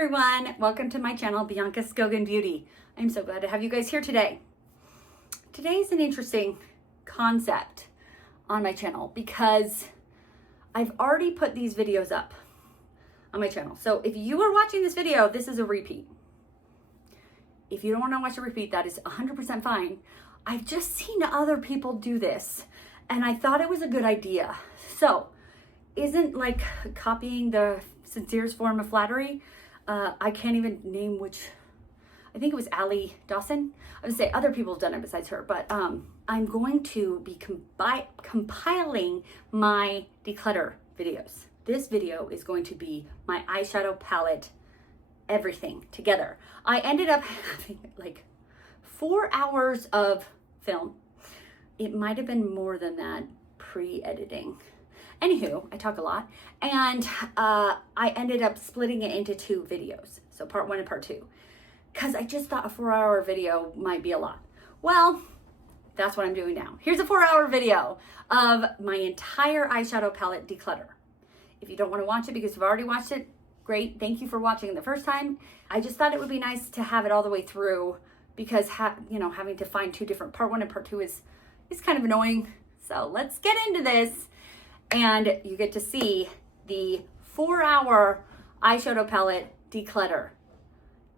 everyone, welcome to my channel, Bianca Skogan Beauty. I'm so glad to have you guys here today. Today's an interesting concept on my channel because I've already put these videos up on my channel. So if you are watching this video, this is a repeat. If you don't want to watch a repeat, that is 100% fine. I've just seen other people do this and I thought it was a good idea. So isn't like copying the sincerest form of flattery? I can't even name which. I think it was Allie Dawson. I would say other people have done it besides her, but I'm going to be compiling my declutter videos. This video is going to be my eyeshadow palette, everything together. I ended up having like 4 hours of film. It might have been more than that pre-editing. Anywho, I talk a lot, and I ended up splitting it into 2 videos. So part 1 and part 2, because I just thought a 4-hour video might be a lot. Well, that's what I'm doing now. Here's a 4-hour video of my entire eyeshadow palette declutter. If you don't want to watch it because you've already watched it, great. Thank you for watching it the first time. I just thought it would be nice to have it all the way through because having to find 2 different part 1 and part 2 is kind of annoying. So let's get into this. And you get to see the 4-hour eyeshadow palette declutter.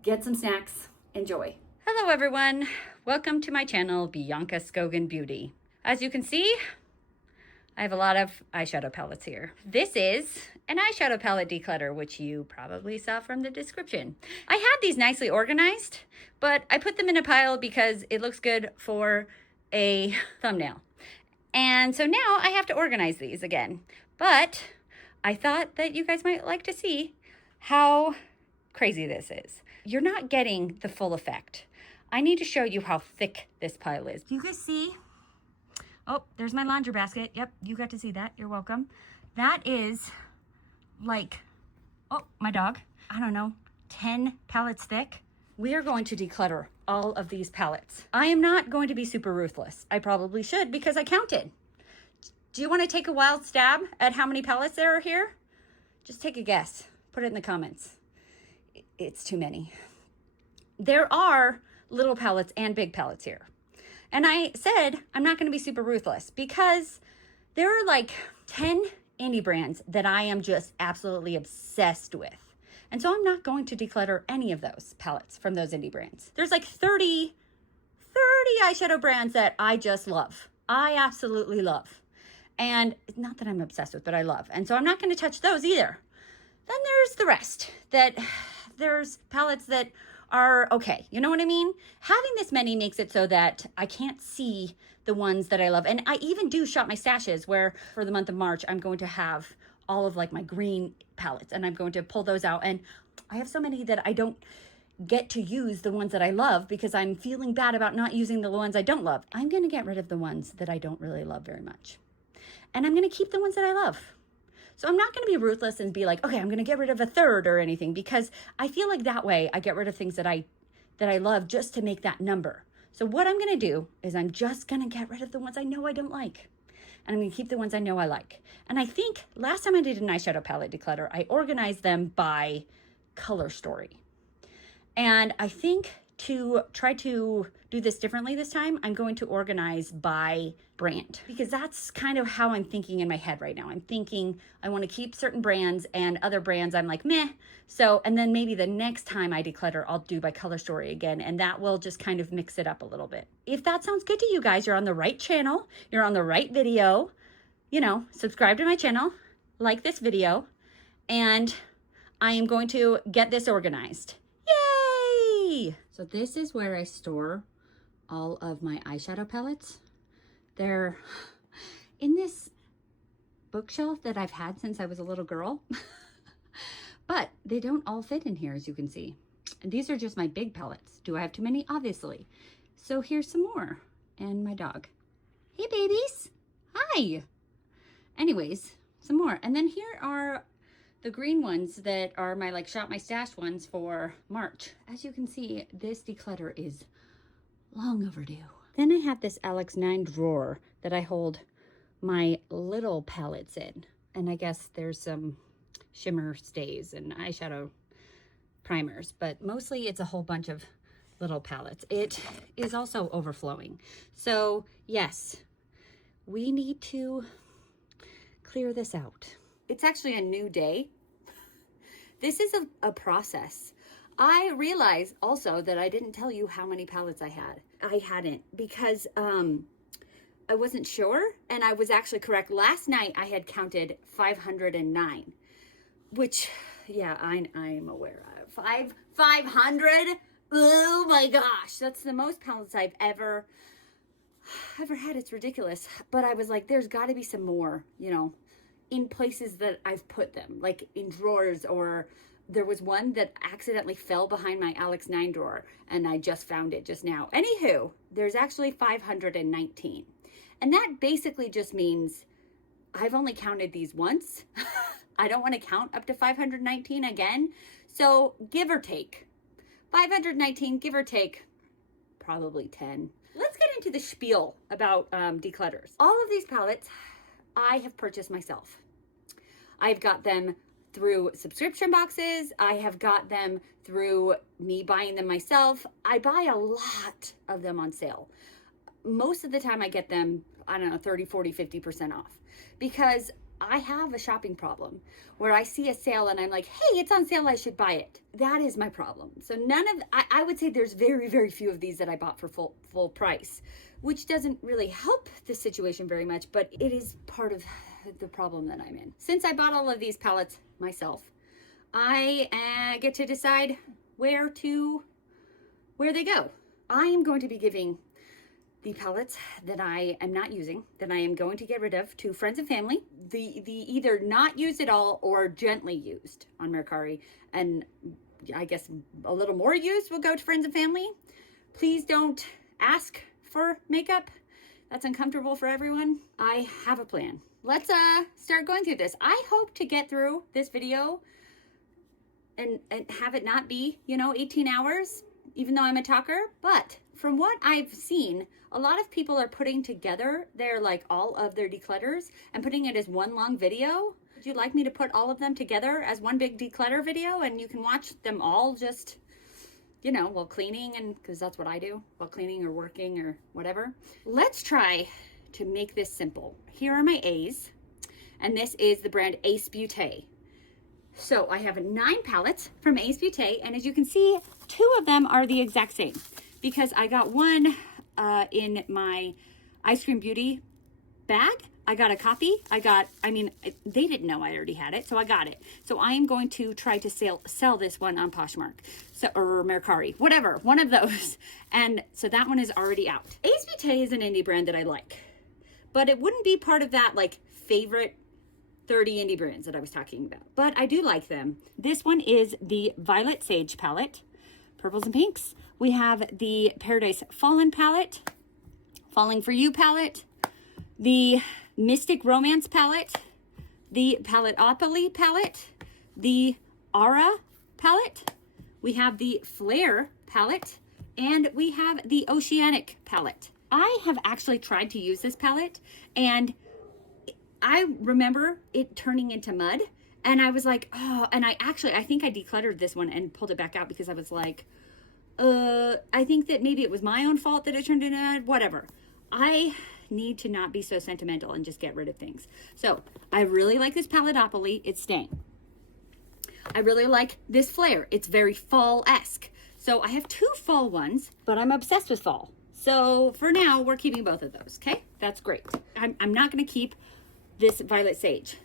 Get some snacks. Enjoy. Hello, everyone. Welcome to my channel, Bianca Skogan Beauty. As you can see, I have a lot of eyeshadow palettes here. This is an eyeshadow palette declutter, which you probably saw from the description. I had these nicely organized, but I put them in a pile because it looks good for a thumbnail. And so now I have to organize these again. But I thought that you guys might like to see how crazy this is. You're not getting the full effect. I need to show you how thick this pile is. Do you guys see? Oh, there's my laundry basket. Yep, you got to see that. You're welcome. That is like, oh, my dog. I don't know, 10 palettes thick. We are going to declutter all of these palettes. I am not going to be super ruthless. I probably should because I counted. Do you want to take a wild stab at how many palettes there are here? Just take a guess. Put it in the comments. It's too many. There are little palettes and big palettes here. And I said I'm not going to be super ruthless because there are like 10 indie brands that I am just absolutely obsessed with. And so I'm not going to declutter any of those palettes from those indie brands. There's like 30 eyeshadow brands that I just love. I absolutely love. And not that I'm obsessed with, but I love. And so I'm not going to touch those either. Then there's the rest. There's palettes that are okay. You know what I mean? Having this many makes it so that I can't see the ones that I love. And I even do shop my stashes where for the month of March, I'm going to have all of like my green palettes and I'm going to pull those out. And I have so many that I don't get to use the ones that I love because I'm feeling bad about not using the ones I don't love. I'm going to get rid of the ones that I don't really love very much. And I'm going to keep the ones that I love. So I'm not going to be ruthless and be like, okay, I'm going to get rid of a third or anything because I feel like that way I get rid of things that I love just to make that number. So what I'm going to do is I'm just going to get rid of the ones I know I don't like. And I'm going to keep the ones I know I like. And I think last time I did an eyeshadow palette declutter, I organized them by color story. And I think to try to do this differently this time, I'm going to organize by brand because that's kind of how I'm thinking in my head right now. I'm thinking I want to keep certain brands and other brands I'm like, meh. So, and then maybe the next time I declutter, I'll do by color story again. And that will just kind of mix it up a little bit. If that sounds good to you guys, you're on the right channel. You're on the right video. Subscribe to my channel, like this video, and I am going to get this organized. Yay! So this is where I store all of my eyeshadow palettes. They're in this bookshelf that I've had since I was a little girl, but they don't all fit in here, as you can see. And these are just my big palettes. Do I have too many? Obviously. So here's some more. And my dog. Hey, babies. Hi. Anyways, some more. And then here are the green ones that are my like shop my stash ones for March. As you can see, this declutter is long overdue. Then I have this Alex 9 drawer that I hold my little palettes in. And I guess there's some shimmer stays and eyeshadow primers, but mostly it's a whole bunch of little palettes. It is also overflowing. So yes, we need to clear this out. It's actually a new day. This is a process. I realized also that I didn't tell you how many palettes I had. I hadn't because I wasn't sure, and I was actually correct. Last night I had counted 509, which, yeah, I'm aware of. 500? Oh my gosh, that's the most palettes I've ever had. It's ridiculous. But I was like, there's got to be some more, you know, in places that I've put them, like in drawers, or there was one that accidentally fell behind my Alex 9 drawer and I just found it just now. Anywho, there's actually 519. And that basically just means I've only counted these once. I don't want to count up to 519 again. So give or take 519, give or take probably 10. Let's get into the spiel about declutters. All of these palettes I have purchased myself. I've got them through subscription boxes. I have got them through me buying them myself. I buy a lot of them on sale. Most of the time I get them, I don't know, 30, 40, 50% off, because I have a shopping problem where I see a sale and I'm like, hey, it's on sale, I should buy it. That is my problem. So I would say there's very, very few of these that I bought for full price, which doesn't really help the situation very much, but it is part of the problem that I'm in. Since I bought all of these palettes myself, I get to decide where they go. I am going to be giving the palettes that I am not using, that I am going to get rid of, to friends and family. The either not used at all or gently used on Mercari, and I guess a little more used will go to friends and family. Please don't ask for makeup. That's uncomfortable for everyone. I have a plan. Let's start going through this. I hope to get through this video and have it not be, 18 hours, even though I'm a talker. But from what I've seen, a lot of people are putting together all of their declutters and putting it as one long video. Would you like me to put all of them together as one big declutter video, and you can watch them all just, while cleaning, and because that's what I do while cleaning or working or whatever. Let's try to make this simple. Here are my A's, and this is the brand Ace Beauté. So I have 9 palettes from Ace Beauté, and as you can see, 2 of them are the exact same because I got one in my Ice Cream Beauty bag. I got a copy. They didn't know I already had it, so I got it. So I am going to try to sell this one on Poshmark or Mercari, whatever, one of those. And so that one is already out. Ace Beauté is an indie brand that I like, but it wouldn't be part of that favorite 30 indie brands that I was talking about, but I do like them. This one is the Violet Sage palette, purples and pinks. We have the Paradise Fallen palette, Falling for You palette, the Mystic Romance palette, the Palettopoly palette, the Aura palette, we have the Flare palette, and we have the Oceanic palette. I have actually tried to use this palette, and I remember it turning into mud, and I was like, oh, and I think I decluttered this one and pulled it back out because I was like, I think that maybe it was my own fault that it turned into mud, whatever. I need to not be so sentimental and just get rid of things. So I really like this Palettopoly. It's staying. I really like this Flare. It's very fall-esque. So I have 2 fall ones, but I'm obsessed with fall. So for now, we're keeping both of those, okay? That's great. I'm not going to keep this Violet Sage,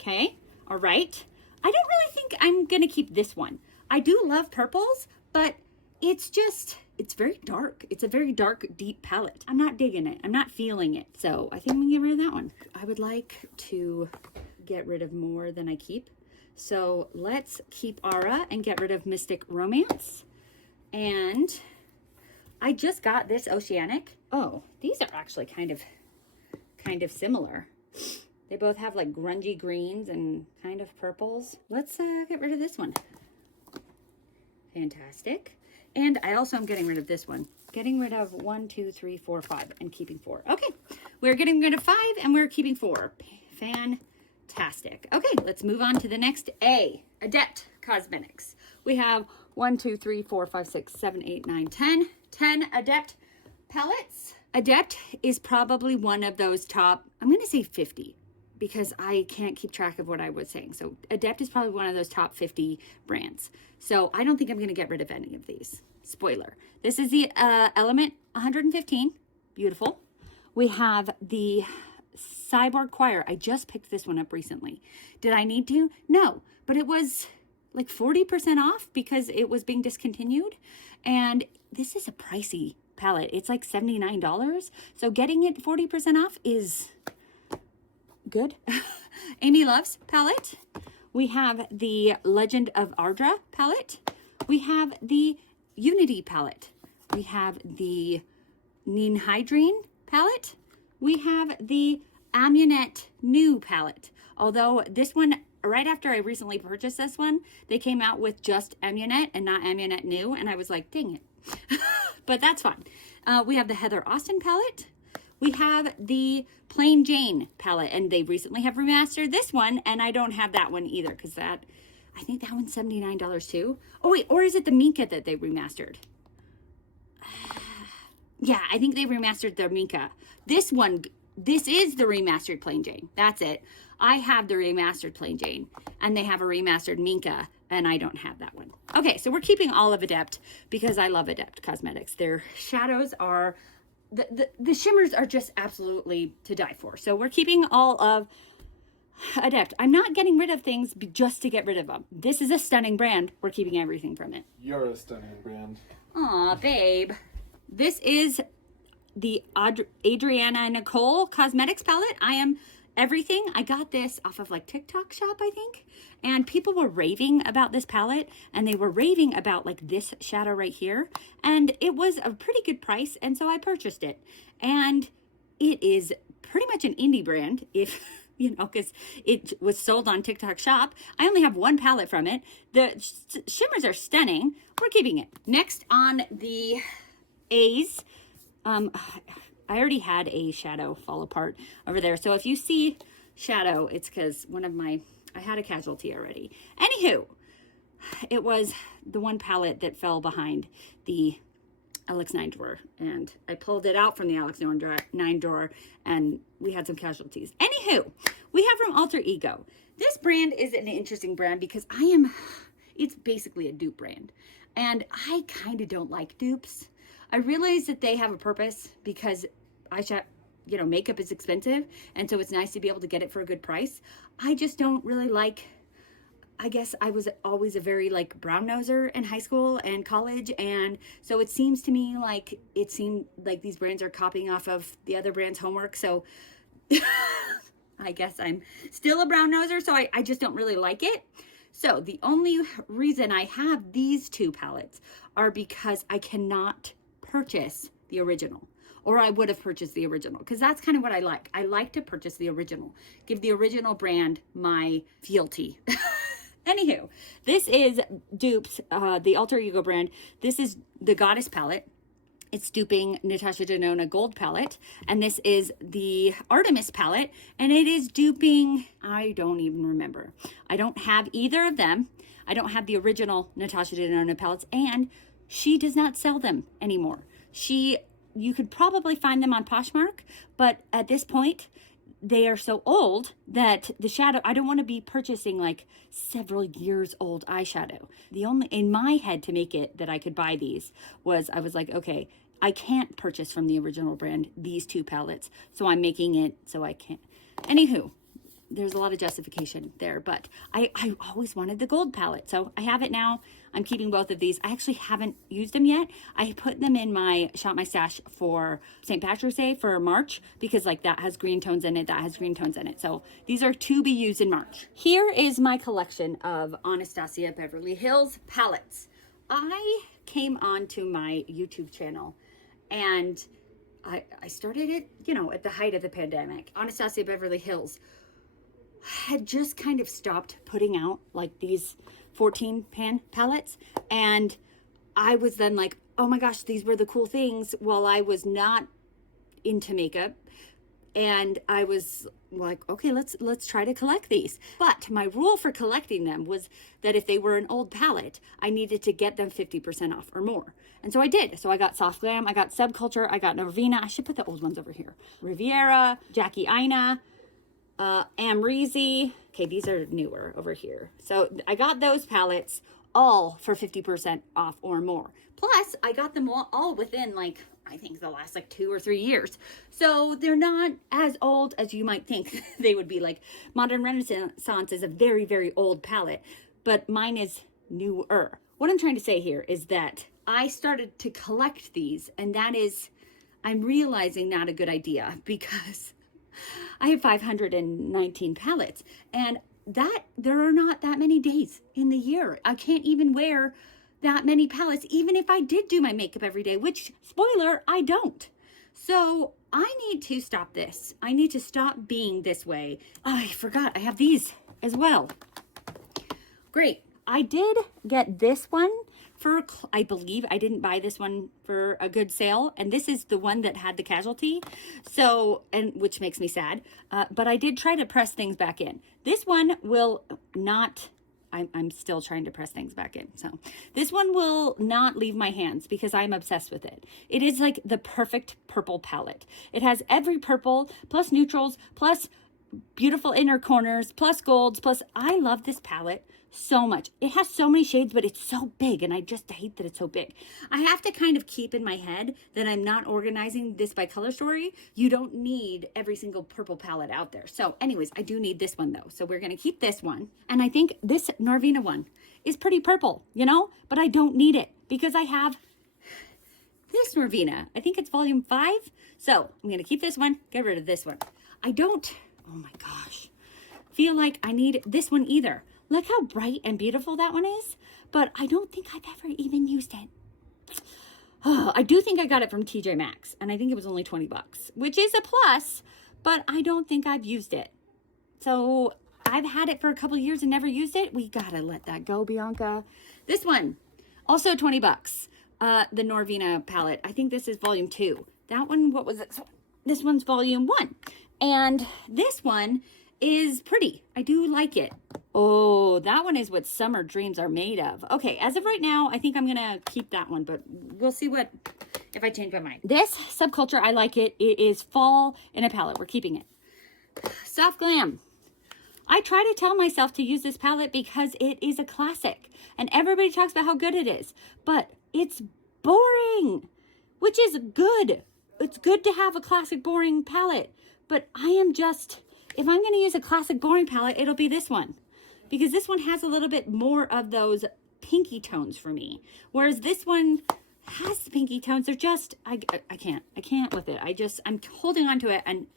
okay? All right. I don't really think I'm going to keep this one. I do love purples, but it's very dark. It's a very dark, deep palette. I'm not digging it. I'm not feeling it. So I think I'm going to get rid of that one. I would like to get rid of more than I keep. So let's keep Aura and get rid of Mystic Romance. And I just got this Oceanic. Oh, these are actually kind of similar. They both have grungy greens and kind of purples. Let's get rid of this one. Fantastic. And I also am getting rid of this one. Getting rid of 1, 2, 3, 4, 5 and keeping 4. Okay, we're getting rid of 5 and we're keeping 4. Fantastic. Okay, let's move on to the next A, Adept Cosmetics. We have 1, 2, 3, 4, 5, 6, 7, 8, 9, 10. 10 Adept palettes. Adept is probably one of those top, I'm going to say 50 because I can't keep track of what I was saying. So Adept is probably one of those top 50 brands. So I don't think I'm going to get rid of any of these. Spoiler. This is the Element 115. Beautiful. We have the Cyborg Choir. I just picked this one up recently. Did I need to? No, but it was like 40% off because it was being discontinued. And this is a pricey palette. It's like $79. So getting it 40% off is good. Amy Loves palette. We have the Legend of Ardra palette. We have the Unity palette. We have the Ninhydrine palette. We have the Amunet New palette. Although this one, right after I recently purchased this one, they came out with just Amunet and not Amunet New. And I was like, dang it. But that's fine. We have the Heather Austin palette. We have the Plain Jane palette. And they recently have remastered this one. And I don't have that one either because that, I think that one's $79 too. Oh wait, or is it the Minka that they remastered? Yeah, I think they remastered the Minka. This one, this is the remastered Plain Jane. That's it. I have the remastered Plain Jane, and they have a remastered Minka, and I don't have that one. Okay, so we're keeping all of Adept because I love Adept Cosmetics. Their shadows are, the shimmers are just absolutely to die for. So we're keeping all of Adept. I'm not getting rid of things just to get rid of them. This is a stunning brand. We're keeping everything from it. You're a stunning brand. Aw, babe. This is the Adriana Nicole Cosmetics palette. I am everything. I got this off of like TikTok shop, I think. And people were raving about this palette. And they were raving about like this shadow right here. And it was a pretty good price. And so I purchased it. And it is pretty much an indie brand. If, you know, because it was sold on TikTok shop. I only have one palette from it. The shimmers are stunning. We're keeping it. Next on the A's, I already had Eyeshadow fall apart over there. So if you see shadow, it's because I had a casualty already. Anywho, it was the one palette that fell behind the LX9 drawer. And I pulled it out from the LX9 drawer and we had some casualties. Anywho, we have from Alter Ego. This brand is an interesting brand because it's basically a dupe brand. And I kind of don't like dupes. I realize that they have a purpose because makeup is expensive. And so it's nice to be able to get it for a good price. I just don't really like, I guess I was always a very like brown noser in high school and college. And so it seemed like these brands are copying off of the other brand's homework. So I guess I'm still a brown noser. So I just don't really like it. So the only reason I have these two palettes are because I cannot purchase the original, or I would have purchased the original because that's kind of what I like. I like to purchase the original, give the original brand my fealty. Anywho, this is dupes, the Alter Ego brand. This is the Goddess palette. It's duping Natasha Denona Gold palette. And this is the Artemis palette. And it is duping, I don't even remember. I don't have either of them. I don't have the original Natasha Denona palettes. And she does not sell them anymore. You could probably find them on Poshmark. But at this point, they are so old that the shadow, I don't want to be purchasing like several years old eyeshadow. The only, in my head to make it that I could buy these was, I was like, okay, I can't purchase from the original brand these two palettes. So I'm making it so I can't. Anywho, there's a lot of justification there, but I always wanted the gold palette. So I have it now. I'm keeping both of these. I actually haven't used them yet. I put them in my Shop My Stash for St. Patrick's Day for March because like that has green tones in it, that has green tones in it. So these are to be used in March. Here is my collection of Anastasia Beverly Hills palettes. I came onto my YouTube channel and I started it, at the height of the pandemic. Anastasia Beverly Hills had just kind of stopped putting out like these 14 pan palettes, and I was then like, oh my gosh, these were the cool things while I was not into makeup. And I was like, okay, let's try to collect these. But my rule for collecting them was that if they were an old palette, I needed to get them 50% off or more. And so I did. So I got Soft Glam, I got Subculture, I got Norvina. I should put the old ones over here. Riviera, Jackie Aina, Amrezy. Okay, these are newer over here. So I got those palettes all for 50% off or more. Plus, I got them all within like, I think the last like 2 or 3 years. So they're not as old as you might think they would be. Like Modern Renaissance is a very, very old palette, but mine is newer. What I'm trying to say here is that I started to collect these, and that is, I'm realizing, not a good idea, because I have 519 palettes, and that there are not that many days in the year. I can't even wear that many palettes, even if I did do my makeup every day, which, spoiler, I don't. So I need to stop this. I need to stop being this way. Oh, I forgot I have these as well. Great. I did get this one for, I believe I didn't buy this one for a good sale, and this is the one that had the casualty, so, and which makes me sad, but I did try to press things back in. This one will not, I'm still trying to press things back in, so this one will not leave my hands because I'm obsessed with it. It is like the perfect purple palette. It has every purple, plus neutrals, plus beautiful inner corners, plus golds, plus I love this palette so much. It has so many shades, but it's so big, and I just hate that it's so big. I have to kind of keep in my head that I'm not organizing this by color story. You don't need every single purple palette out there. So anyways, I do need this one though. So we're going to keep this one. And I think this Norvina one is pretty purple, you know, but I don't need it because I have this Norvina. I think it's volume 5. So I'm going to keep this one, get rid of this one. I don't, oh my gosh, feel like I need this one either. Look how bright and beautiful that one is, but I don't think I've ever even used it. Oh, I do think I got it from TJ Maxx, and I think it was only 20 bucks, which is a plus, but I don't think I've used it. So I've had it for a couple of years and never used it. We gotta let that go, Bianca. This one, also 20 bucks. The Norvina palette. I think this is volume 2. That one, what was it? This one's volume 1. And this one is pretty. I do like it. Oh, that one is what summer dreams are made of. Okay, as of right now, I think I'm gonna keep that one, but we'll see what if I change my mind. This Subculture, I like it. It is fall in a palette. We're keeping it. Soft Glam. I try to tell myself to use this palette because it is a classic, and everybody talks about how good it is, but it's boring, which is good. It's good to have a classic boring palette, but I am just, if I'm going to use a classic boring palette, it'll be this one. Because this one has a little bit more of those pinky tones for me. Whereas this one has the pinky tones. They're just, I can't with it. I'm holding on to it. And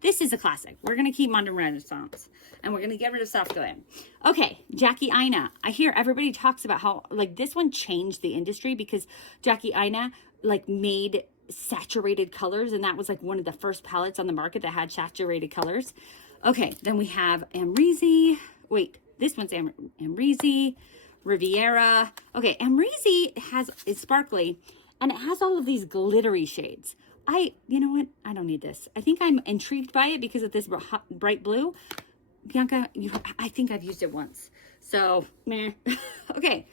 this is a classic. We're going to keep Modern Renaissance. And we're going to get rid of Soft Glam. Okay, Jackie Aina. I hear everybody talks about how, like, this one changed the industry because Jackie Aina, like, made saturated colors. And that was, like, one of the first palettes on the market that had saturated colors. Okay, then we have Amrezy. Wait, this one's Amrezy, Riviera. Okay, Amrezy is sparkly, and it has all of these glittery shades. You know what? I don't need this. I think I'm intrigued by it because of this bright blue. Bianca, I think I've used it once. So, meh. Okay,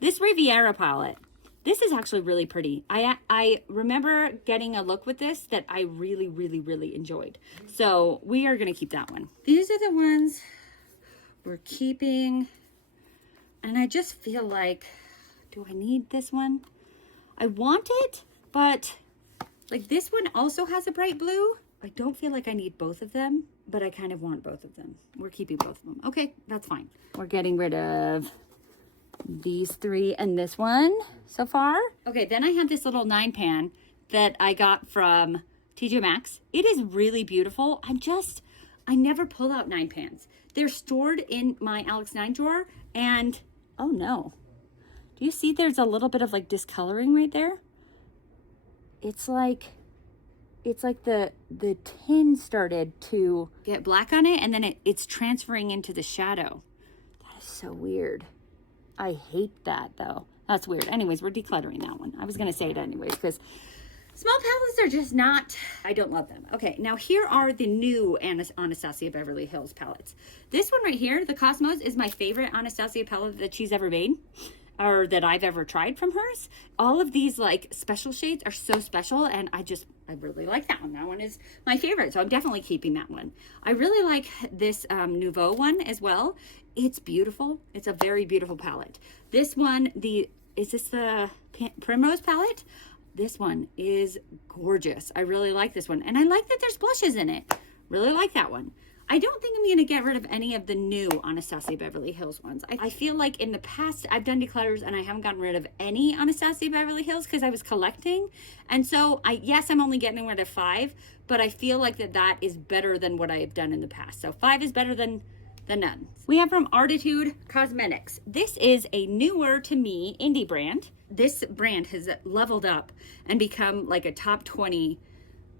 this Riviera palette. This is actually really pretty. I remember getting a look with this that I really, really, really enjoyed. So we are going to keep that one. These are the ones we're keeping. And I just feel like, do I need this one? I want it, but like this one also has a bright blue. I don't feel like I need both of them, but I kind of want both of them. We're keeping both of them. Okay, that's fine. We're getting rid of these 3 and this one so far. Okay, then I have this little 9 pan that I got from TJ Maxx. It is really beautiful. I never pull out 9 pans. They're stored in my Alex 9 drawer, and oh no. Do you see there's a little bit of like discoloring right there? It's like the tin started to get black on it, and then it's transferring into the shadow. That is so weird. I hate that though. That's weird. Anyways, we're decluttering that one. I was going to say it anyways because Small palettes are just not, I don't love them. Okay, now here are the new Anastasia Beverly Hills palettes. This one right here, the Cosmos, is my favorite Anastasia palette that she's ever made, or that I've ever tried from hers. All of these like special shades are so special, and I really like that one. That one is my favorite, so I'm definitely keeping that one. I really like this Nouveau one as well. It's beautiful. It's a very beautiful palette. This one, is this the Primrose palette? This one is gorgeous. I really like this one. And I like that there's blushes in it. Really like that one. I don't think I'm going to get rid of any of the new Anastasia Beverly Hills ones. I feel like in the past, I've done declutters and I haven't gotten rid of any Anastasia Beverly Hills because I was collecting. And so, yes, I'm only getting rid of 5, but I feel like that is better than what I have done in the past. So 5 is better than none. We have from Artitude Cosmetics. This is a newer to me indie brand. This brand has leveled up and become like a top 20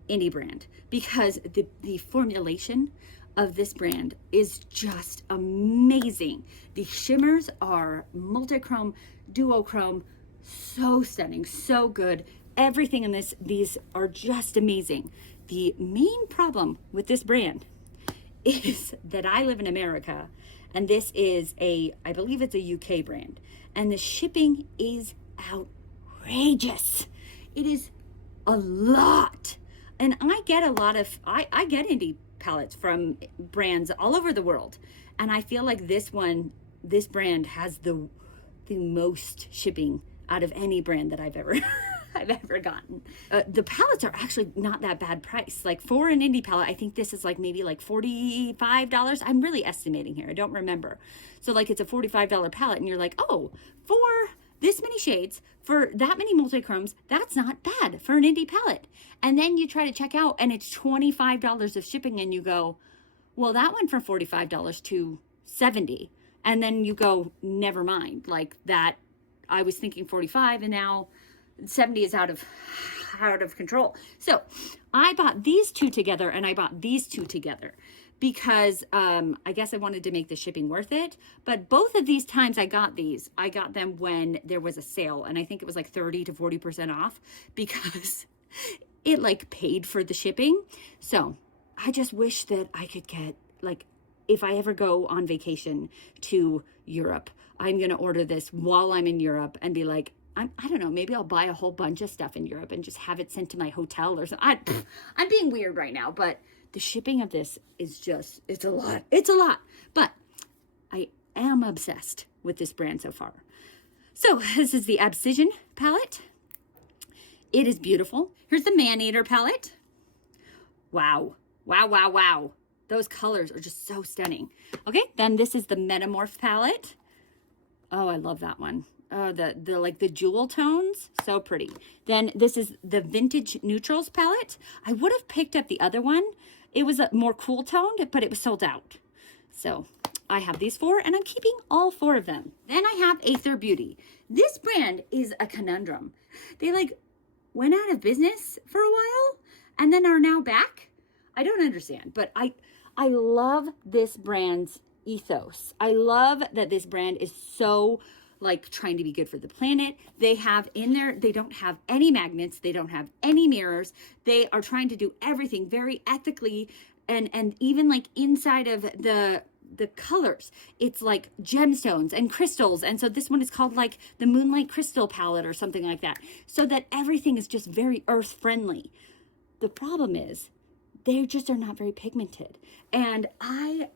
indie brand because the formulation of this brand is just amazing. The shimmers are multichrome, duochrome, so stunning, so good. Everything in these are just amazing. The main problem with this brand is that I live in America and this is I believe it's a UK brand, and the shipping is outrageous. It is a lot. And I get a lot of, I get indie palettes from brands all over the world. And I feel like this brand has the most shipping out of any brand that I've ever gotten. The palettes are actually not that bad price. Like for an indie palette, I think this is like maybe like $45. I'm really estimating here. I don't remember. So like it's a $45 palette and you're like, oh, for this many shades, for that many multichromes, that's not bad for an indie palette. And then you try to check out and it's $25 of shipping and you go, well, that went from $45 to $70. And then you go, never mind, like that, I was thinking 45 and now 70 is out of control. So I bought these two together and I bought these two together because I guess I wanted to make the shipping worth it. But both of these times I got them when there was a sale, and I think it was like 30 to 40% off because it like paid for the shipping. So I just wish that I could get, like, if I ever go on vacation to Europe, I'm going to order this while I'm in Europe and be like, I don't know, maybe I'll buy a whole bunch of stuff in Europe and just have it sent to my hotel or something. I'm being weird right now, but the shipping of this is just, it's a lot. It's a lot. But I am obsessed with this brand so far. So this is the Abscission palette. It is beautiful. Here's the Man-Eater palette. Wow. Wow, wow, wow. Those colors are just so stunning. Okay, then this is the Metamorph palette. Oh, I love that one. Oh, the like the jewel tones, so pretty. Then this is the Vintage Neutrals palette. I would have picked up the other one. It was a more cool toned, but it was sold out. So I have these 4 and I'm keeping all 4 of them. Then I have Aether Beauty. This brand is a conundrum. They like went out of business for a while and then are now back. I don't understand, but I love this brand's ethos. I love that this brand is so like trying to be good for the planet. They have in there, they don't have any magnets, they don't have any mirrors. They are trying to do everything very ethically, and even like inside of the colors, it's like gemstones and crystals. And so this one is called like the Moonlight Crystal palette or something like that, so that everything is just very earth friendly. The problem is they just are not very pigmented, and I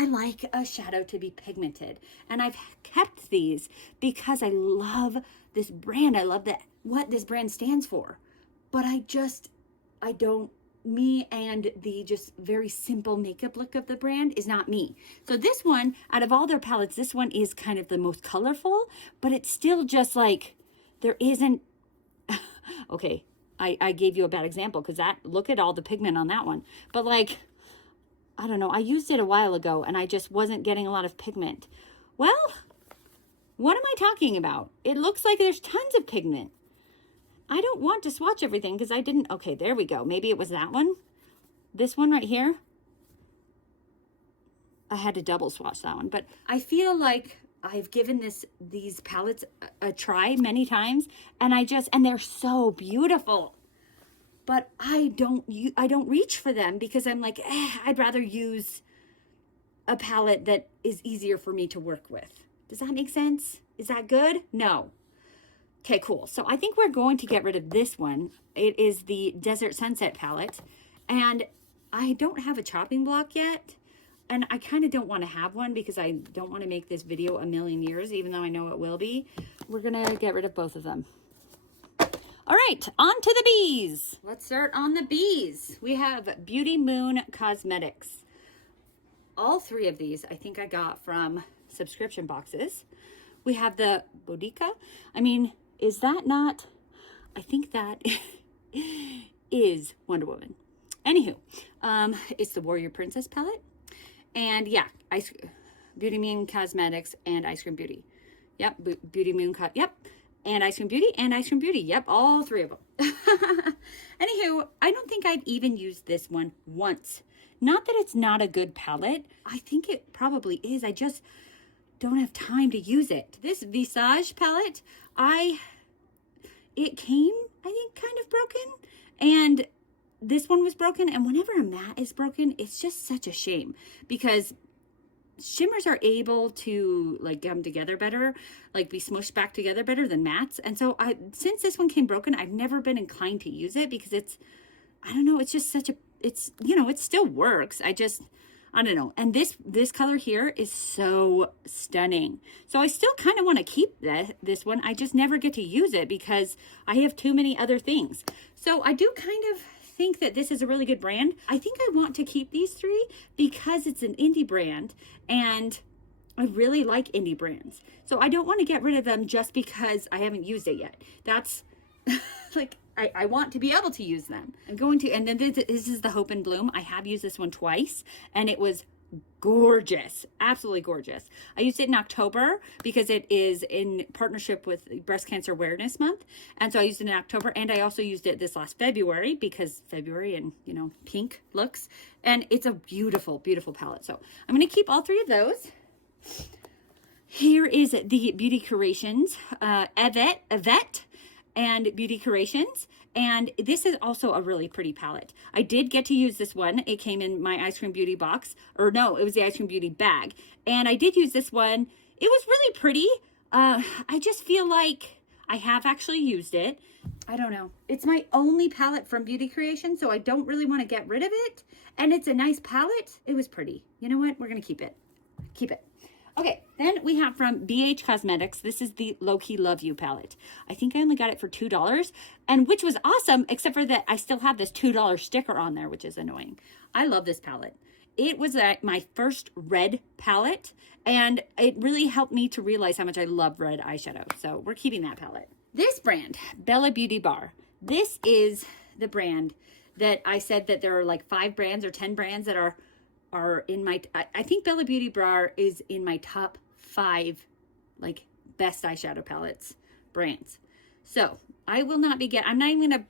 like a shadow to be pigmented, and I've kept these because I love this brand. I love what this brand stands for, but me and the just very simple makeup look of the brand is not me. So this one, out of all their palettes, this one is kind of the most colorful, but it's still just like, there isn't, okay, I gave you a bad example because look at all the pigment on that one, but like, I don't know, I used it a while ago and I just wasn't getting a lot of pigment. Well, what am I talking about? It looks like there's tons of pigment. I don't want to swatch everything because I didn't. Okay, there we go. Maybe it was that one. This one right here. I had to double swatch that one, but I feel like I've given these palettes a try many times, and they're so beautiful. But I don't reach for them because I'm like, I'd rather use a palette that is easier for me to work with. Does that make sense? Is that good? No. Okay, cool. So I think we're going to get rid of this one. It is the Desert Sunset palette, and I don't have a chopping block yet. And I kind of don't want to have one because I don't want to make this video a million years, even though I know it will be. We're going to get rid of both of them. All right, on to the bees. Let's start on the bees. We have Beauty Moon Cosmetics. All three of these I think I got from subscription boxes. We have the Boudica. I mean, is that not? I think that is Wonder Woman. Anywho, it's the Warrior Princess palette. And yeah, Beauty Moon Cosmetics and Ice Cream Beauty. Yep, Beauty Moon, yep. And Ice Cream Beauty and Ice Cream Beauty. Yep, all three of them. Anywho, I don't think I've even used this one once. Not that it's not a good palette. I think it probably is. I just don't have time to use it. This Visage palette, it came, I think, kind of broken. And this one was broken, and whenever a matte is broken, it's just such a shame because shimmers are able to like come together better, like be smushed back together better than mattes. And so since this one came broken, I've never been inclined to use it because I don't know, it's just it still works. I don't know. And this color here is so stunning. So I still kind of want to keep this one. I just never get to use it because I have too many other things. So I do kind of think that this is a really good brand. I think I want to keep these three because it's an indie brand and I really like indie brands. So I don't want to get rid of them just because I haven't used it yet. That's like, I want to be able to use them. I'm going to, and then this is the Hope and Bloom. I have used this one twice and it was gorgeous, absolutely gorgeous. I used it in October because it is in partnership with Breast Cancer Awareness Month. And so I used it in October, and I also used it this last February because February and, pink looks. And it's a beautiful, beautiful palette. So I'm going to keep all three of those. Here is the Beauty Creations, Yvette and Beauty Creations. And this is also a really pretty palette. I did get to use this one. It came in my Ice Cream Beauty box, or no, it was the Ice Cream Beauty bag. And I did use this one. It was really pretty. I just feel like I have actually used it. I don't know. It's my only palette from Beauty Creation, so I don't really want to get rid of it. And it's a nice palette. It was pretty. You know what? We're going to keep it. Keep it. Okay, then we have from BH Cosmetics. This is the Low Key Love You palette. I think I only got it for $2, and which was awesome, except for that I still have this $2 sticker on there, which is annoying. I love this palette. It was my first red palette, and it really helped me to realize how much I love red eyeshadow. So we're keeping that palette. This brand, Bella Beauty Bar. This is the brand that I said that there are like 5 brands or 10 brands that are in my, I think Bella Beauty Bar is in my top 5 like best eyeshadow palettes brands. So I will not be I'm not even gonna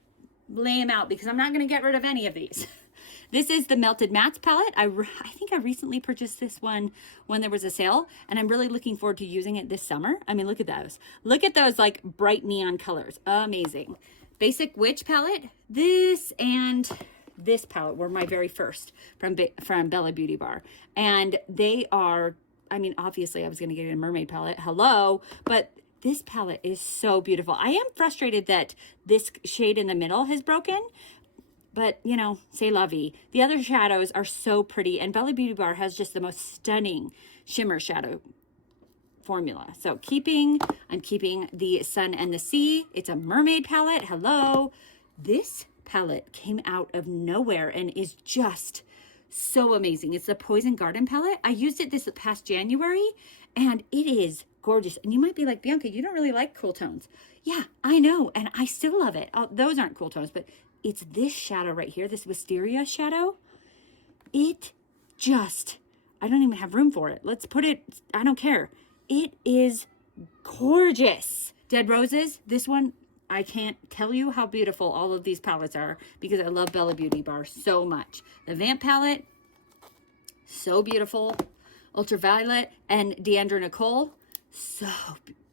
lay them out because I'm not gonna get rid of any of these. This is the Melted Mattes palette. I think I recently purchased this one when there was a sale, and I'm really looking forward to using it this summer. I mean, look at those. Look at those like bright neon colors. Amazing. Basic Witch palette. This and this palette were my very first from Bella Beauty Bar. And they are, I mean, obviously I was going to get a mermaid palette. Hello. But this palette is so beautiful. I am frustrated that this shade in the middle has broken. But, c'est la vie. The other shadows are so pretty. And Bella Beauty Bar has just the most stunning shimmer shadow formula. So I'm keeping the Sun and the Sea. It's a mermaid palette. Hello. This palette came out of nowhere and is just so amazing. It's the Poison Garden palette. I used it this past January and it is gorgeous. And you might be like, Bianca, you don't really like cool tones. Yeah, I know. And I still love it. Oh, those aren't cool tones, but it's this shadow right here, this Wisteria shadow. It just, I don't even have room for it. Let's put it, I don't care. It is gorgeous. Dead Roses, this one, I can't tell you how beautiful all of these palettes are because I love Bella Beauty Bar so much. The Vamp palette, so beautiful. Ultraviolet and Deandra Nicole, So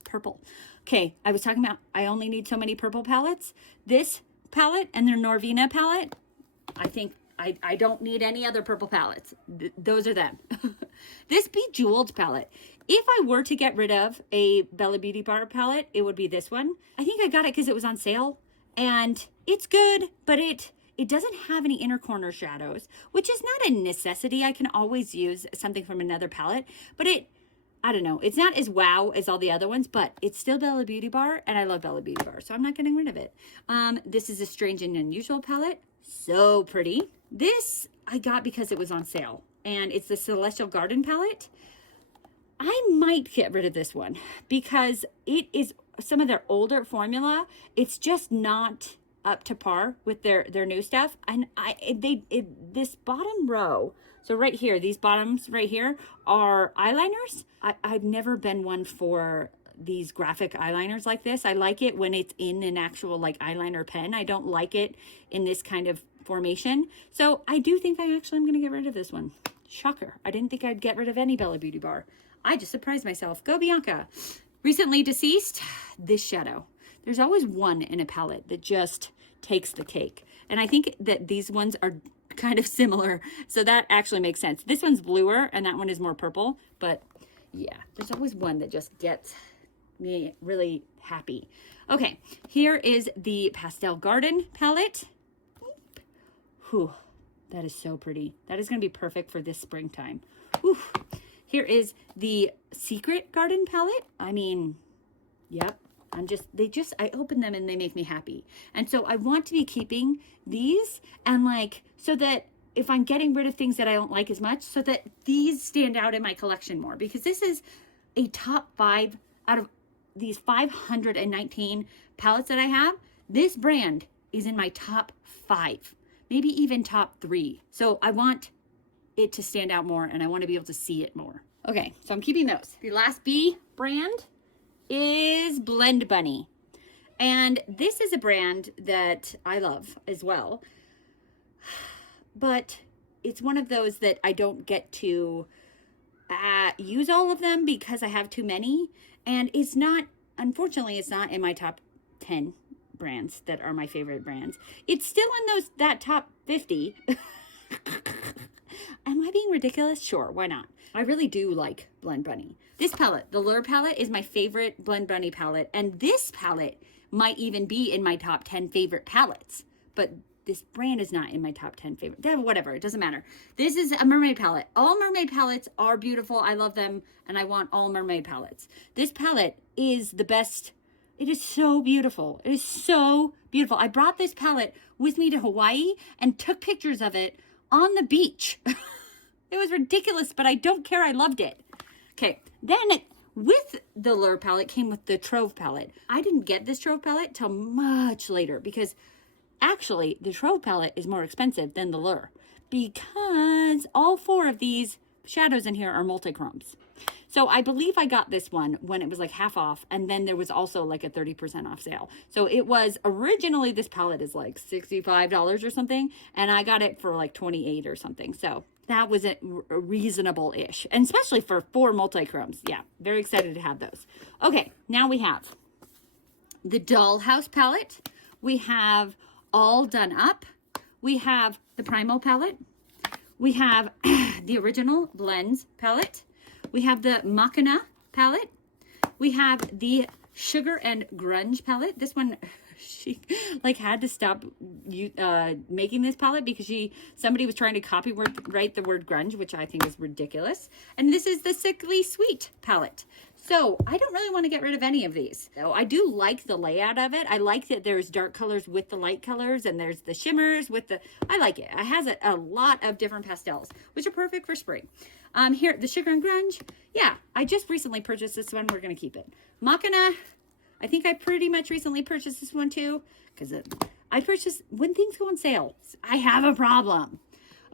purple. Okay, I was talking about I only need so many purple palettes. This palette and their Norvina palette, I think I don't need any other purple palettes. Those are them. This Bejeweled palette. If I were to get rid of a Bella Beauty Bar palette, it would be this one. I think I got it because it was on sale. And it's good, but it doesn't have any inner corner shadows, which is not a necessity. I can always use something from another palette, but I don't know. It's not as wow as all the other ones, but it's still Bella Beauty Bar, and I love Bella Beauty Bar, so I'm not getting rid of it. This is a Strange and Unusual palette. So pretty. This I got because it was on sale, and it's the Celestial Garden palette. I might get rid of this one because it is some of their older formula. It's just not up to par with their new stuff. And this bottom row, so right here, these bottoms right here are eyeliners. I've never been one for these graphic eyeliners like this. I like it when it's in an actual like eyeliner pen. I don't like it in this kind of formation. So I do think I actually am going to get rid of this one. Shocker. I didn't think I'd get rid of any Bella Beauty Bar. I just surprised myself. Go Bianca. Recently deceased, this shadow. There's always one in a palette that just takes the cake. And I think that these ones are kind of similar. So that actually makes sense. This one's bluer and that one is more purple. But yeah, there's always one that just gets me really happy. Okay, here is the Pastel Garden palette. Whew, that is so pretty. That is going to be perfect for this springtime. Whew. Here is the Secret Garden palette. I mean, yep. I open them and they make me happy. And so I want to be keeping these and like, so that if I'm getting rid of things that I don't like as much, so that these stand out in my collection more, because this is a top 5 out of these 519 palettes that I have. This brand is in my top 5, maybe even top 3. So I want it to stand out more and I want to be able to see it more. Okay, so I'm keeping those. The last B brand is Blend Bunny. And this is a brand that I love as well. But it's one of those that I don't get to use all of them because I have too many. And it's not, unfortunately, it's not in my top 10 brands that are my favorite brands. It's still in that top 50. Am I being ridiculous? Sure, why not? I really do like Blend Bunny. This palette, the Lure palette, is my favorite Blend Bunny palette. And this palette might even be in my top 10 favorite palettes. But this brand is not in my top 10 favorite. Whatever, it doesn't matter. This is a mermaid palette. All mermaid palettes are beautiful. I love them, and I want all mermaid palettes. This palette is the best. It is so beautiful. It is so beautiful. I brought this palette with me to Hawaii and took pictures of it on the beach. It was ridiculous, but I don't care. I loved it. Okay, then with the Lure palette came with the Trove palette. I didn't get this Trove palette till much later because actually the Trove palette is more expensive than the Lure because all 4 of these shadows in here are multi-chromes. So I believe I got this one when it was like half off, and then there was also like a 30% off sale. So it was originally, this palette is like $65 or something, and I got it for like $28 or something. So that was a reasonable-ish, and especially for 4 multi-chromes. Yeah, very excited to have those. Okay, now we have the Dollhouse palette. We have All Done Up. We have the Primal palette. We have the original Blends palette. We have the Machina palette. We have the Sugar and Grunge palette. This one, she like had to stop making this palette because somebody was trying to copyright the word grunge, which I think is ridiculous. And this is the Sickly Sweet palette. So I don't really want to get rid of any of these. So I do like the layout of it. I like that there's dark colors with the light colors, and there's the shimmers with I like it. It has a lot of different pastels, which are perfect for spring. Here, the Sugar and Grunge. Yeah, I just recently purchased this one. We're going to keep it. Machina, I think I pretty much recently purchased this one too, because I purchase when things go on sale. I have a problem.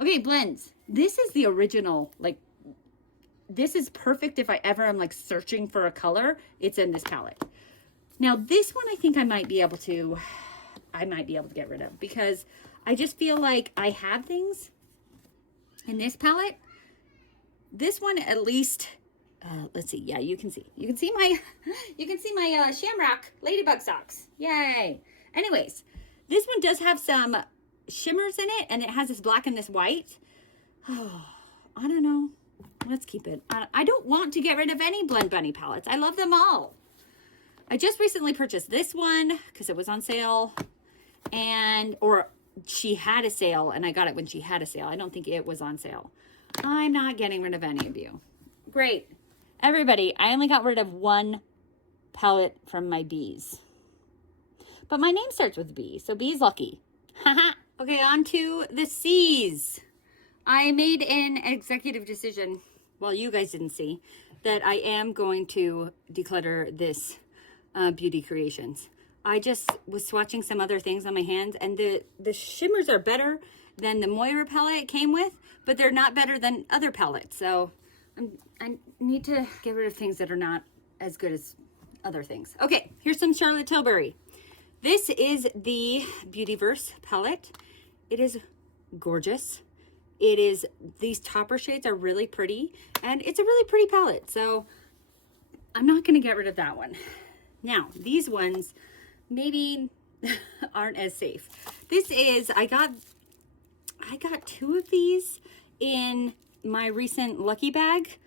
Okay, blends. This is the original, like, this is perfect if I ever am like searching for a color. It's in this palette. Now this one I think I might be able to get rid of because I just feel like I have things in this palette. This one at least let's see. Yeah, you can see my, Shamrock Ladybug socks. Yay. Anyways, this one does have some shimmers in it, and it has this black and this white. Oh, I don't know. Let's keep it. I don't want to get rid of any Blend Bunny palettes. I love them all. I just recently purchased this one because it was on sale, or she had a sale and I got it when she had a sale. I don't think it was on sale. I'm not getting rid of any of you. Great. Everybody, I only got rid of one palette from my B's. But my name starts with B, so B's lucky. Okay, on to the C's. I made an executive decision, well, you guys didn't see, that I am going to declutter this Beauty Creations. I just was swatching some other things on my hands, and the shimmers are better than the Moira palette it came with, but they're not better than other palettes. So I need to get rid of things that are not as good as other things. Okay, here's some Charlotte Tilbury. This is the Beautyverse palette. It is gorgeous. These topper shades are really pretty, and it's a really pretty palette. So I'm not going to get rid of that one. Now, these ones maybe aren't as safe. This is, I got two of these in my recent Lucky Bag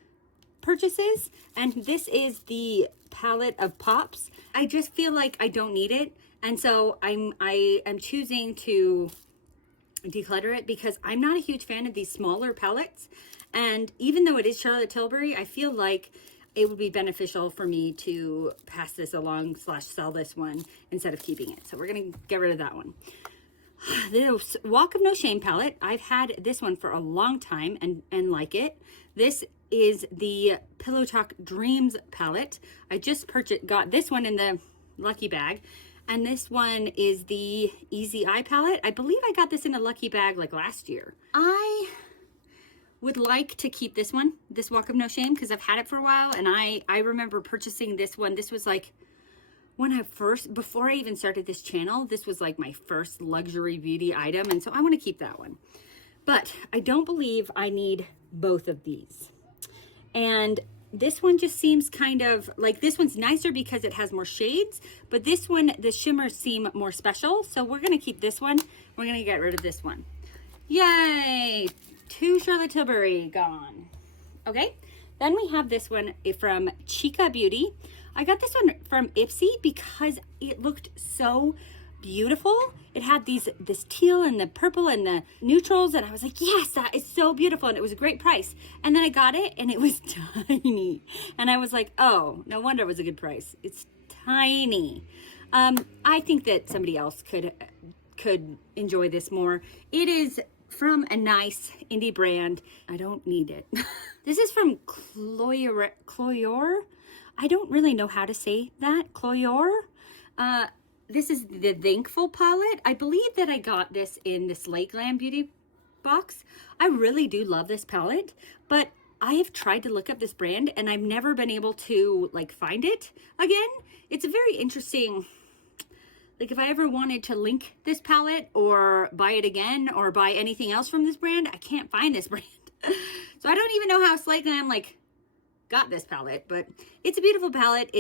purchases, and this is the palette of Pops. I just feel like I don't need it, and so I am choosing to declutter it because I'm not a huge fan of these smaller palettes, and even though it is Charlotte Tilbury, I feel like it would be beneficial for me to pass this along / sell this one instead of keeping it. So we're going to get rid of that one. The Walk of No Shame palette. I've had this one for a long time and like it. This is the Pillow Talk Dreams palette. I just got this one in the Lucky Bag. And this one is the Easy Eye palette. I believe I got this in a Lucky Bag like last year. I would like to keep this one, this Walk of No Shame, because I've had it for a while, and I remember purchasing this one. This was like before I even started this channel, this was like my first luxury beauty item, and so I want to keep that one. But I don't believe I need both of these. And this one just seems kind of like, this one's nicer because it has more shades, but this one, the shimmers seem more special, so we're going to keep this one. We're going to get rid of this one. Yay! 2 Charlotte Tilbury gone. Okay, then we have this one from Chica Beauty. I got this one from Ipsy because it looked so beautiful. It had this teal and the purple and the neutrals, and I was like, yes, that is so beautiful, and it was a great price. And then I got it, and it was tiny, and I was like, oh, no wonder it was a good price. It's tiny. I think that somebody else could enjoy this more. It is from a nice indie brand. I don't need it. This is from Cloyor. I don't really know how to say that. Cloyor. This is the Thankful palette. I believe that I got this in the Slay Glam Beauty box. I really do love this palette, but I have tried to look up this brand and I've never been able to find it again. It's a very interesting, if I ever wanted to link this palette or buy it again or buy anything else from this brand, I can't find this brand. So I don't even know how Slay Glam got this palette, but it's a beautiful palette.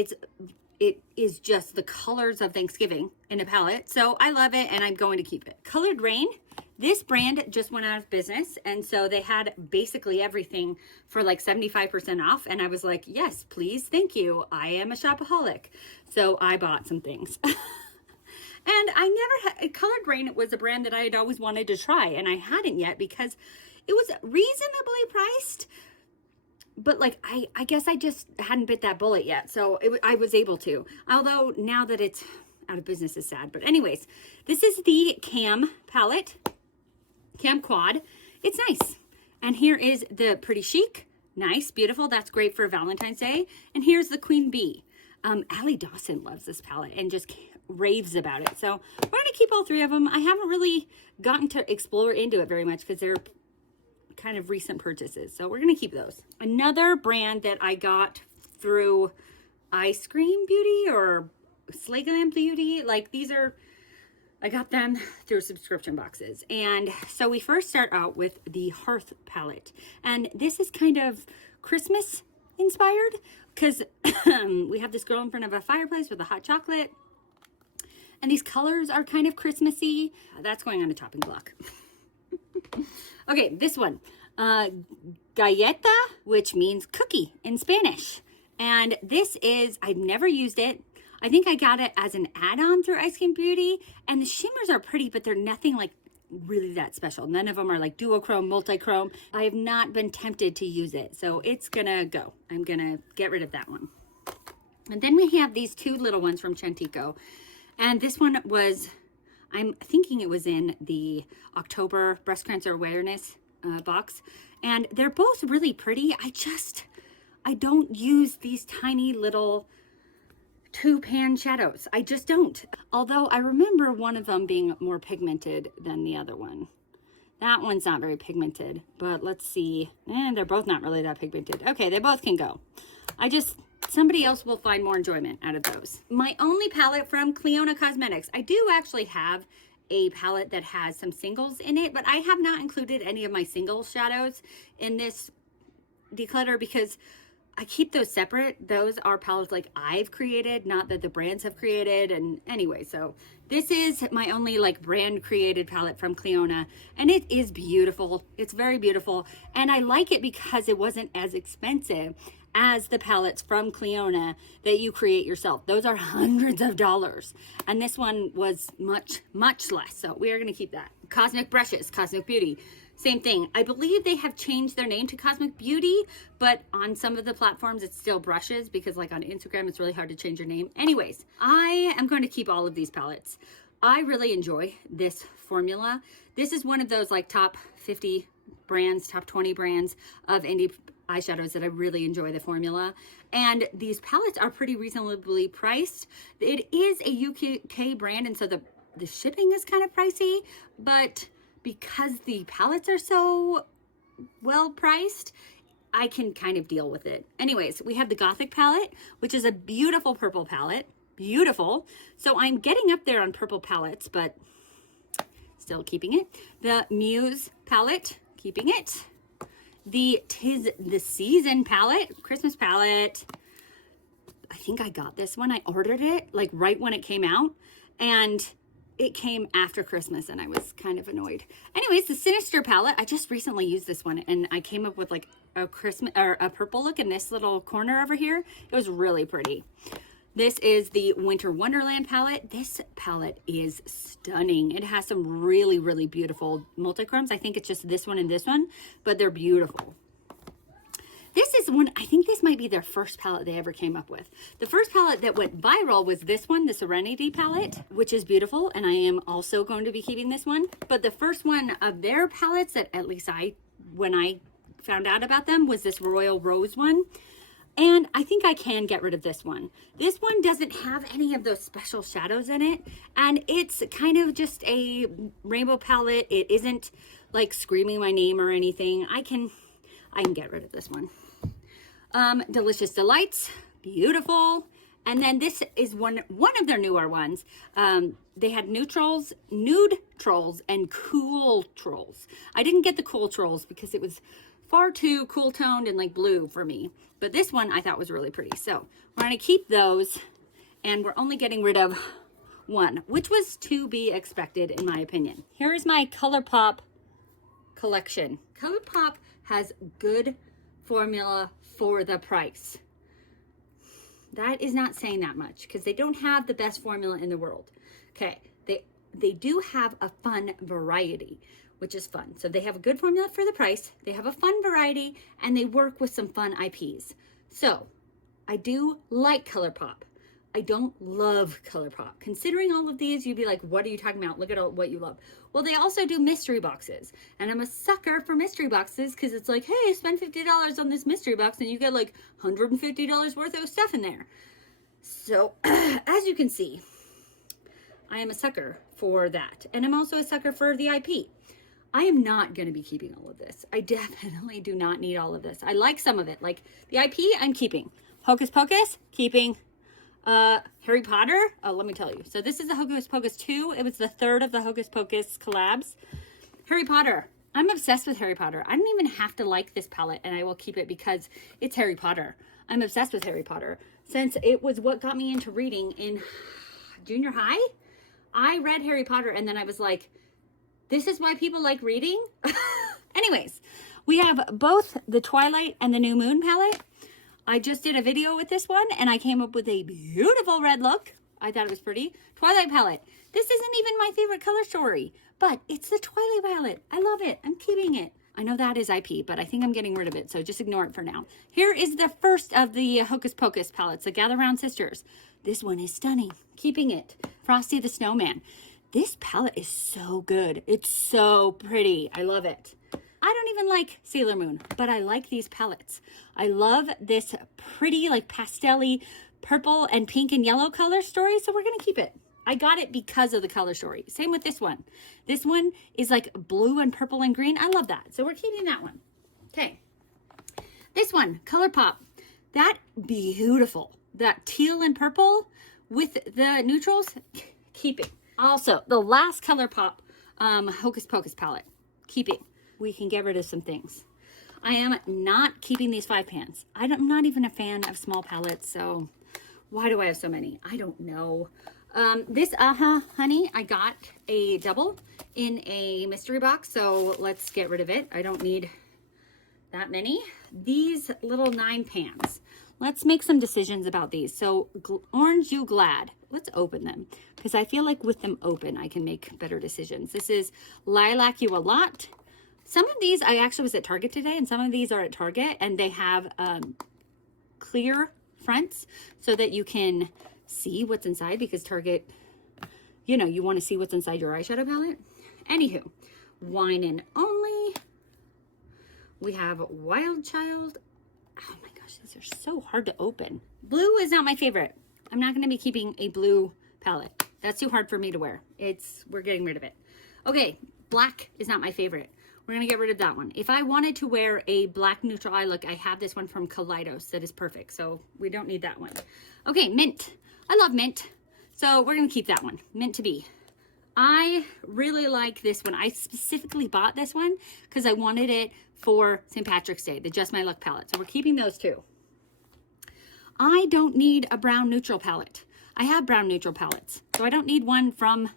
It is just the colors of Thanksgiving in a palette. So I love it and I'm going to keep it. Colored Rain. This brand just went out of business, and so they had basically everything for 75% off, and I was like, yes, please, thank you. I am a shopaholic. So I bought some things. And I never had, Colored Rain was a brand that I had always wanted to try, and I hadn't yet because it was reasonably priced, but I guess I just hadn't bit that bullet yet. So I was able to, although now that it's out of business is sad. But anyways, this is the Cam palette, Cam Quad. It's nice. And here is the Pretty Chic. Nice, beautiful. That's great for Valentine's Day. And here's the Queen Bee. Allie Dawson loves this palette and just raves about it. So we're going to keep all three of them. I haven't really gotten to explore into it very much because they're kind of recent purchases. So we're going to keep those. Another brand that I got through Ice Cream Beauty or Slay Glam Beauty, I got them through subscription boxes. And so we first start out with the Hearth palette. And this is kind of Christmas inspired because we have this girl in front of a fireplace with a hot chocolate. And these colors are kind of Christmassy. That's going on a chopping block. Okay, this one. Galleta, which means cookie in Spanish. And this is, I've never used it. I think I got it as an add-on through Ice Cream Beauty. And the shimmers are pretty, but they're nothing like really that special. None of them are like duochrome, multi-chrome. I have not been tempted to use it. So it's gonna go. I'm gonna get rid of that one. And then we have these two little ones from Chantico. And this one was, I'm thinking it was in the October breast cancer awareness box. And they're both really pretty. I don't use these tiny little 2-pan shadows. I just don't. Although I remember one of them being more pigmented than the other one. That one's not very pigmented, but let's see. They're both not really that pigmented. Okay, they both can go. Somebody else will find more enjoyment out of those. My only palette from Clionadh Cosmetics. I do actually have a palette that has some singles in it, but I have not included any of my single shadows in this declutter because I keep those separate. Those are palettes like I've created, not that the brands have created. And anyway, so this is my only like brand created palette from Clionadh, and it is beautiful. It's very beautiful. And I like it because it wasn't as expensive as the palettes from Clionadh that you create yourself. Those are hundreds of dollars. And this one was much, much less. So we are gonna keep that. Cosmic Brushes, Cosmic Beauty. Same thing. I believe they have changed their name to Cosmic Beauty, but on some of the platforms, it's still brushes because like on Instagram, it's really hard to change your name. Anyways, I am going to keep all of these palettes. I really enjoy this formula. This is one of those like top 50 brands, top 20 brands of indie eyeshadows that I really enjoy the formula. And these palettes are pretty reasonably priced. It is a UK brand, and so the shipping is kind of pricey, but because the palettes are so well priced, I can kind of deal with it. Anyways, we have the Gothic palette, which is a beautiful purple palette. Beautiful. So I'm getting up there on purple palettes, but still keeping it. The Muse palette, keeping it. The 'Tis the Season palette, Christmas palette. I think I got this one. I ordered it like right when it came out, and it came after Christmas, and I was kind of annoyed. Anyways, the Sinister palette, I just recently used this one, and I came up with like a Christmas or a purple look in this little corner over here. It was really pretty. This is the Winter Wonderland palette. This palette is stunning. It has some really, really beautiful multi-chromes. I think it's just this one and this one, but they're beautiful. This is one, I think this might be their first palette they ever came up with. The first palette that went viral was this one, the Serenity palette, which is beautiful, and I am also going to be keeping this one. But the first one of their palettes that at least when I found out about them, was this Royal Rose one. And I think I can get rid of this one. This one doesn't have any of those special shadows in it, and it's kind of just a rainbow palette. It isn't like screaming my name or anything. I can get rid of this one. Delicious Delights, beautiful. And then this is one of their newer ones. They had nude trolls, and cool trolls. I didn't get the cool trolls because it was far too cool toned and like blue for me. But this one I thought was really pretty. So we're gonna keep those, and we're only getting rid of one, which was to be expected in my opinion. Here is my ColourPop collection. ColourPop has good formula for the price. That is not saying that much because they don't have the best formula in the world. Okay, they do have a fun variety, which is fun. So they have a good formula for the price, they have a fun variety, and they work with some fun IPs. So I do like ColourPop. I don't love ColourPop. Considering all of these, you'd be like, what are you talking about? Look at what you love. Well, they also do mystery boxes, and I'm a sucker for mystery boxes because it's like, hey, spend $50 on this mystery box and you get like $150 worth of stuff in there. So as you can see, I am a sucker for that. And I'm also a sucker for the IP. I am not going to be keeping all of this. I definitely do not need all of this. I like some of it. Like the IP, I'm keeping. Hocus Pocus, keeping. Harry Potter, let me tell you. So this is the Hocus Pocus 2. It was the third of the Hocus Pocus collabs. Harry Potter. I'm obsessed with Harry Potter. I don't even have to like this palette, and I will keep it because it's Harry Potter. I'm obsessed with Harry Potter. Since it was what got me into reading in junior high, I read Harry Potter and then I was like, this is why people like reading? Anyways, we have both the Twilight and the New Moon palette. I just did a video with this one and I came up with a beautiful red look. I thought it was pretty. Twilight palette. This isn't even my favorite color story, but it's the Twilight palette. I love it. I'm keeping it. I know that is IP, but I think I'm getting rid of it, so just ignore it for now. Here is the first of the Hocus Pocus palettes, the Gather Round Sisters. This one is stunning. Keeping it. Frosty the Snowman. This palette is so good. It's so pretty. I love it. I don't even like Sailor Moon, but I like these palettes. I love this pretty, like pastel-y purple and pink and yellow color story, so we're going to keep it. I got it because of the color story. Same with this one. This one is like blue and purple and green. I love that. So we're keeping that one. Okay. This one, ColourPop. That beautiful. That teal and purple with the neutrals. Keeping. Also, the last ColourPop Hocus Pocus palette. Keeping. We can get rid of some things. I am not keeping these 5 pans. I'm not even a fan of small palettes, so why do I have so many? I don't know. This Honey, I got a double in a mystery box, so let's get rid of it. I don't need that many. These little 9 pans. Let's make some decisions about these. So Orange You Glad. Let's open them because I feel like with them open, I can make better decisions. This is Lilac You a Lot. Some of these, I actually was at Target today, and some of these are at Target, and they have clear fronts so that you can see what's inside, because Target, you know, you want to see what's inside your eyeshadow palette. Anywho, Wine and Only. We have Wild Child. Oh my gosh, these are so hard to open. Blue is not my favorite. I'm not going to be keeping a blue palette. That's too hard for me to wear. We're getting rid of it. Okay, black is not my favorite. We're going to get rid of that one. If I wanted to wear a black neutral eye look, I have this one from Kaleidos that is perfect. So we don't need that one. Okay, Mint. I love Mint. So we're going to keep that one. Mint to be. I really like this one. I specifically bought this one because I wanted it for St. Patrick's Day, the Just My Look palette. So we're keeping those two. I don't need a brown neutral palette. I have brown neutral palettes. So I don't need one from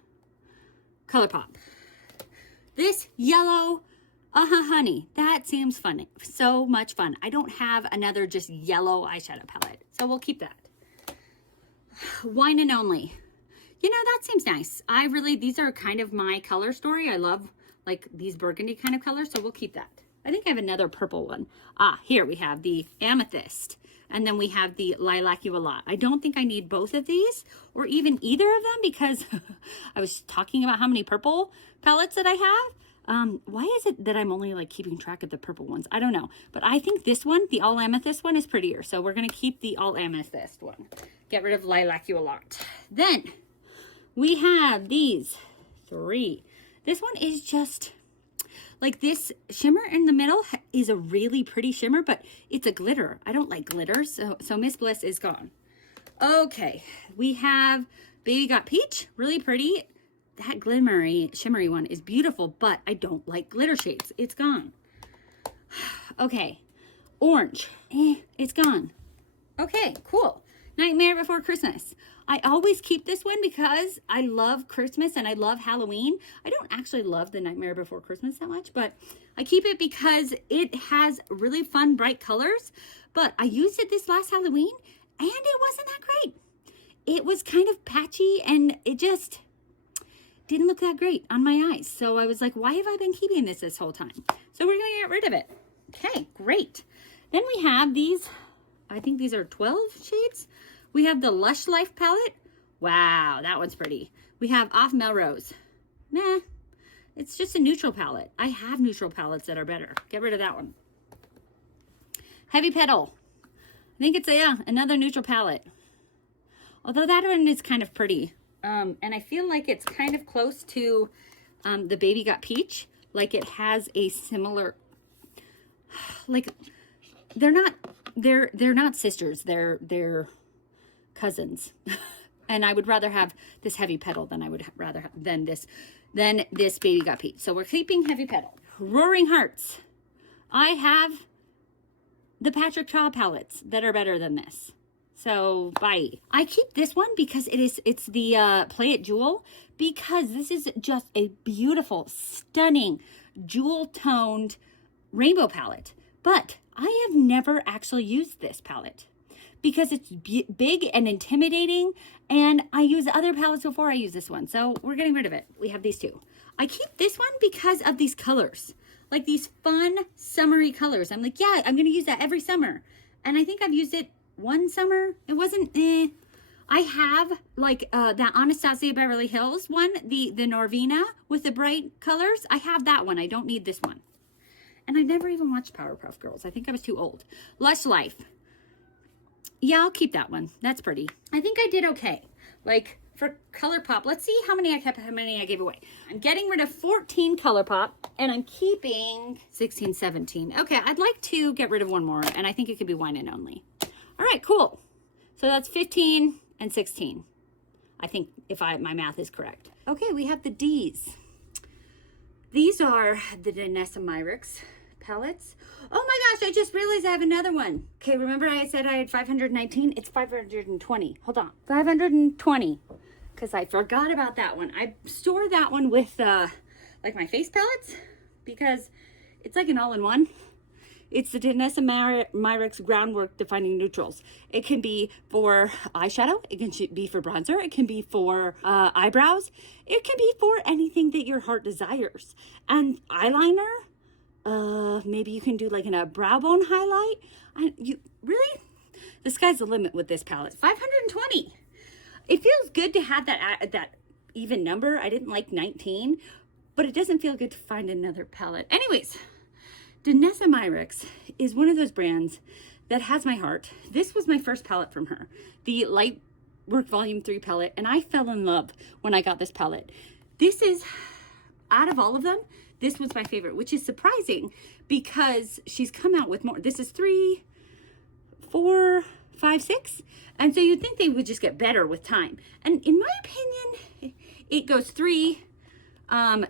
ColourPop. This yellow Honey, that seems fun. So much fun. I don't have another just yellow eyeshadow palette, so we'll keep that. Wine and Only. You know, that seems nice. These are kind of my color story. I love like these burgundy kind of colors, so we'll keep that. I think I have another purple one. Here we have the Amethyst, and then we have the Lilac You a Lot. I don't think I need both of these or even either of them because I was talking about how many purple palettes that I have. Why is it that I'm only like keeping track of the purple ones? I don't know, but I think this one, the All Amethyst one, is prettier. So we're going to keep the All Amethyst one. Get rid of Lilac You a Lot. Then we have these 3. This one is just like this shimmer in the middle is a really pretty shimmer, but it's a glitter. I don't like glitters. So Miss Bliss is gone. Okay. We have Baby Got Peach. Really pretty. That shimmery one is beautiful, but I don't like glitter shades. It's gone. Okay. Orange. It's gone. Okay, cool. Nightmare Before Christmas. I always keep this one because I love Christmas and I love Halloween. I don't actually love the Nightmare Before Christmas that much, but I keep it because it has really fun, bright colors. But I used it this last Halloween and it wasn't that great. It was kind of patchy and it just didn't look that great on my eyes. So I was like, why have I been keeping this whole time? So we're going to get rid of it. Okay, great. Then we have these, I think these are 12 shades. We have the Lush Life palette. Wow, that one's pretty. We have Off Melrose. Meh, it's just a neutral palette. I have neutral palettes that are better. Get rid of that one. Heavy Petal. I think it's another neutral palette. Although that one is kind of pretty. And I feel like it's kind of close to the Baby Got Peach. Like it has a similar, like they're not sisters. They're cousins. And I would rather have this Heavy Petal than I would rather have this Baby Got Peach. So we're keeping Heavy Petal. Roaring Hearts. I have the Patrick Shaw palettes that are better than this. So bye. I keep this one because it's the Play It Jewel, because this is just a beautiful, stunning, jewel toned rainbow palette. But I have never actually used this palette because it's big and intimidating, and I use other palettes before I use this one. So we're getting rid of it. We have these two. I keep this one because of these colors, like these fun summery colors. I'm like, yeah, I'm gonna use that every summer. And I think I've used it one summer. It wasn't, I have like that Anastasia Beverly Hills one, the Norvina with the bright colors. I have that one. I don't need this one. And I never even watched Powerpuff Girls. I think I was too old. Lush Life. Yeah, I'll keep that one. That's pretty. I think I did okay. Like for ColourPop, let's see how many I kept, how many I gave away. I'm getting rid of 14 ColourPop and I'm keeping 16, 17. Okay, I'd like to get rid of one more, and I think it could be wine and only. All right, cool. So that's 15 and 16. I think if my math is correct. Okay, we have the D's. These are the Danessa Myricks palettes. Oh my gosh, I just realized I have another one. Okay, remember I said I had 519? It's 520. Hold on. 520. Because I forgot about that one. I store that one with like my face palettes because it's like an all-in-one. It's the Danessa Myricks Groundwork Defining Neutrals. It can be for eyeshadow. It can be for bronzer. It can be for eyebrows. It can be for anything that your heart desires. And eyeliner, maybe you can do like a brow bone highlight. Really? The sky's the limit with this palette. 520. It feels good to have that even number. I didn't like 19, but it doesn't feel good to find another palette. Anyways, Danessa Myricks is one of those brands that has my heart. This was my first palette from her, the Light Work Volume 3 palette, and I fell in love when I got this palette. This is, out of all of them, this was my favorite, which is surprising because she's come out with more. This is 3, 4, 5, 6. And so you'd think they would just get better with time. And in my opinion, it goes 3,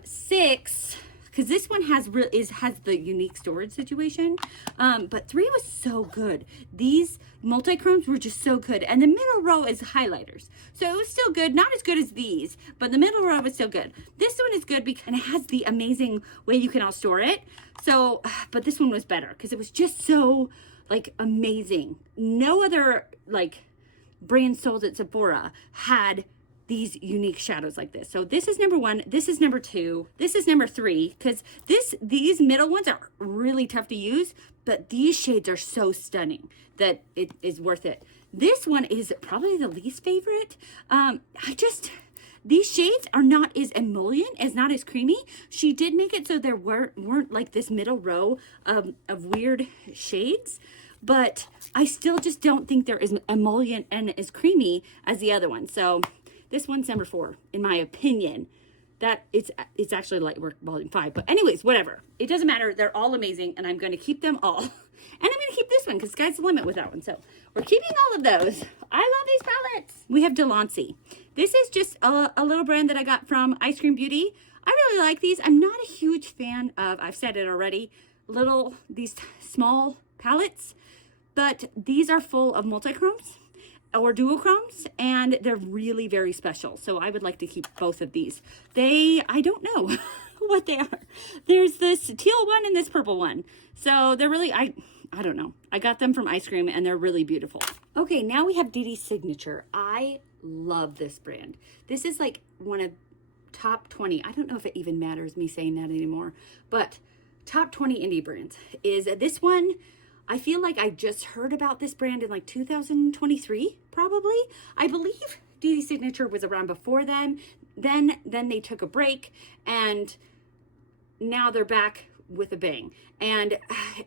6, because this one has the unique storage situation. But 3 was so good. These multi-chromes were just so good. And the middle row is highlighters. So it was still good. Not as good as these, but the middle row was still good. This one is good because it has the amazing way you can all store it. So, but this one was better because it was just so like amazing. No other like brand sold at Sephora had these unique shadows like this. So this is number 1, this is number 2, this is number 3, because these middle ones are really tough to use, but these shades are so stunning that it is worth it. This one is probably the least favorite. These shades are not as emollient, not as creamy. She did make it so there weren't like this middle row of weird shades, but I still just don't think they're as emollient and as creamy as the other one. So this one's number 4, in my opinion. That it's actually Light Work Volume 5. But anyways, whatever. It doesn't matter. They're all amazing, and I'm going to keep them all. And I'm going to keep this one because sky's the limit with that one. So we're keeping all of those. I love these palettes. We have Delancey. This is just a little brand that I got from Ice Cream Beauty. I really like these. I'm not a huge fan of, I've said it already, these small palettes. But these are full of multi-chromes or duochromes, and they're really very special. So I would like to keep both of these. I don't know what they are. There's this teal one and this purple one. So they're really, I don't know. I got them from Ice Cream and they're really beautiful. Okay, now we have DD Signature. I love this brand. This is like one of top 20. I don't know if it even matters me saying that anymore, but top 20 indie brands is this one. I feel like I just heard about this brand in like 2023, probably. I believe DD Signature was around before then. Then they took a break, and now they're back with a bang. And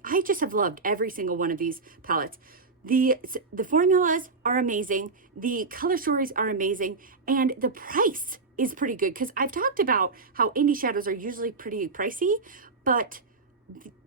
I just have loved every single one of these palettes. The formulas are amazing. The color stories are amazing. And the price is pretty good, because I've talked about how indie shadows are usually pretty pricey, but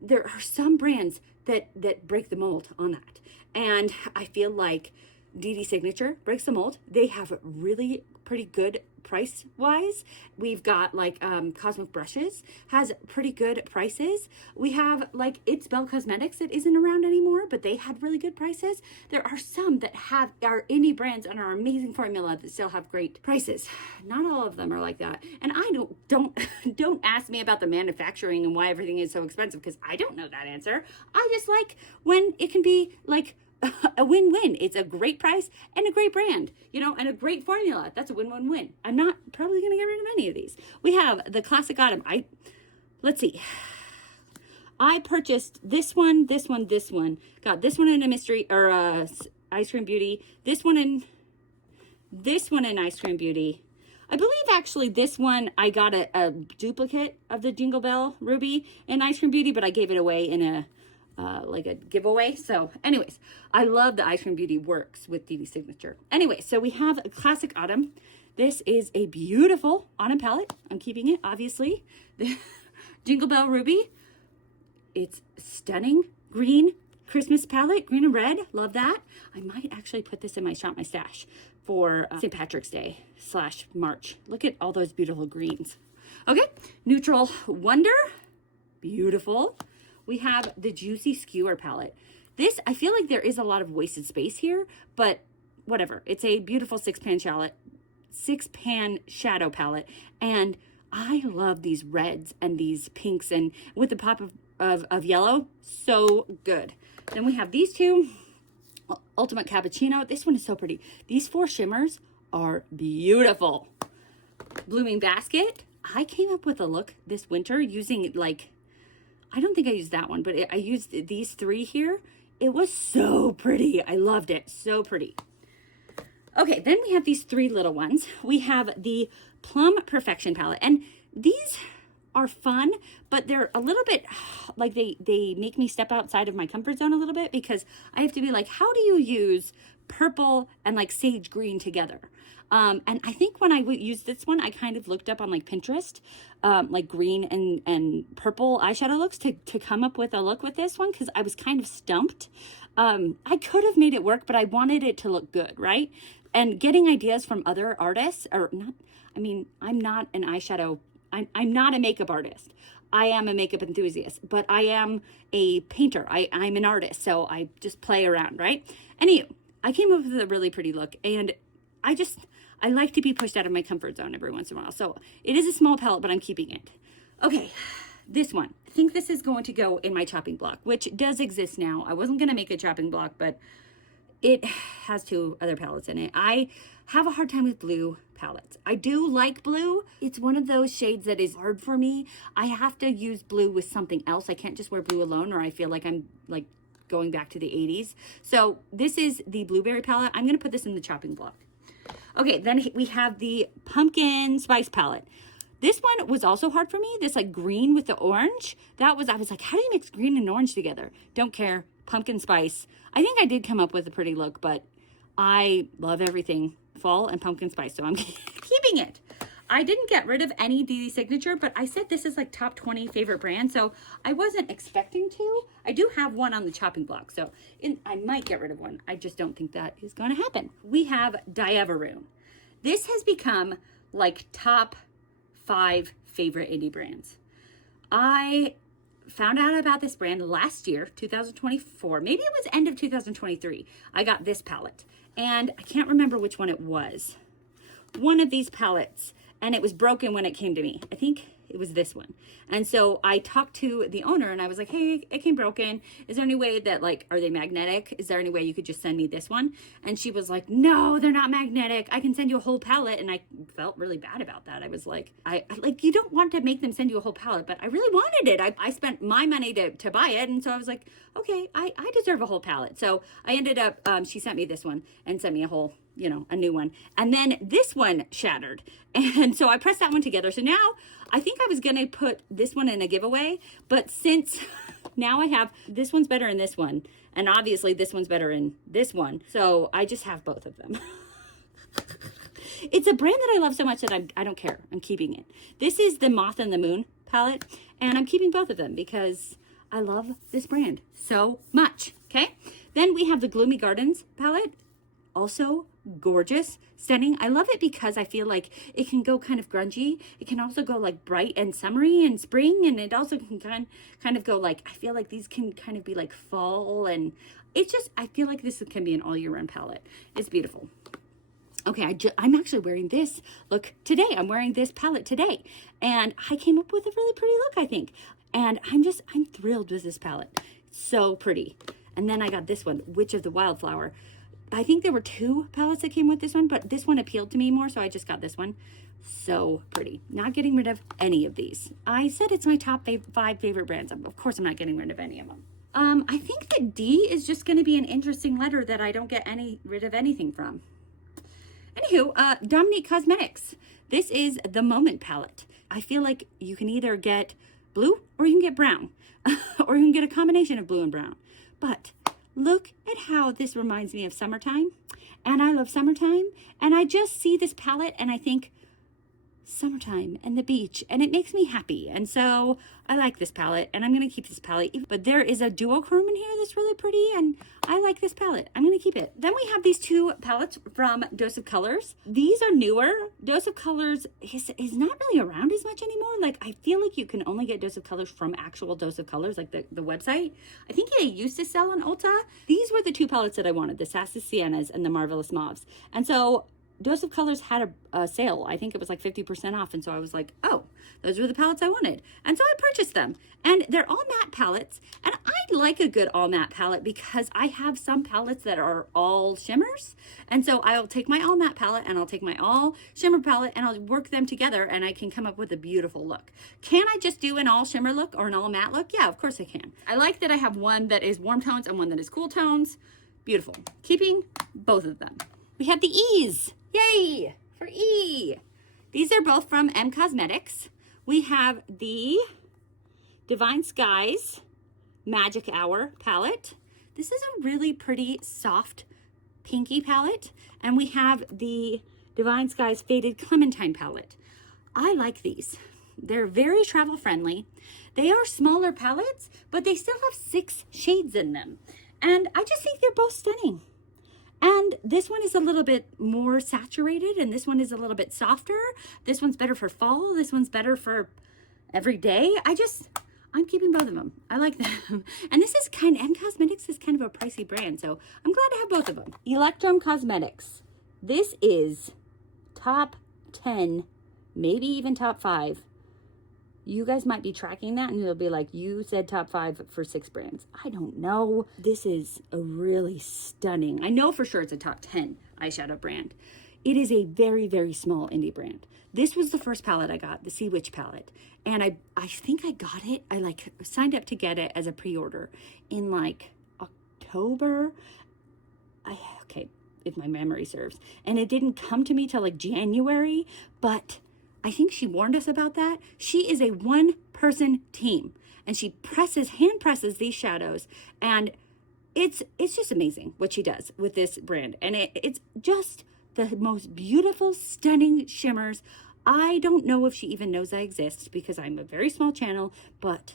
there are some brands that break the mold on that. And I feel like DD Signature breaks the mold. They have really pretty good price wise. We've got like Cosmic Brushes has pretty good prices. We have like It's Belle Cosmetics that isn't around anymore, but they had really good prices. There are some that are indie brands and are amazing formula that still have great prices. Not all of them are like that. And I don't ask me about the manufacturing and why everything is so expensive, because I don't know that answer. I just like when it can be like a win-win. It's a great price and a great brand, you know, and a great formula. That's a win-win-win. I'm not probably going to get rid of any of these. We have the Classic Autumn. Let's see. I purchased this one. Got this one in a mystery or Ice Cream Beauty. This one in Ice Cream Beauty. I believe actually this one I got a duplicate of the Jingle Bell Ruby in Ice Cream Beauty, but I gave it away in a like a giveaway. So anyways, I love the Ice Cream Beauty works with DD Signature. Anyway, so we have a Classic Autumn. This is a beautiful autumn palette. I'm keeping it, obviously. The Jingle Bell Ruby. It's stunning green Christmas palette, green and red. Love that. I might actually put this in my Shop My Stash for St. Patrick's Day / March. Look at all those beautiful greens. Okay, Neutral Wonder. Beautiful. We have the Juicy Skewer palette. This, I feel like there is a lot of wasted space here, but whatever. It's a beautiful six-pan shadow palette. And I love these reds and these pinks and with the pop of yellow. So good. Then we have these two. Ultimate Cappuccino. This one is so pretty. These 4 shimmers are beautiful. Blooming Basket. I came up with a look this winter using like, I don't think I used that one, but I used these 3 here. It was so pretty. I loved it. So pretty. Okay, then we have these 3 little ones. We have the Plum Perfection palette. And these are fun, but they're a little bit like they make me step outside of my comfort zone a little bit, because I have to be like, how do you use purple and like sage green together? And I think when I used this one, I kind of looked up on like Pinterest, like green and purple eyeshadow looks to come up with a look with this one, because I was kind of stumped. I could have made it work, but I wanted it to look good, right? And getting ideas from other artists, or not, I mean, I'm not an eyeshadow, I'm not a makeup artist. I am a makeup enthusiast, but I am a painter. I'm an artist, so I just play around, right? Anyway, I came up with a really pretty look, and I like to be pushed out of my comfort zone every once in a while. So it is a small palette, but I'm keeping it. Okay, this one. I think this is going to go in my chopping block, which does exist now. I wasn't going to make a chopping block, but it has 2 other palettes in it. I have a hard time with blue palettes. I do like blue. It's one of those shades that is hard for me. I have to use blue with something else. I can't just wear blue alone, or I feel like I'm like going back to the 80s. So this is the Blueberry palette. I'm going to put this in the chopping block. Okay, then we have the Pumpkin Spice palette. This one was also hard for me. This like green with the orange. I was like, how do you mix green and orange together? Don't care. Pumpkin Spice. I think I did come up with a pretty look, but I love everything fall and pumpkin spice, so I'm keeping it. I didn't get rid of any DD Signature, but I said this is like top 20 favorite brand, so I wasn't expecting to. I do have one on the chopping block, so I might get rid of one. I just don't think that is going to happen. We have Diaveroon. This has become like top 5 favorite indie brands. I found out about this brand last year, 2024. Maybe it was end of 2023. I got this palette, and I can't remember which one it was. One of these palettes, and it was broken when it came to me. I think it was this one. And so I talked to the owner, and I was like, hey, it came broken. Is there any way that, like, are they magnetic? Is there any way you could just send me this one? And she was like, no, they're not magnetic. I can send you a whole palette. And I felt really bad about that. I was like, you don't want to make them send you a whole palette, but I really wanted it. I spent my money to buy it. And so I was like, okay, I deserve a whole palette. So I ended up, she sent me this one and sent me a whole, you know, a new one. And then this one shattered. And so I pressed that one together. So now I think I was going to put this one in a giveaway, but since now I have this one's better in this one, and obviously this one's better in this one, so I just have both of them. It's a brand that I love so much that I don't care. I'm keeping it. This is the Moth and the Moon palette, and I'm keeping both of them because I love this brand so much. Okay, then we have the Gloomy Gardens palette. Also gorgeous, stunning. I love it because I feel like it can go kind of grungy. It can also go like bright and summery and spring, and it also can kind of go like, I feel like these can kind of be like fall, and it's just, I feel like this can be an all year round palette. It's beautiful. Okay, I'm actually wearing this look today. I'm wearing this palette today, and I came up with a really pretty look, I think. And I'm thrilled with this palette. It's so pretty. And then I got this one, Witch of the Wildflower. I think there were 2 palettes that came with this one, but this one appealed to me more, so I just got this one. So pretty. Not getting rid of any of these. I said it's my top 5 favorite brands. Of course, I'm not getting rid of any of them. I think that D is just going to be an interesting letter that I don't get rid of anything from. Anywho, Dominique Cosmetics. This is the Moment palette. I feel like you can either get blue or you can get brown, or you can get a combination of blue and brown. But look at how this reminds me of summertime, and I love summertime, and I just see this palette and I think summertime and the beach, and it makes me happy. And so I like this palette, and I'm going to keep this palette. But there is a duochrome in here that's really pretty, and I like this palette. I'm going to keep it. Then we have these 2 palettes from Dose of Colors. These are newer. Dose of Colors is not really around as much anymore. Like, I feel like you can only get Dose of Colors from actual Dose of Colors, like the website. I think they used to sell on Ulta. These were the 2 palettes that I wanted, the Sassy Siennas and the Marvelous Mauves. And so Dose of Colors had a sale. I think it was like 50% off. And so I was like, oh, those were the palettes I wanted. And so I purchased them. And they're all matte palettes. And I like a good all matte palette because I have some palettes that are all shimmers. And so I'll take my all matte palette and I'll take my all shimmer palette and I'll work them together, and I can come up with a beautiful look. Can I just do an all shimmer look or an all matte look? Yeah, of course I can. I like that I have one that is warm tones and one that is cool tones. Beautiful. Keeping both of them. We have the E's. Yay for E. These are both from M Cosmetics. We have the Divine Skies Magic Hour palette. This is a really pretty soft pinky palette. And we have the Divine Skies Faded Clementine palette. I like these. They're very travel friendly. They are smaller palettes, but they still have 6 shades in them. And I just think they're both stunning. And this one is a little bit more saturated, and this one is a little bit softer. This one's better for fall. This one's better for every day. I'm keeping both of them. I like them. And this is M Cosmetics is kind of a pricey brand, so I'm glad to have both of them. Electrum Cosmetics. This is top 10, maybe even top 5. You guys might be tracking that and you'll be like, you said top 5 for 6 brands. I don't know. This is a really stunning, I know for sure it's a top 10 eyeshadow brand. It is a very, very small indie brand. This was the first palette I got, the Sea Witch palette. And I think I got it. I signed up to get it as a pre-order in like October. Okay, if my memory serves. And it didn't come to me till like January, but I think she warned us about that. She is a 1-person team, and she hand presses these shadows, and it's just amazing what she does with this brand. And it's just the most beautiful, stunning shimmers. I don't know if she even knows I exist because I'm a very small channel, but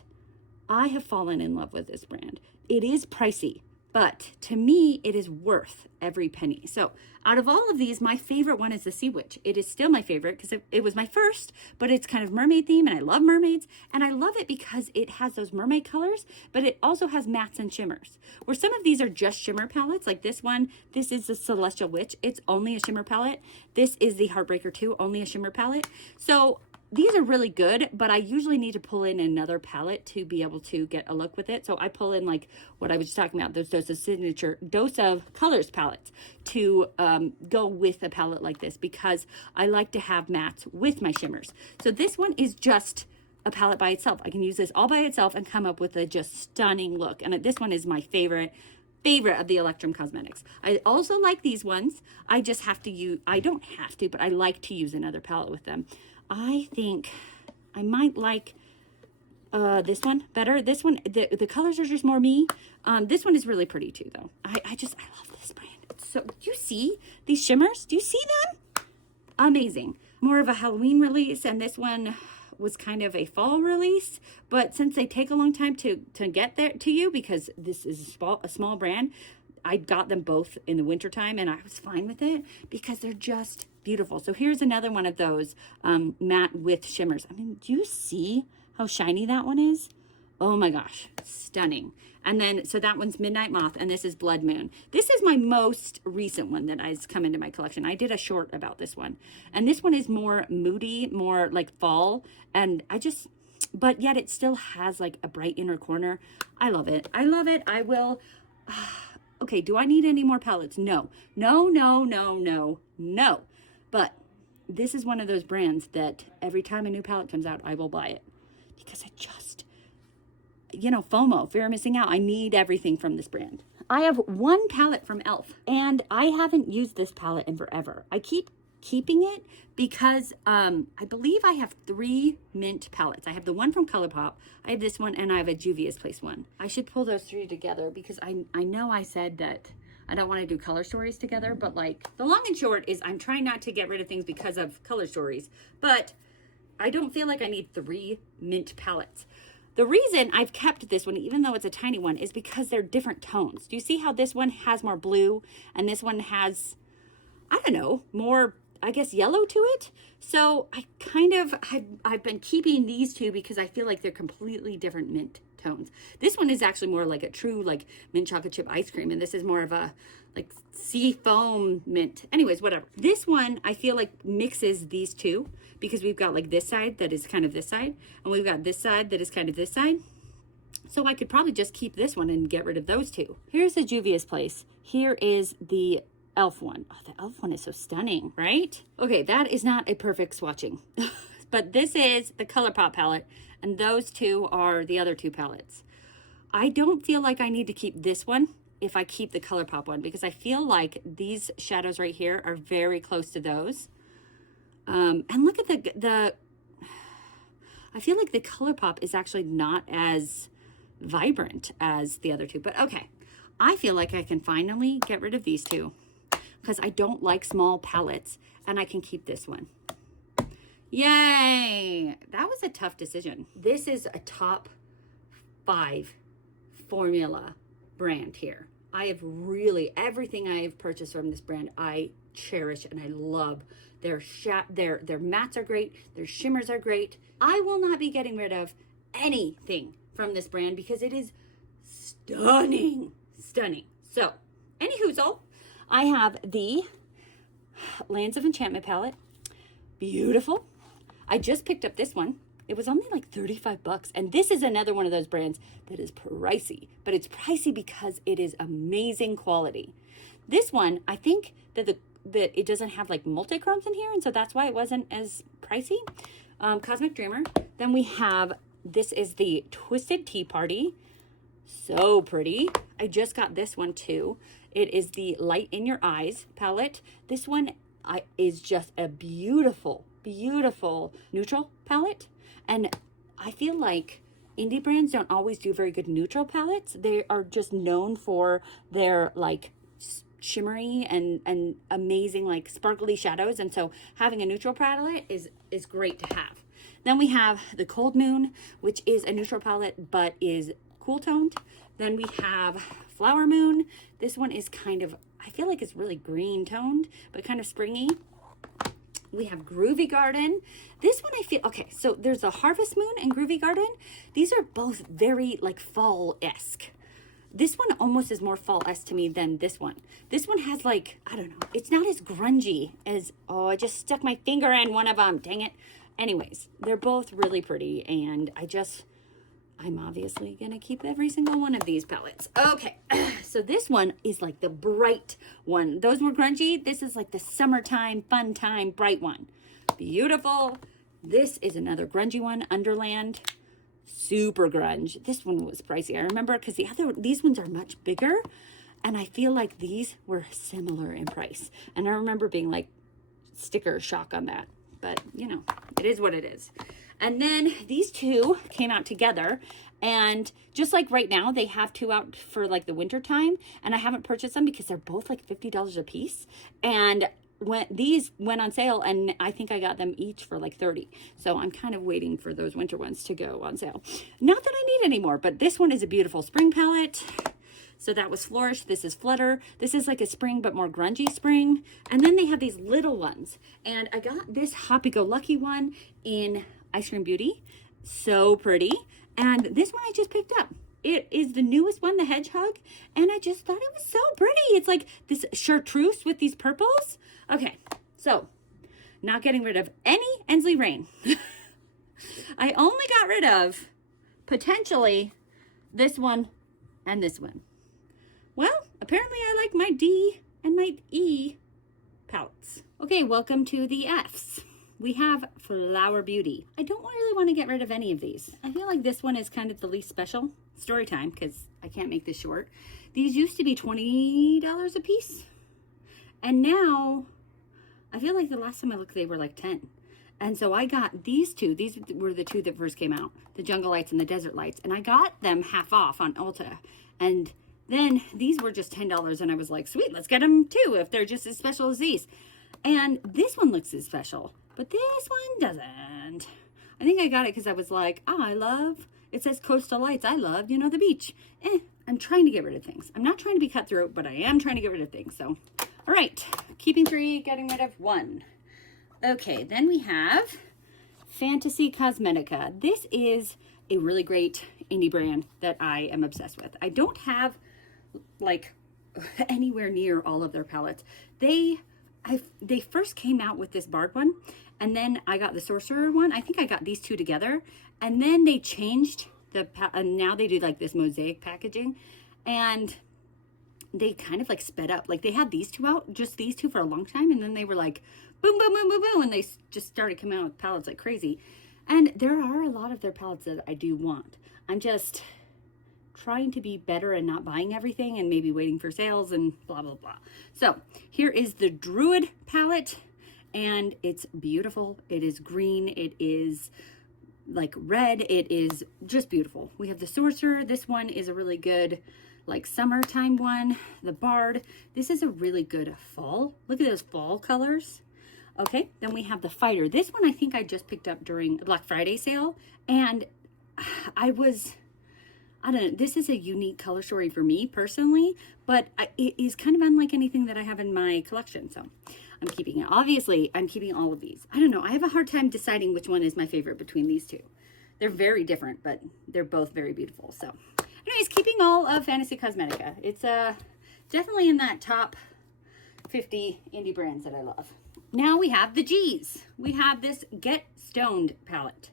I have fallen in love with this brand. It is pricey, but to me, it is worth every penny. So out of all of these, my favorite one is the Sea Witch. It is still my favorite because it was my first, but it's kind of mermaid theme, and I love mermaids. And I love it because it has those mermaid colors, but it also has mattes and shimmers. Where some of these are just shimmer palettes, like this one, this is the Celestial Witch. It's only a shimmer palette. This is the Heartbreaker 2, only a shimmer palette. So these are really good, but I usually need to pull in another palette to be able to get a look with it. So I pull in like what I was just talking about, those Dose of Colors palettes to go with a palette like this, because I like to have mattes with my shimmers. So this one is just a palette by itself. I can use this all by itself and come up with a just stunning look. And this one is my favorite of the Electrum Cosmetics. I also like these ones. I just have to use, I don't have to, but I like to use another palette with them. I think I might like this one better. This one, the colors are just more me. This one is really pretty too, though. I love this brand. So, do you see these shimmers? Do you see them? Amazing. More of a Halloween release, and this one was kind of a fall release. But since they take a long time to get there to you, because this is a small brand, I got them both in the wintertime and I was fine with it because they're just beautiful. So here's another one of those matte with shimmers. I mean, do you see how shiny that one is? Oh my gosh, stunning. And then, so that one's Midnight Moth, and this is Blood Moon. This is my most recent one that has come into my collection. I did a short about this one. And this one is more moody, more like fall. And but yet it still has like a bright inner corner. I love it. I love it. I will. Okay, do I need any more palettes? No. No, no, no, no, no. But this is one of those brands that every time a new palette comes out, I will buy it. Because I just, FOMO, fear of missing out. I need everything from this brand. I have one palette from e.l.f. and I haven't used this palette in forever. I keep keeping it because I believe I have 3 mint palettes. I have the one from ColourPop, I have this one, and I have a Juvia's Place one. I should pull those 3 together because I know I said that I don't want to do color stories together, but like the long and short is I'm trying not to get rid of things because of color stories, but I don't feel like I need 3 mint palettes. The reason I've kept this one, even though it's a tiny one, is because they're different tones. Do you see how this one has more blue and this one has, I don't know, more, I guess, yellow to it? So I've been keeping these 2 because I feel like they're completely different mint tones. This one is actually more like a true like mint chocolate chip ice cream, and this is more of a like sea foam mint. Anyways, whatever. This one I feel like mixes these 2 because we've got like this side that is kind of this side, and we've got this side that is kind of this side. So I could probably just keep this one and get rid of those 2. Here's the Juvia's Place. Here is the e.l.f. one. Oh, the e.l.f. one is so stunning, right? Okay, that is not a perfect swatching. But this is the ColourPop palette, and those 2 are the other 2 palettes. I don't feel like I need to keep this one if I keep the ColourPop one, because I feel like these shadows right here are very close to those. And look at the I feel like the ColourPop is actually not as vibrant as the other 2, but okay. I feel like I can finally get rid of these 2 because I don't like small palettes, and I can keep this one. Yay! That was a tough decision. This is a top 5 formula brand here. I have really, everything I have purchased from this brand, I cherish and I love. Their mattes are great. Their shimmers are great. I will not be getting rid of anything from this brand because it is stunning. Stunning. So, anyhoozle, I have the Lands of Enchantment palette. Beautiful. I just picked up this one. It was only like 35 bucks. And this is another one of those brands that is pricey, but it's pricey because it is amazing quality. This one, I think that it doesn't have like multi-chromes in here, and so that's why it wasn't as pricey. Cosmic Dreamer. Then we have, this is the Twisted Tea Party. So pretty. I just got this one too. It is the Light in Your Eyes palette. This one is just a beautiful, beautiful neutral palette. And I feel like indie brands don't always do very good neutral palettes. They are just known for their like shimmery and amazing like sparkly shadows. And so having a neutral palette is great to have. Then we have the Cold Moon, which is a neutral palette but is cool toned. Then we have Flower Moon. This one is kind of, I feel like it's really green toned, but kind of springy. We have Groovy Garden. This one I feel, okay, so there's a Harvest Moon and Groovy Garden. These are both very like fall-esque. This one almost is more fall-esque to me than this one. This one has like, I don't know, it's not as grungy as, oh, I just stuck my finger in one of them, dang it. Anyways, they're both really pretty, and I'm obviously gonna keep every single one of these palettes. Okay, so this one is like the bright one. Those were grungy. This is like the summertime, fun time, bright one. Beautiful. This is another grungy one, Underland. Super grunge. This one was pricey. I remember because these ones are much bigger, and I feel like these were similar in price. And I remember being like sticker shock on that. But you know, it is what it is. And then these 2 came out together, and just like right now, they have 2 out for like the winter time, and I haven't purchased them because they're both like $50 a piece. And when these went on sale, and I think I got them each for like 30. So I'm kind of waiting for those winter ones to go on sale. Not that I need any more, but this one is a beautiful spring palette. So that was Flourish. This is Flutter. This is like a spring, but more grungy spring. And then they have these little ones. And I got this Happy-Go-Lucky one in Ice Cream Beauty. So pretty. And this one I just picked up. It is the newest one, the Hedgehog. And I just thought it was so pretty. It's like this chartreuse with these purples. Okay, so not getting rid of any Ensley Rain. I only got rid of potentially this one and this one. Well, apparently I like my D and my E palettes. Okay, welcome to the Fs. We have Flower Beauty. I don't really want to get rid of any of these. I feel like this one is kind of the least special. Story time, because I can't make this short. These used to be $20 a piece. And now, I feel like the last time I looked, they were like 10. And so I got these two. These were the two that first came out, the Jungle Lights and the Desert Lights. And I got them half off on Ulta. And then these were just $10. And I was like, sweet, let's get them too if they're just as special as these. And this one looks as special, but this one doesn't. I think I got it because I was like, oh, I love, it says Coastal Lights. I love, you know, the beach. I'm trying to get rid of things. I'm not trying to be cutthroat, but I am trying to get rid of things. So, all right, keeping 3, getting rid of 1. Okay, then we have Fantasy Cosmetica. This is a really great indie brand that I am obsessed with. I don't have like anywhere near all of their palettes. They first came out with this barred one, and then I got the Sorcerer one. I think I got these two together, and then they changed and now they do like this mosaic packaging, and they kind of like sped up. Like they had these two out, just these two, for a long time, and then they were like boom, boom, boom, boom, boom, and they just started coming out with palettes like crazy. And there are a lot of their palettes that I do want. I'm just trying to be better and not buying everything and maybe waiting for sales and blah, blah, blah. So here is the Druid palette, and it's beautiful. It is green. It is like red. It is just beautiful. We have the Sorcerer. This one is a really good like summertime one. The Bard. This is a really good fall. Look at those fall colors. Okay, then we have the Fighter. This one I think I just picked up during the Black Friday sale, and I don't know, this is a unique color story for me personally, but it is kind of unlike anything that I have in my collection, so I'm keeping it. Obviously, I'm keeping all of these. I don't know, I have a hard time deciding which one is my favorite between these two. They're very different, but they're both very beautiful. So anyways, keeping all of Fantasy Cosmetica. It's definitely in that top 50 indie brands that I love. Now we have the G's. We have this Get Stoned palette.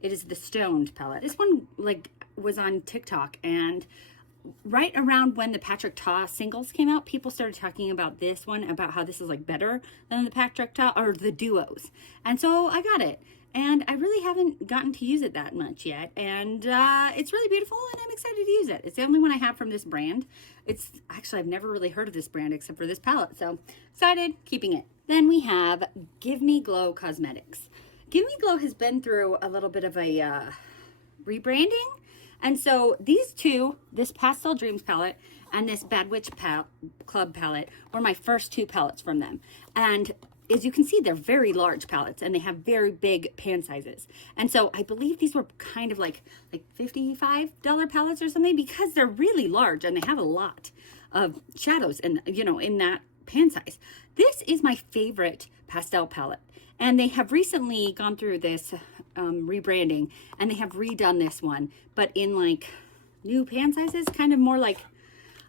It is the Stoned palette. This one like was on TikTok, and right around when the Patrick Ta singles came out, people started talking about this one, about how this is like better than the Patrick Ta or the duos. And so I got it, and I really haven't gotten to use it that much yet. And it's really beautiful, and I'm excited to use it. It's the only one I have from this brand. It's actually, I've never really heard of this brand except for this palette. So excited, keeping it. Then we have Give Me Glow Cosmetics. Give Me Glow has been through a little bit of a rebranding. And so these two, this Pastel Dreams palette and this Bad Witch Club palette, were my first two palettes from them. And as you can see, they're very large palettes, and they have very big pan sizes. And so I believe these were kind of like $55 palettes or something, because they're really large and they have a lot of shadows and, you know, in that pan size. This is my favorite pastel palette, and they have recently gone through this rebranding, and they have redone this one, but in like new pan sizes, kind of more like,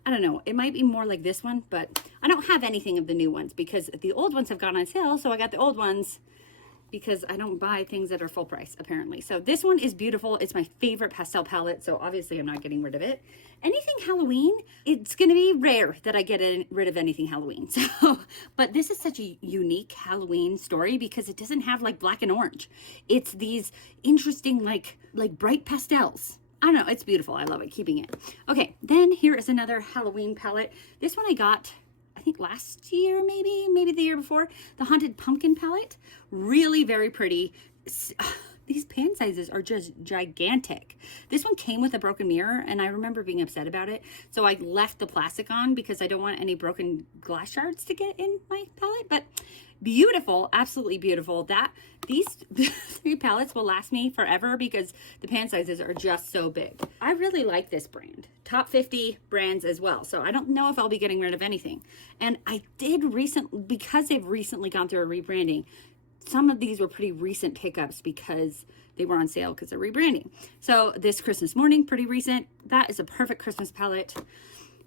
I don't know, it might be more like this one, but I don't have anything of the new ones because the old ones have gone on sale. So I got the old ones because I don't buy things that are full price, apparently. So this one is beautiful. It's my favorite pastel palette, so obviously I'm not getting rid of it. Anything Halloween, it's going to be rare that I get rid of anything Halloween. So, but this is such a unique Halloween story because it doesn't have like black and orange. It's these interesting like bright pastels. I don't know, it's beautiful. I love it, keeping it. Okay, then here is another Halloween palette. This one I got, I think last year, maybe the year before. The Haunted Pumpkin palette. Really very pretty. These pan sizes are just gigantic. This one came with a broken mirror, and I remember being upset about it. So I left the plastic on because I don't want any broken glass shards to get in my palette. But Beautiful, absolutely beautiful. These 3 palettes will last me forever because the pan sizes are just so big. I really like this brand. Top 50 brands as well. So I don't know if I'll be getting rid of anything. And I did because they've recently gone through a rebranding, some of these were pretty recent pickups because they were on sale because they're rebranding. So this Christmas morning, pretty recent. That is a perfect Christmas palette.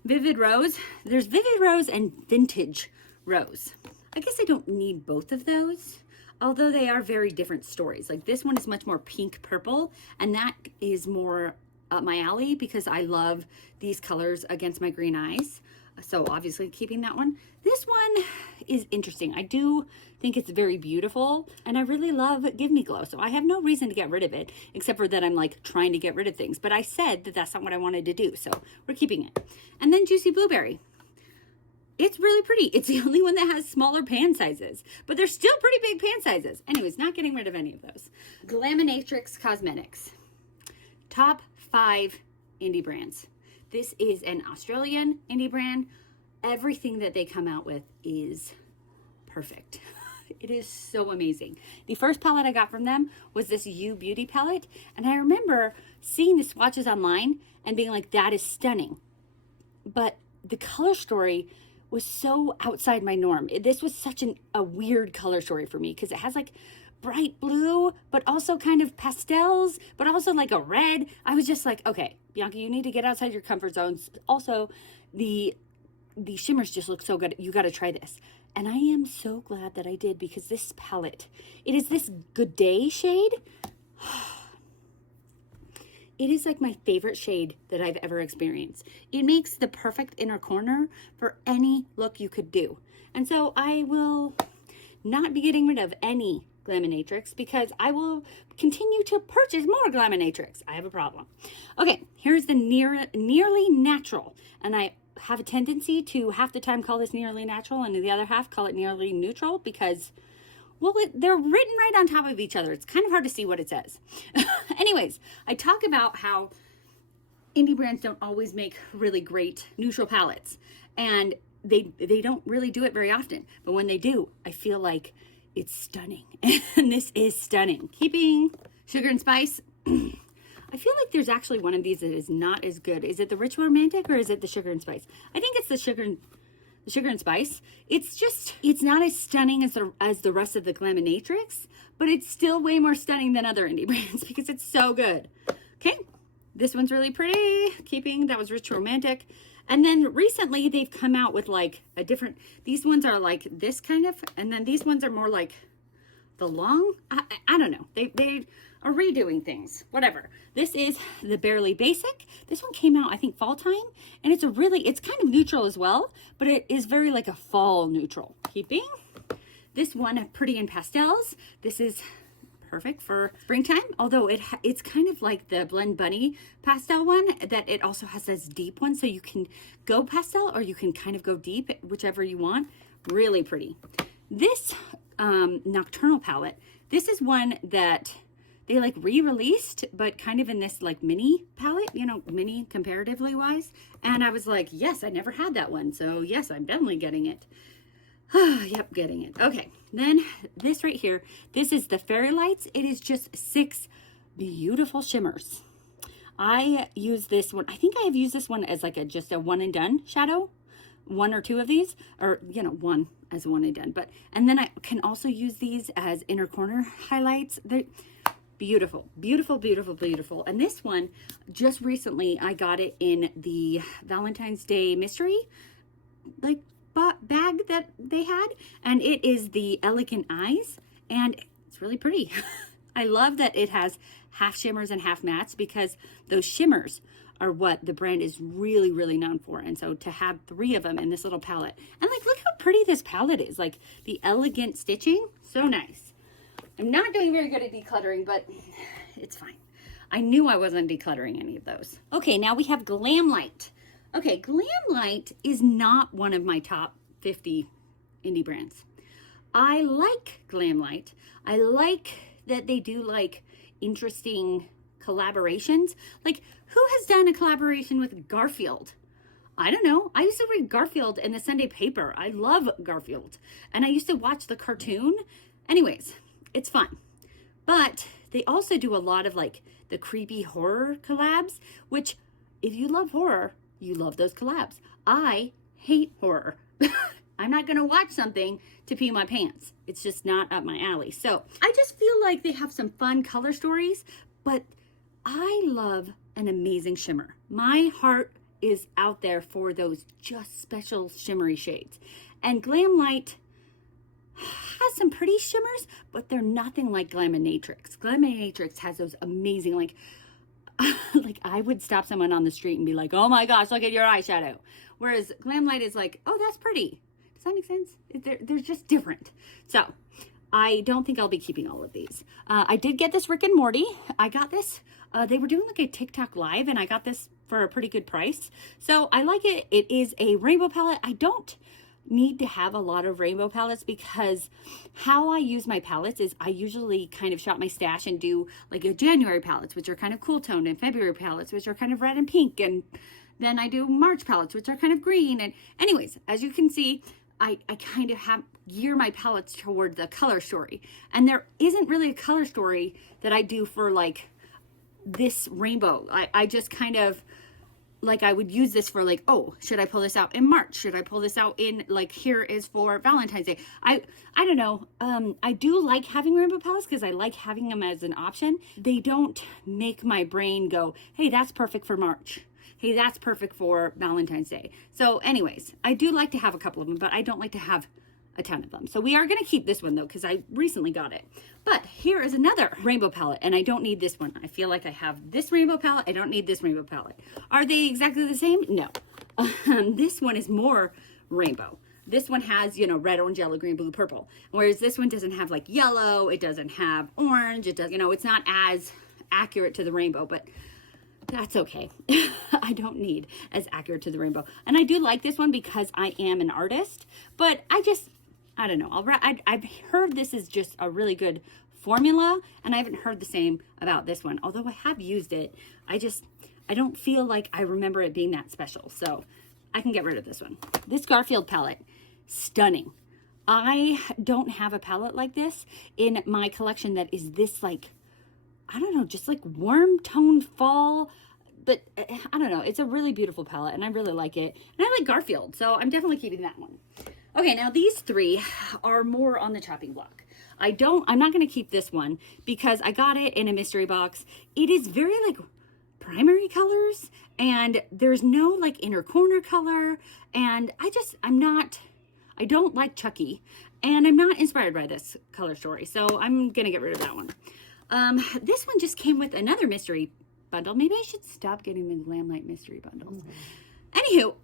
Vivid Rose. There's Vivid Rose and Vintage Rose. I guess I don't need both of those, although they are very different stories. Like this one is much more pink purple, and that is more up my alley because I love these colors against my green eyes. So obviously keeping that one. This one is interesting. I do think it's very beautiful, and I really love Give Me Glow. So I have no reason to get rid of it, except for that I'm like trying to get rid of things. But I said that that's not what I wanted to do, so we're keeping it. And then Juicy Blueberry. It's really pretty. It's the only one that has smaller pan sizes, but they're still pretty big pan sizes. Anyways, not getting rid of any of those. Glaminatrix Cosmetics. Top 5 indie brands. This is an Australian indie brand. Everything that they come out with is perfect. It is so amazing. The first palette I got from them was this You Beauty palette, and I remember seeing the swatches online and being like, that is stunning. But the color story was so outside my norm. This was such a weird color story for me because it has like bright blue, but also kind of pastels, but also like a red. I was just like, okay, Bianca, you need to get outside your comfort zones. Also, the shimmers just look so good. You got to try this. And I am so glad that I did because this palette, it is this Good Day shade. It is like my favorite shade that I've ever experienced. It makes the perfect inner corner for any look you could do. And so I will not be getting rid of any Glaminatrix because I will continue to purchase more Glaminatrix. I have a problem. Okay, here's the Nearly Natural. And I have a tendency to half the time call this Nearly Natural and the other half call it Nearly Neutral because, well, they're written right on top of each other. It's kind of hard to see what it says. Anyways, I talk about how indie brands don't always make really great neutral palettes. And they don't really do it very often. But when they do, I feel like it's stunning. And this is stunning. Keeping Sugar and Spice. I feel like there's actually one of these that is not as good. Is it the Rich Romantic or is it the Sugar and Spice? I think it's the Sugar and Spice. It's not as stunning as the rest of the Glaminatrix, but it's still way more stunning than other indie brands because it's so good. Okay, this one's really pretty. Keeping, that was Rich Romantic. And then recently they've come out with like a different, these ones are like this kind of, and then these ones are more like the long, I don't know. They are redoing things, whatever. This is the Barely Basic. This one came out, I think, fall time. And it's kind of neutral as well, but it is very like a fall neutral. Keeping this one Pretty in Pastels. This is perfect for springtime, although it's kind of like the Blend Bunny pastel one, that it also has this deep one, so you can go pastel or you can kind of go deep, whichever you want. Really pretty. This Nocturnal palette, this is one that they like re-released, but kind of in this like mini palette, you know, mini comparatively wise. And I was like, yes, I never had that one, so yes, I'm definitely getting it. Yep, getting it. Okay, then this right here, this is the Fairy Lights. It is just 6 beautiful shimmers. I use this one, I think I have used this one as like just a one and done shadow, 1 or 2 of these, or you know, one as one and done. And then I can also use these as inner corner highlights. They're beautiful, beautiful, beautiful, beautiful. And this one, just recently, I got it in the Valentine's Day mystery, like, bag that they had, and it is the Elegant Eyes, and it's really pretty. I love that it has half shimmers and half mattes because those shimmers are what the brand is really, really known for. And so to have 3 of them in this little palette, and like, look how pretty this palette is, like the elegant stitching, so nice. I'm not doing very good at decluttering, but it's fine. I knew I wasn't decluttering any of those. Okay, now we have Glam Light. Okay, Glam Light is not one of my top 50 indie brands. I like Glam Light. I like that they do like interesting collaborations. Like, who has done a collaboration with Garfield? I don't know. I used to read Garfield in the Sunday paper. I love Garfield. And I used to watch the cartoon. Anyways, it's fun. But they also do a lot of like the creepy horror collabs, which if you love horror, you love those collabs. I hate horror. I'm not going to watch something to pee my pants. It's just not up my alley. So I just feel like they have some fun color stories, but I love an amazing shimmer. My heart is out there for those just special shimmery shades. And Glamlite has some pretty shimmers, but they're nothing like Glaminatrix. Glaminatrix has those amazing, like I would stop someone on the street and be like, oh my gosh, look at your eyeshadow. Whereas Glamlite is like, oh, that's pretty. Does that make sense? They're just different. So I don't think I'll be keeping all of these. I did get this Rick and Morty. I got this. They were doing like a TikTok live and I got this for a pretty good price. So I like it. It is a rainbow palette. I don't need to have a lot of rainbow palettes because how I use my palettes is I usually kind of shop my stash and do like a January palettes, which are kind of cool toned, and February palettes, which are kind of red and pink. And then I do March palettes, which are kind of green. And anyways, as you can see, I kind of gear my palettes toward the color story. And there isn't really a color story that I do for like this rainbow. I just kind of, like I would use this for like, oh, should I pull this out in March? Should I pull this out in like, here is for Valentine's Day? I don't know. I do like having rainbow palettes because I like having them as an option. They don't make my brain go, hey, that's perfect for March. Hey, that's perfect for Valentine's Day. So anyways, I do like to have a couple of them, but I don't like to have a ton of them. So we are going to keep this one though, because I recently got it. But here is another rainbow palette, and I don't need this one. I feel like I have this rainbow palette. I don't need this rainbow palette. Are they exactly the same? No. This one is more rainbow. This one has, you know, red, orange, yellow, green, blue, purple. Whereas this one doesn't have like yellow. It doesn't have orange. It does, you know, it's not as accurate to the rainbow, but that's okay. I don't need as accurate to the rainbow. And I do like this one because I am an artist, but I don't know. I've heard this is just a really good formula, and I haven't heard the same about this one. Although I have used it, I don't feel like I remember it being that special. So I can get rid of this one. This Garfield palette, stunning. I don't have a palette like this in my collection that is this like, I don't know, just like warm toned fall. But I don't know. It's a really beautiful palette and I really like it. And I like Garfield, so I'm definitely keeping that one. Okay, now these three are more on the chopping block. I'm not going to keep this one because I got it in a mystery box. It is very like primary colors and there's no like inner corner color. And I don't like Chucky and I'm not inspired by this color story. So I'm going to get rid of that one. This one just came with another mystery bundle. Maybe I should stop getting the Glamlite mystery bundles. Anywho,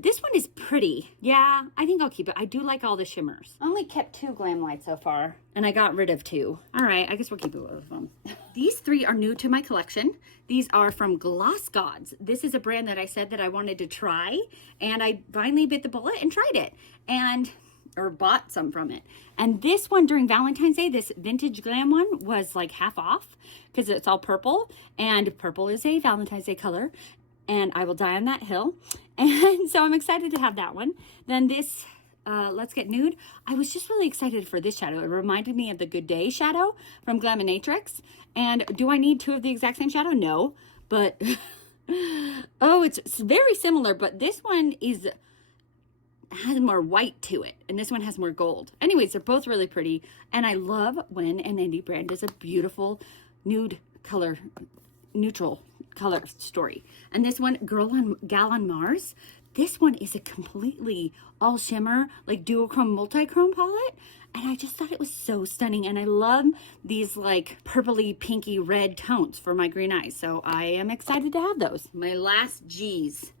this one is pretty. Yeah, I think I'll keep it. I do like all the shimmers. I only kept 2 Glamlites so far, and I got rid of 2. All right, I guess we'll keep it with them. These 3 are new to my collection. These are from Gloss Gods. This is a brand that I said that I wanted to try, and I finally bit the bullet and tried it, or bought some from it. And this one during Valentine's Day, this vintage glam one was like half off because it's all purple, and purple is a Valentine's Day color. And I will die on that hill. And so I'm excited to have that one. Then this, Let's Get Nude. I was just really excited for this shadow. It reminded me of the Good Day shadow from Glaminatrix. And do I need 2 of the exact same shadow? No. But, oh, it's very similar. But this one has more white to it. And this one has more gold. Anyways, they're both really pretty. And I love when an indie brand does a beautiful nude color, neutral color story. And this one, Gal on Mars, this one is a completely all shimmer, like duochrome, multi-chrome palette. And I just thought it was so stunning. And I love these like purpley, pinky, red tones for my green eyes. So I am excited to have those. My last G's.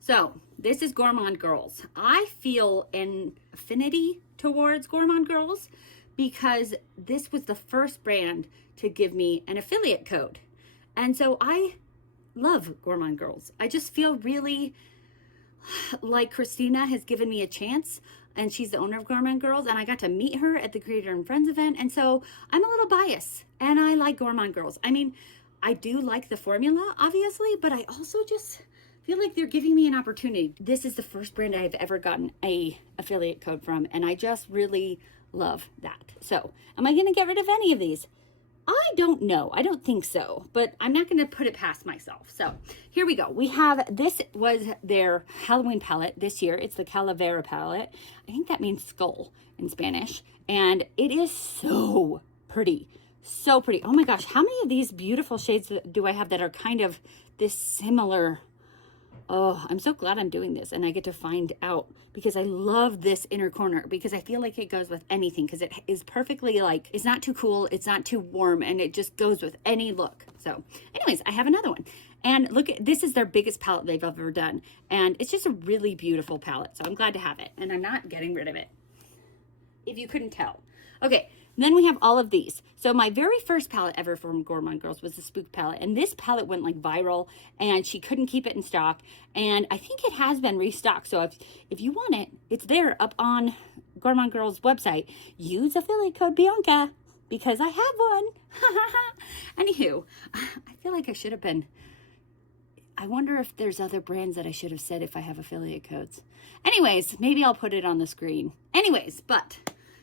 So this is Gourmand Girls. I feel an affinity towards Gourmand Girls because this was the first brand to give me an affiliate code. And so I love Gourmand Girls. I just feel really like Christina has given me a chance, and she's the owner of Gourmand Girls, and I got to meet her at the Creator and Friends event, and so I'm a little biased, and I like Gourmand Girls. I mean, I do like the formula, obviously, but I also just feel like they're giving me an opportunity. This is the first brand I've ever gotten a affiliate code from, and I just really love that. So am I going to get rid of any of these? I don't know. I don't think so, but I'm not going to put it past myself. So here we go. We have, this was their Halloween palette this year. It's the Calavera palette. I think that means skull in Spanish. And it is so pretty. So pretty. Oh my gosh. How many of these beautiful shades do I have that are kind of this similar? Oh, I'm so glad I'm doing this and I get to find out, because I love this inner corner, because I feel like it goes with anything, because it is perfectly like, it's not too cool, it's not too warm, and it just goes with any look. So anyways, I have another one. And look, this is their biggest palette they've ever done. And it's just a really beautiful palette. So I'm glad to have it. And I'm not getting rid of it, if you couldn't tell. Okay, then we have all of these. So my very first palette ever from Gourmand Girls was the Spook palette. And this palette went like viral, and she couldn't keep it in stock. And I think it has been restocked. So if you want it, it's there up on Gourmand Girls website. Use affiliate code Bianca, because I have one. Anywho, I feel like I should have been. I wonder if there's other brands that I should have said if I have affiliate codes. Anyways, maybe I'll put it on the screen. Anyways, but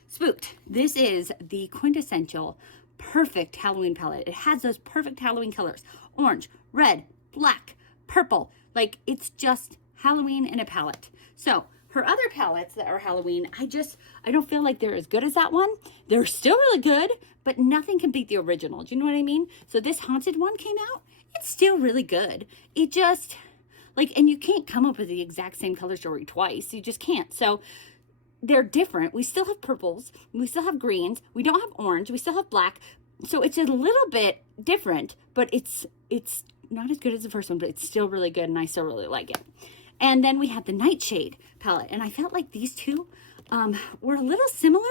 Spooked. This is the quintessential perfect Halloween palette. It has those perfect Halloween colors. Orange, red, black, purple. Like, it's just Halloween in a palette. So her other palettes that are Halloween, I don't feel like they're as good as that one. They're still really good, but nothing can beat the original. Do you know what I mean? So this Haunted one came out. It's still really good. It just, like, and you can't come up with the exact same color story twice. You just can't. So they're different. We still have purples. We still have greens. We don't have orange. We still have black. So it's a little bit different, but it's not as good as the first one, but it's still really good, and I still really like it. And then we had the Nightshade palette, and I felt like these two were a little similar,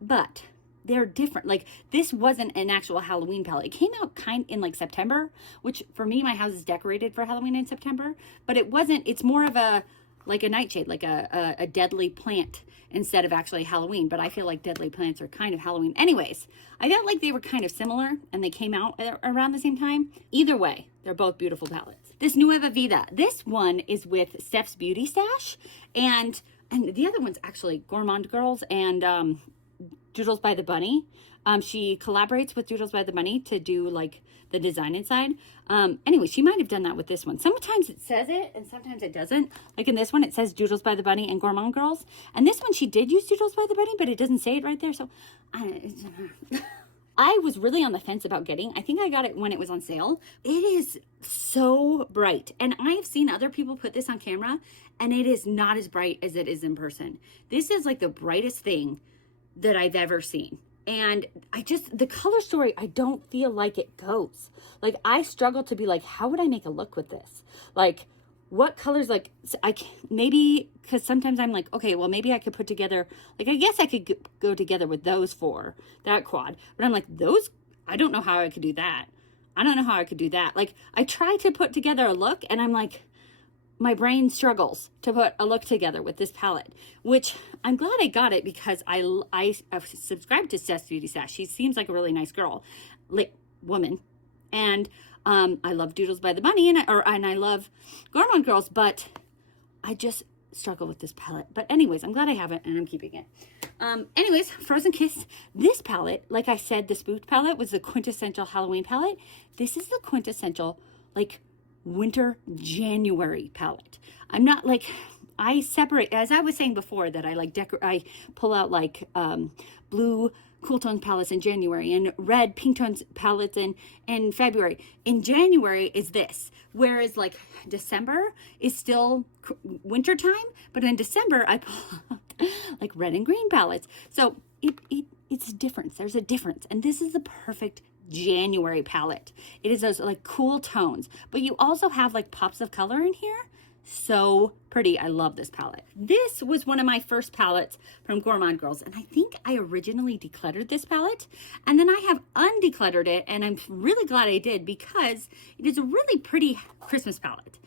but they're different. Like, this wasn't an actual Halloween palette. It came out kind in like September, which for me, my house is decorated for Halloween in September, but it wasn't. It's more of a like a nightshade, like a deadly plant instead of actually Halloween. But I feel like deadly plants are kind of Halloween. Anyways, I felt like they were kind of similar and they came out around the same time. Either way, they're both beautiful palettes. This Nueva Vida, this one is with Steph's Beauty Stash, and the other one's actually Gourmand Girls and Doodles by the Bunny. She collaborates with Doodles by the Bunny to do like the design inside. Anyway, she might have done that with this one. Sometimes it says it and sometimes it doesn't. Like in this one, it says Doodles by the Bunny and Gourmand Girls. And this one, she did use Doodles by the Bunny, but it doesn't say it right there. So I was really on the fence about getting. I think I got it when it was on sale. It is so bright. And I've seen other people put this on camera, and it is not as bright as it is in person. This is like the brightest thing that I've ever seen. And the color story, I don't feel like it goes. Like, I struggle to be like, how would I make a look with this? Like, what colors, like, maybe, because sometimes I'm like, okay, well, maybe I could put together, like, I guess I could go together with those four, that quad. But I'm like, those, I don't know how I could do that. I don't know how I could do that. Like, I try to put together a look, and I'm like, my brain struggles to put a look together with this palette, which I'm glad I got it because I subscribed to Steph's Beauty Stash. She seems like a really nice girl, like woman. And I love Doodles by the Bunny and I love Gourmand Girls, but I just struggle with this palette. But anyways, I'm glad I have it and I'm keeping it. Anyways, Frozen Kiss. This palette, like I said, the Spooked palette was the quintessential Halloween palette. This is the quintessential, like, winter January palette. I'm not like, I separate, as I was saying before, that I like I pull out like blue cool tones palettes in January and red pink tones palettes in February. In January is this, whereas like December is still winter time, but in December I pull out like red and green palettes. So it's a difference. There's a difference, and this is the perfect January palette. It is those like cool tones, but you also have like pops of color in here. So pretty. I love this palette. This was one of my first palettes from Gourmand Girls, and I think I originally decluttered this palette, and then I have undecluttered it, and I'm really glad I did because it is a really pretty Christmas palette.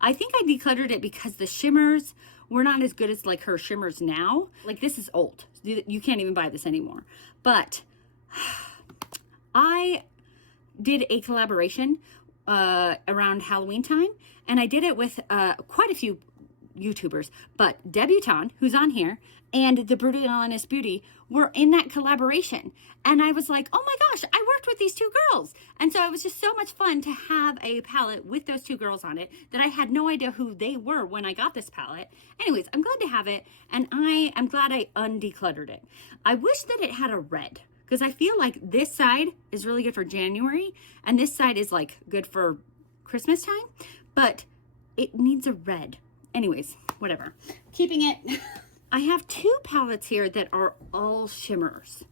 I think I decluttered it because the shimmers were not as good as like her shimmers now. Like, this is old. You can't even buy this anymore. But I did a collaboration around Halloween time, and I did it with quite a few YouTubers, but Debutante, who's on here, and the Brutal Honest Beauty were in that collaboration. And I was like, oh my gosh, I worked with these two girls. And so it was just so much fun to have a palette with those two girls on it that I had no idea who they were when I got this palette. Anyways, I'm glad to have it, and I'm glad I undecluttered it. I wish that it had a red, because I feel like this side is really good for January, and this side is like good for Christmas time, but it needs a red. Anyways, whatever. Keeping it. I have two palettes here that are all shimmers,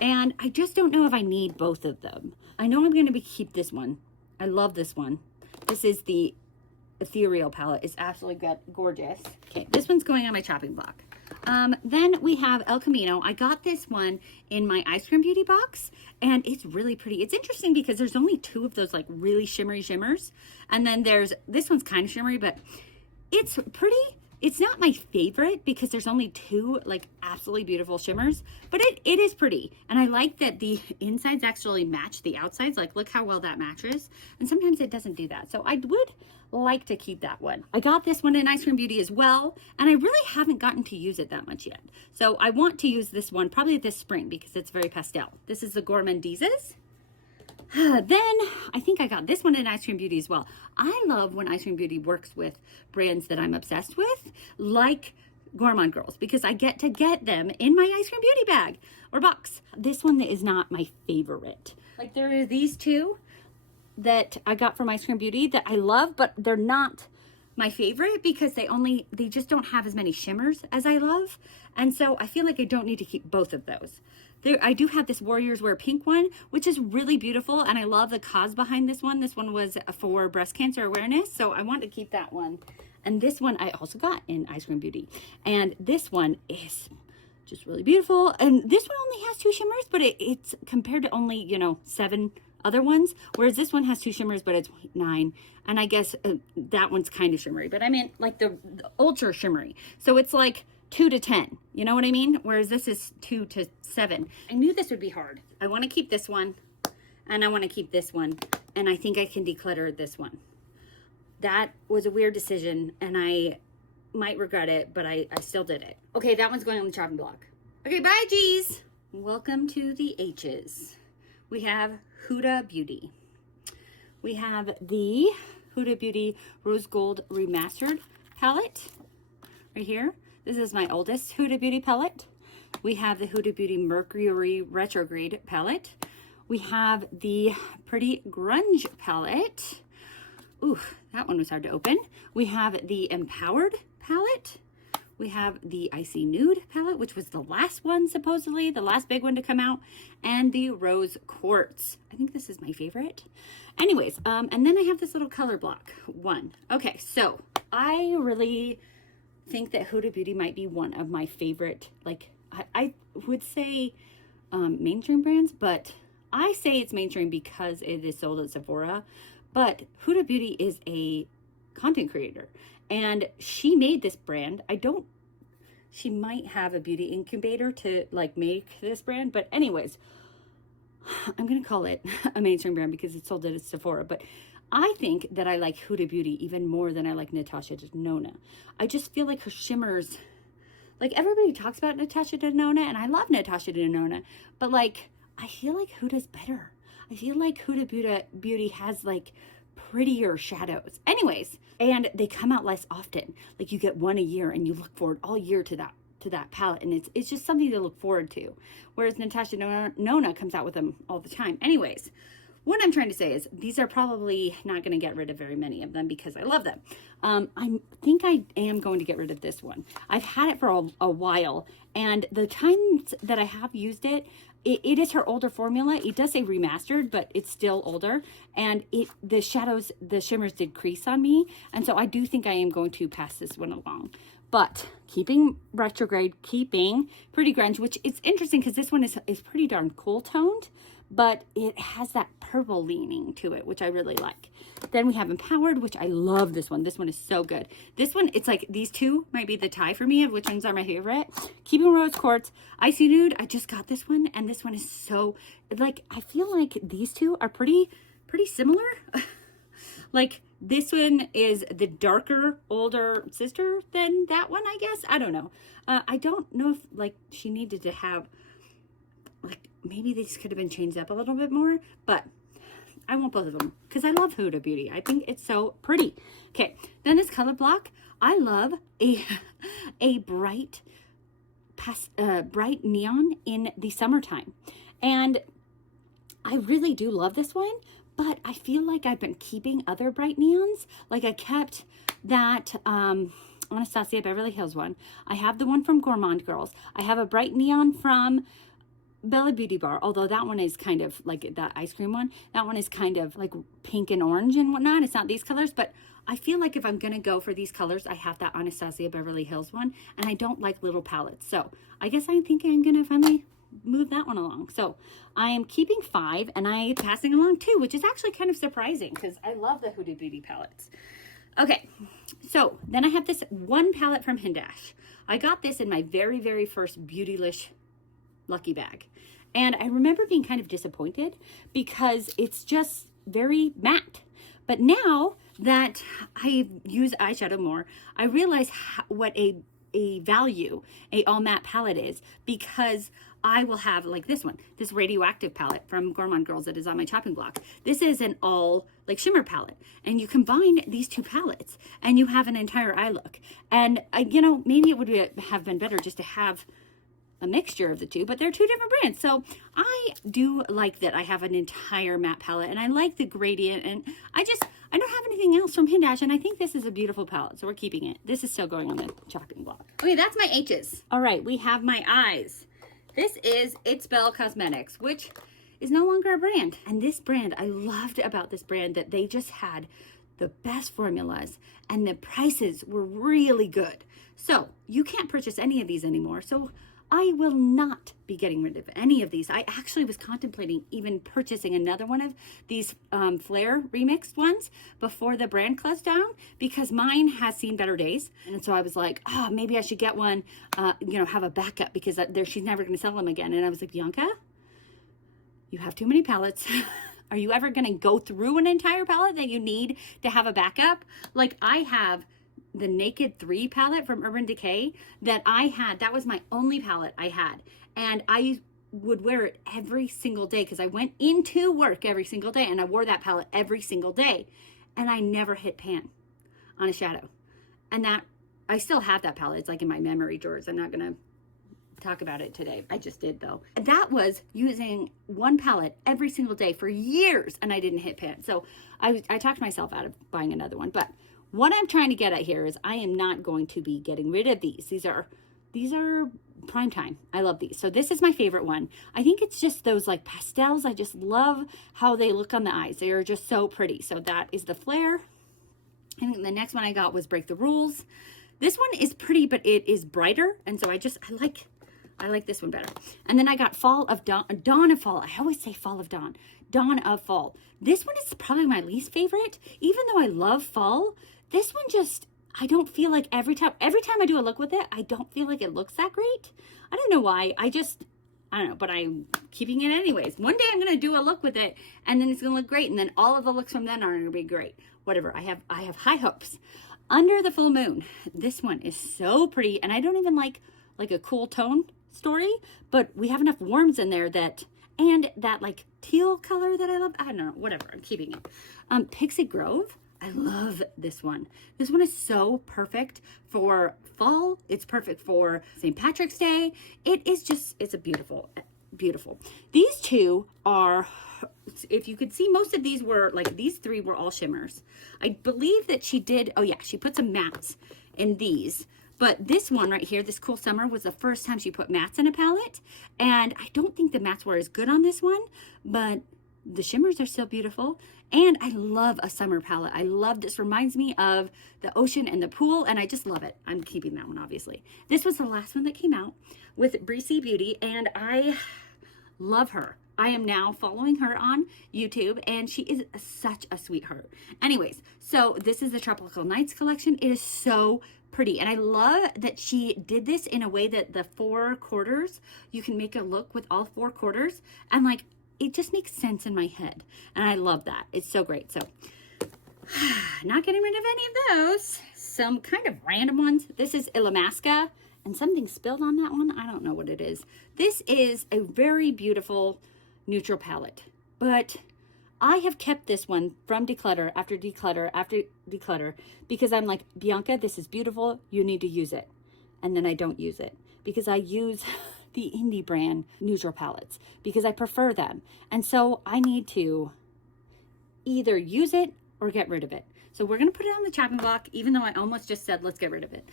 and I just don't know if I need both of them. I know I'm going to keep this one. I love this one. This is the Ethereal palette. It's absolutely gorgeous. Okay, this one's going on my chopping block. Then we have El Camino. I got this one in my Ice Cream Beauty box, and it's really pretty. It's interesting because there's only two of those like really shimmery shimmers, and then there's this one's kind of shimmery, but it's pretty. It's not my favorite because there's only two like absolutely beautiful shimmers, but it is pretty. And I like that the insides actually match the outsides. Like, look how well that matches. And sometimes it doesn't do that. So I would like to keep that one. I got this one in Ice Cream Beauty as well, and I really haven't gotten to use it that much yet. So I want to use this one probably this spring because it's very pastel. This is the Gourmandizes. Then I think I got this one in Ice Cream Beauty as well. I love when Ice Cream Beauty works with brands that I'm obsessed with, like Gourmand Girls, because I get to get them in my Ice Cream Beauty bag or box. This one is not my favorite. Like, there are these two that I got from Ice Cream Beauty that I love, but they're not my favorite because they just don't have as many shimmers as I love. And so I feel like I don't need to keep both of those. I do have this Warriors Wear pink one, which is really beautiful, and I love the cause behind this one. This one was for breast cancer awareness, so I want to keep that one. And this one I also got in Ice Cream Beauty. And this one is just really beautiful. And this one only has two shimmers, but it's compared to only, 7 other ones, whereas this one has two shimmers, but it's 9. And I guess that one's kind of shimmery, but I mean like the ultra shimmery. So it's like 2 to 10, you know what I mean? Whereas this is 2 to 7. I knew this would be hard. I want to keep this one, and I want to keep this one, and I think I can declutter this one. That was a weird decision, and I might regret it, but I still did it. Okay, that one's going on the chopping block. Okay, bye, G's. Welcome to the H's. We have Huda Beauty. We have the Huda Beauty Rose Gold Remastered palette right here. This is my oldest Huda Beauty palette. We have the Huda Beauty Mercury Retrograde palette. We have the Pretty Grunge palette. Ooh, that one was hard to open. We have the Empowered palette. We have the Icy Nude palette, which was the last one, supposedly, the last big one to come out, and the Rose Quartz. I think this is my favorite. Anyways, and then I have this little color block one. Okay, so I really think that Huda Beauty might be one of my favorite, like, I would say mainstream brands, but I say it's mainstream because it is sold at Sephora. But Huda Beauty is a content creator, and she made this brand. She might have a beauty incubator to like make this brand, but anyways, I'm gonna call it a mainstream brand because it's sold at Sephora. But I think that I like Huda Beauty even more than I like Natasha Denona. I just feel like her shimmers, like everybody talks about Natasha Denona, and I love Natasha Denona, but like I feel like Huda's better. I feel like Huda Beauty has like prettier shadows. Anyways, and they come out less often. Like you get one a year and you look forward all year to that palette, and it's just something to look forward to. Whereas Natasha Denona comes out with them all the time. Anyways, what I'm trying to say is these are probably not going to get rid of very many of them because I love them. I think I am going to get rid of this one. I've had it for a while, and the times that I have used it, it is her older formula. It does say remastered, but it's still older. And the shadows, the shimmers did crease on me. And so I do think I am going to pass this one along. But keeping Retrograde, keeping Pretty Grunge, which is interesting because this one is pretty darn cool toned, but it has that purple leaning to it, which I really like. Then we have Empowered, which I love this one. This one is so good. This one, it's like these two might be the tie for me of which ones are my favorite. Keeping Rose Quartz, Icy Nude, I just got this one, and this one is so, like, I feel like these two are pretty similar. Like this one is the darker, older sister than that one, I guess. I don't know. I don't know if like she needed to have, like maybe these could have been changed up a little bit more, but I want both of them because I love Huda Beauty. I think it's so pretty. Okay, then this color block. I love a bright bright neon in the summertime, and I really do love this one. But I feel like I've been keeping other bright neons. Like I kept that Anastasia Beverly Hills one. I have the one from Gourmand Girls. I have a bright neon from Bella Beauty Bar, although that one is kind of like that ice cream one. That one is kind of like pink and orange and whatnot. It's not these colors, but I feel like if I'm going to go for these colors, I have that Anastasia Beverly Hills one, and I don't like little palettes. So I guess I'm thinking I'm going to finally move that one along. So I am keeping 5 and I'm passing along 2, which is actually kind of surprising because I love the Huda Beauty palettes. Okay, so then I have this one palette from Hindash. I got this in my very, very first Beautylish lucky bag. And I remember being kind of disappointed because it's just very matte. But now that I use eyeshadow more, I realize what a value a all matte palette is, because I will have like this one, this radioactive palette from Gourmand Girls that is on my chopping block. This is an all like shimmer palette, and you combine these two palettes and you have an entire eye look. And you know, maybe it would have been better just to have a mixture of the two, but they're two different brands. So I do like that I have an entire matte palette, and I like the gradient, and I don't have anything else from Hindash, and I think this is a beautiful palette, so we're keeping it. This is still going on the chopping block. Okay, that's my H's. All right, we have my eyes. This is It's Belle Cosmetics, which is no longer a brand. And this brand, I loved about this brand that they just had the best formulas and the prices were really good. So you can't purchase any of these anymore. So I will not be getting rid of any of these. I actually was contemplating even purchasing another one of these Flare remixed ones before the brand closed down, because mine has seen better days. And so I was like, oh, maybe I should get one, you know, have a backup, because she's never going to sell them again. And I was like, Bianca, you have too many palettes. Are you ever going to go through an entire palette that you need to have a backup? Like I have the Naked 3 palette from Urban Decay that I had. That was my only palette I had. And I would wear it every single day because I went into work every single day and I wore that palette every single day. And I never hit pan on a shadow. And that, I still have that palette. It's like in my memory drawers. I'm not going to talk about it today. I just did though. That was using one palette every single day for years and I didn't hit pan. So I talked myself out of buying another one. But what I'm trying to get at here is I am not going to be getting rid of these. These are prime time. I love these. So this is my favorite one. I think it's just those like pastels. I just love how they look on the eyes. They are just so pretty. So that is the Flare. And the next one I got was Break the Rules. This one is pretty, but it is brighter. And so I like this one better. And then I got Dawn of Fall. I always say Fall of Dawn. Dawn of Fall. This one is probably my least favorite. Even though I love fall, this one just, I don't feel like every time I do a look with it, I don't feel like it looks that great. I don't know why. I don't know, but I'm keeping it anyways. One day I'm going to do a look with it and then it's going to look great. And then all of the looks from then are going to be great. Whatever. I have high hopes. Under the Full Moon. This one is so pretty. And I don't even like a cool tone story, but we have enough warms in there and that like teal color that I love. I don't know, whatever. I'm keeping it. Pixie Grove. I love this one. This one is so perfect for fall. It's perfect for St. Patrick's Day. It's a beautiful, beautiful. These two are, if you could see, most of these were like, these 3 were all shimmers. I believe that she did, oh yeah, she put some mattes in these. But this one right here, this Cool Summer, was the first time she put mattes in a palette. And I don't think the mattes were as good on this one, but the shimmers are still beautiful. And I love a summer palette. I love this. Reminds me of the ocean and the pool, and I just love it. I'm keeping that one, obviously. This was the last one that came out with Breezy Beauty, and I love her. I am now following her on YouTube, and she is such a sweetheart. Anyways, so this is the Tropical Nights collection. It is so pretty, and I love that she did this in a way that the 4 quarters, you can make a look with all 4 quarters, and like, it just makes sense in my head. And I love that. It's so great. So Not getting rid of any of those. Some kind of random ones. This is Illamasqua, and something spilled on that one. I don't know what it is. This is a very beautiful neutral palette, but I have kept this one from declutter after declutter after declutter because I'm like, Bianca, this is beautiful. You need to use it. And then I don't use it because I use the indie brand neutral palettes because I prefer them. And so I need to either use it or get rid of it. So we're going to put it on the chopping block, even though I almost just said, let's get rid of it.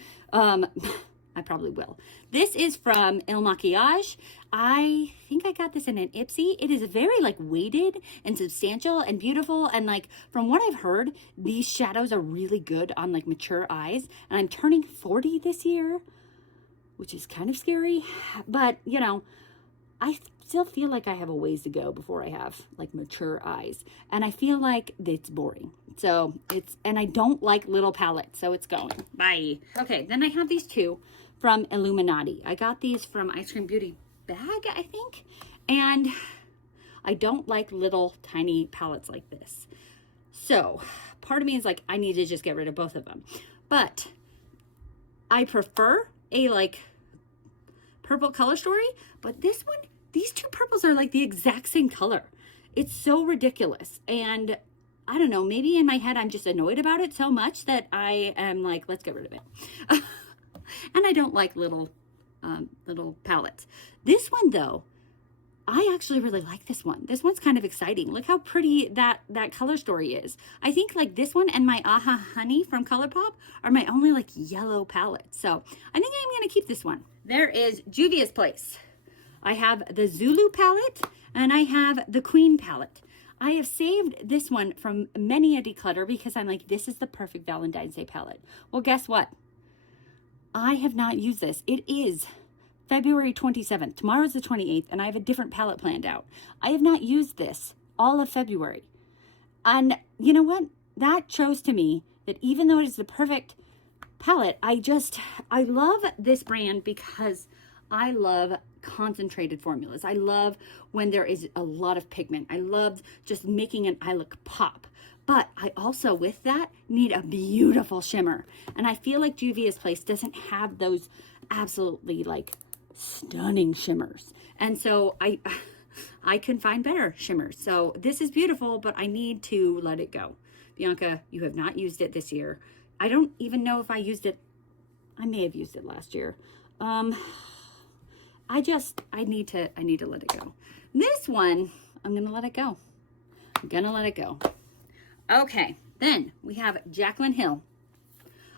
I probably will. This is from Il Maquillage. I think I got this in an Ipsy. It is very like weighted and substantial and beautiful. And like from what I've heard, these shadows are really good on like mature eyes. And I'm turning 40 this year, which is kind of scary. But you know, I still feel like I have a ways to go before I have like mature eyes. And I feel like it's boring. So and I don't like little palettes. So it's going. Bye. Okay, then I have these two from Illuminati. I got these from Ice Cream Beauty Bag, I think. And I don't like little tiny palettes like this. So part of me is like, I need to just get rid of both of them. But I prefer a like purple color story. But this one, these two purples are like the exact same color. It's so ridiculous. And I don't know, maybe in my head, I'm just annoyed about it so much that I am like, let's get rid of it. And I don't like little palettes. This one though, I actually really like this one. This one's kind of exciting. Look how pretty that color story is. I think like this one and my Aha Honey from ColourPop are my only like yellow palettes. So I think I'm gonna keep this one. There is Juvia's Place. I have the Zulu palette and I have the Queen palette. I have saved this one from many a declutter because I'm like, this is the perfect Valentine's Day palette. Well, guess what? I have not used this. It is February 27th. Tomorrow's the 28th, and I have a different palette planned out. I have not used this all of February. And you know what? That shows to me that even though it is the perfect palette, I love this brand because I love concentrated formulas. I love when there is a lot of pigment. I love just making an eye look pop. But I also, with that, need a beautiful shimmer. And I feel like Juvia's Place doesn't have those absolutely like stunning shimmers. And so I can find better shimmers. So this is beautiful, but I need to let it go. Bianca, you have not used it this year. I don't even know if I used it. I may have used it last year. I need to let it go. This one, I'm going to let it go. I'm going to let it go. Okay, then we have Jaclyn Hill.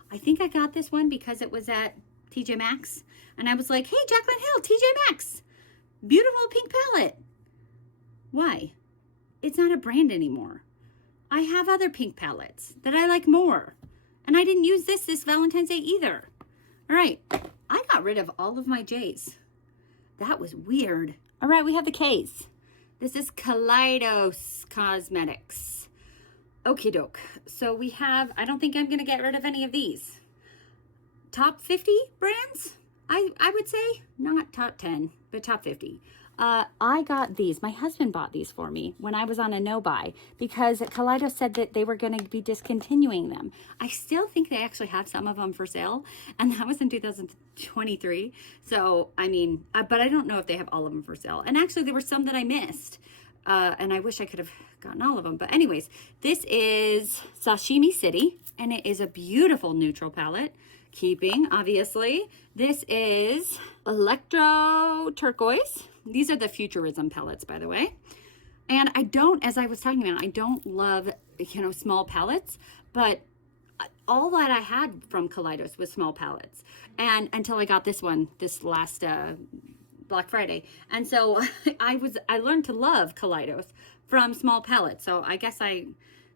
I think I got this one because it was at TJ Maxx. And I was like, hey, Jaclyn Hill, TJ Maxx. Beautiful pink palette. Why? It's not a brand anymore. I have other pink palettes that I like more. And I didn't use this Valentine's Day either. All right, I got rid of all of my J's. That was weird. All right, we have the K's. This is Kaleidos Cosmetics. Okie doke. So we have, I don't think I'm going to get rid of any of these. Top 50 brands, I would say. Not top 10, but top 50. I got these. My husband bought these for me when I was on a no-buy because Kaleidos said that they were going to be discontinuing them. I still think they actually have some of them for sale, and that was in 2023. So, I mean, but I don't know if they have all of them for sale. And actually, there were some that I missed, and I wish I could have gotten all of them. But anyways, this is Sashimi City, and it is a beautiful neutral palette. Keeping, obviously. This is Electro Turquoise. These are the Futurism palettes, by the way. And I don't, as I was talking about, I don't love, small palettes, but all that I had from Kaleidos was small palettes. And until I got this one, this last Black Friday. And so I learned to love Kaleidos from small palettes. So I guess I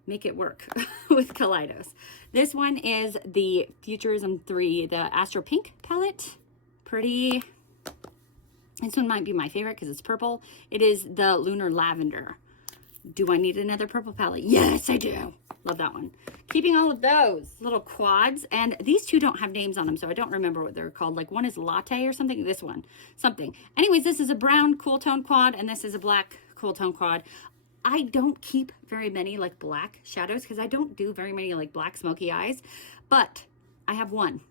make it work with Kaleidos. This one is the Futurism 3, the Astro Pink palette. Pretty. This one might be my favorite because it's purple. It is the Lunar Lavender. Do I need another purple palette? Yes, I do. Love that one. Keeping all of those little quads. And these two don't have names on them, so I don't remember what they're called. Like one is Latte or something. This one, something. Anyways, this is a brown cool tone quad, and this is a black cool tone quad. I don't keep very many like black shadows because I don't do very many like black smoky eyes, but I have one.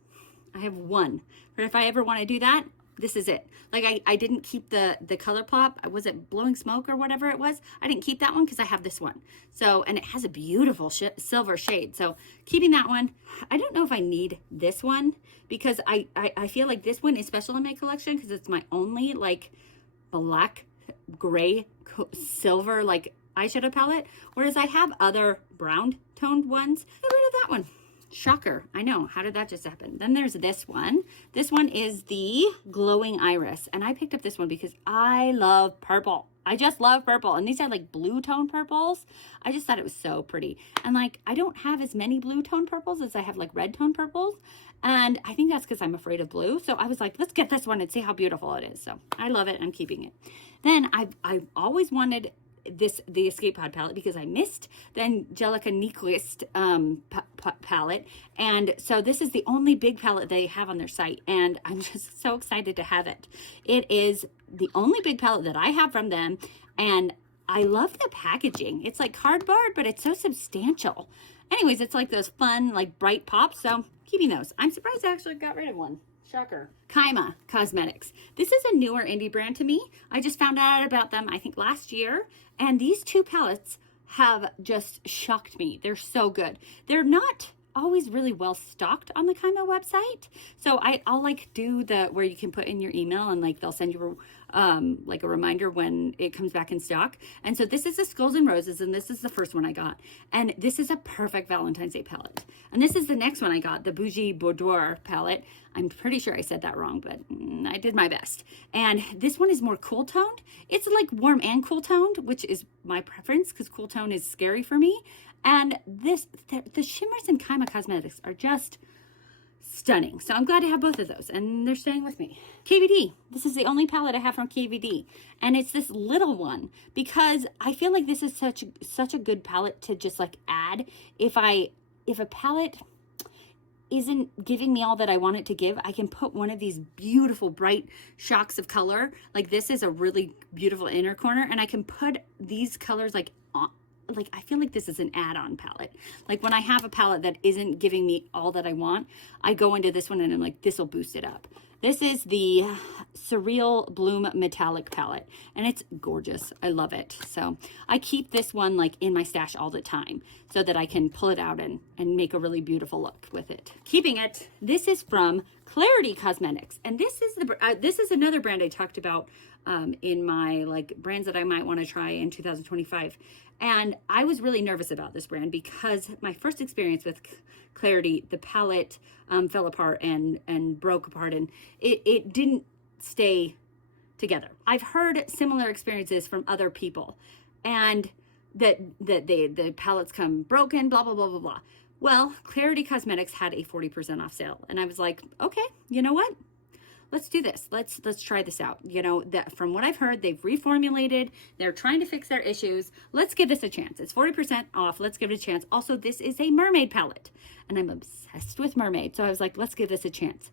But if I ever want to do that, this is it. Like I didn't keep the ColourPop. Was it Blowing Smoke or whatever it was? I didn't keep that one because I have this one. So, and it has a beautiful silver shade. So keeping that one. I don't know if I need this one because I feel like this one is special in my collection because it's my only like black, gray, silver like eyeshadow palette. Whereas I have other brown toned ones. Get rid of that one. Shocker. I know. How did that just happen? Then there's this one. This one is the Glowing Iris. And I picked up this one because I love purple. I just love purple. And these are like blue tone purples. I just thought it was so pretty. And like, I don't have as many blue tone purples as I have like red tone purples. And I think that's because I'm afraid of blue. So I was like, let's get this one and see how beautiful it is. So I love it. I'm keeping it. Then I've always wanted the Escape Pod palette because I missed the Angelica Nyquist palette, and so this is the only big palette they have on their site, and I'm just so excited to have it. It is the only big palette that I have from them, and I love the packaging. It's like cardboard, but it's so substantial. Anyways, it's like those fun like bright pops, so keeping those. I'm surprised I actually got rid of one. Shocker. Kaima Cosmetics. This is a newer indie brand to me. I just found out about them, I think, last year. And these two palettes have just shocked me. They're so good. They're not always really well stocked on the Kaima website. So I'll like do the where you can put in your email and like they'll send you like a reminder when it comes back in stock. And so this is the Skulls and Roses, and this is the first one I got. And this is a perfect Valentine's Day palette. And this is the next one I got, the Bougie Boudoir palette. I'm pretty sure I said that wrong, but I did my best. And this one is more cool toned. It's like warm and cool toned, which is my preference because cool tone is scary for me. And the shimmers in Kaima Cosmetics are just stunning. So I'm glad to have both of those, and they're staying with me. KVD. This is the only palette I have from KVD, and it's this little one because I feel like this is such a good palette to just like add. If a palette isn't giving me all that I want it to give, I can put one of these beautiful bright shocks of color. Like this is a really beautiful inner corner, and I can put these colors like on. Like, I feel like this is an add-on palette. Like when I have a palette that isn't giving me all that I want, I go into this one and I'm like, this will boost it up. This is the Surreal Bloom Metallic palette, and it's gorgeous. I love it. So I keep this one like in my stash all the time so that I can pull it out and make a really beautiful look with it. Keeping it, this is from Clarity Cosmetics, and this is another brand I talked about in my like brands that I might want to try in 2025. And I was really nervous about this brand because my first experience with Clarity, the palette fell apart and broke apart, and it didn't stay together. I've heard similar experiences from other people, and that the palettes come broken, blah, blah, blah, blah, blah. Well, Clarity Cosmetics had a 40% off sale, and I was like, okay, you know what? Let's do this. Let's try this out. You know, that from what I've heard, they've reformulated. They're trying to fix their issues. Let's give this a chance. It's 40% off. Let's give it a chance. Also, this is a mermaid palette, and I'm obsessed with mermaids. So I was like, let's give this a chance.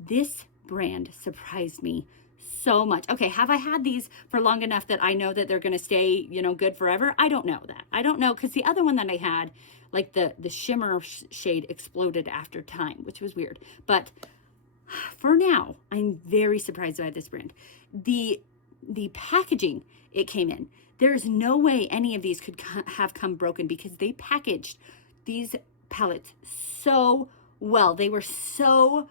This brand surprised me so much. Okay, have I had these for long enough that I know that they're going to stay, you know, good forever? I don't know that. I don't know, because the other one that I had, like the shimmer shade exploded after time, which was weird. But for now, I'm very surprised by this brand. The packaging it came in, there's no way any of these could have come broken because they packaged these palettes so well. They were so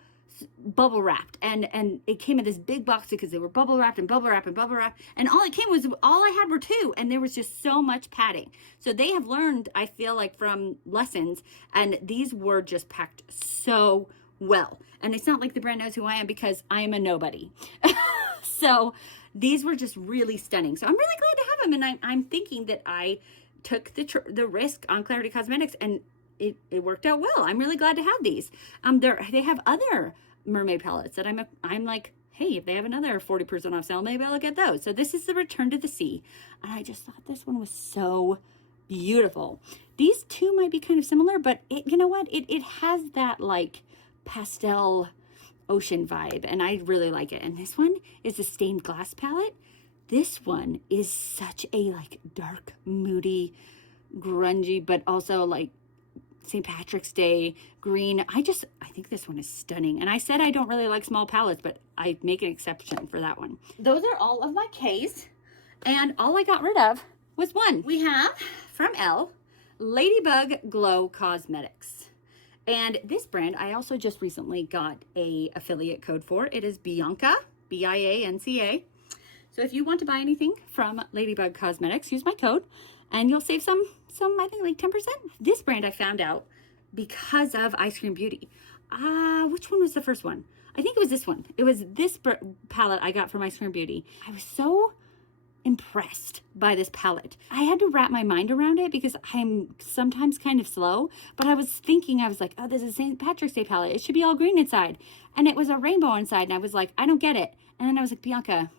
bubble wrapped, and it came in this big box because they were bubble wrapped and bubble wrapped and bubble wrapped, and all I had were two, and there was just so much padding. So they have learned, I feel like, from lessons, and these were just packed so well. And it's not like the brand knows who I am because I am a nobody. So these were just really stunning. So I'm really glad to have them. And I'm thinking that I took the risk on Clarity Cosmetics, and it worked out well. I'm really glad to have these. They have other mermaid palettes that I'm like, hey, if they have another 40% off sale, maybe I'll get those. So this is the Return to the Sea. And I just thought this one was so beautiful. These two might be kind of similar, but you know what? It has that like pastel ocean vibe, and I really like it. And this one is a stained glass palette. this one is such a like dark, moody, grungy, but also like St. Patrick's Day green. I think this one is stunning. And I said I don't really like small palettes, but I make an exception for that one. Those are all of my Ks. And all I got rid of was one. We have from Elle, Ladybug Glow Cosmetics. And this brand, I also just recently got a affiliate code for. It is Bianca, Bianca. So if you want to buy anything from Ladybug Cosmetics, use my code and you'll save some, I think like 10%. This brand I found out because of Ice Cream Beauty. Which one was the first one? I think it was this one. It was this palette I got from Ice Cream Beauty. I was so impressed by this palette. I had to wrap my mind around it because I'm sometimes kind of slow, but I was like, oh, this is St. Patrick's Day palette. It should be all green inside. And it was a rainbow inside. And I was like, I don't get it. And then I was like, Bianca,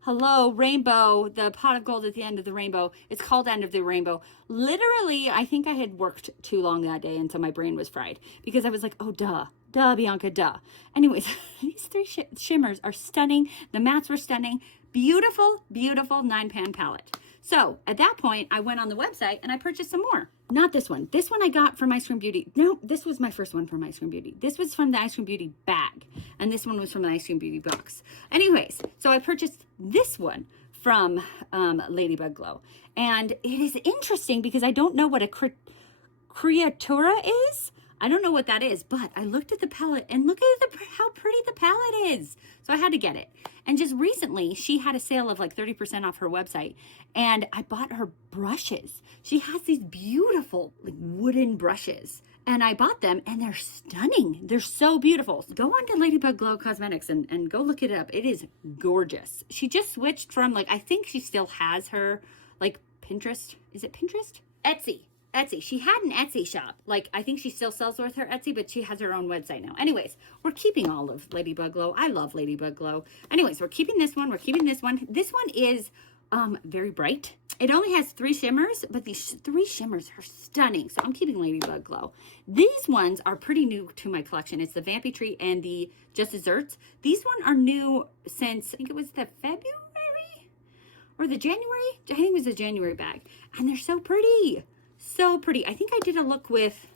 hello, rainbow, the pot of gold at the end of the rainbow. It's called End of the Rainbow. Literally, I think I had worked too long that day until my brain was fried because I was like, oh, duh, Bianca, duh. Anyways, these three shimmers are stunning. The mattes were stunning. Beautiful, beautiful 9-pan palette. So at that point, I went on the website and I purchased some more. Not this one. This one I got from Ice Cream Beauty. No, this was my first one from Ice Cream Beauty. This was from the Ice Cream Beauty bag. And this one was from the Ice Cream Beauty box. Anyways, so I purchased this one from Ladybug Glow. And it is interesting because I don't know what a Creatura is. I don't know what that is, but I looked at the palette and look at how pretty the palette is. So I had to get it. And just recently, she had a sale of like 30% off her website. And I bought her brushes. She has these beautiful like wooden brushes. And I bought them and they're stunning. They're so beautiful. So go on to Ladybug Glow Cosmetics and go look it up. It is gorgeous. She just switched from like, I think she still has her like Pinterest. Is it Pinterest? Etsy. She had an Etsy shop. Like, I think she still sells with her Etsy, but she has her own website now. Anyways, we're keeping all of Ladybug Glow. I love Ladybug Glow. Anyways, we're keeping this one. We're keeping this one. This one is very bright. It only has 3 shimmers, but these 3 shimmers are stunning. So I'm keeping Ladybug Glow. These ones are pretty new to my collection. It's the Vampy Tree and the Just Desserts. These ones are new since, I think it was the February or the January. I think it was the January bag. And they're so pretty. So pretty. I think I did a look with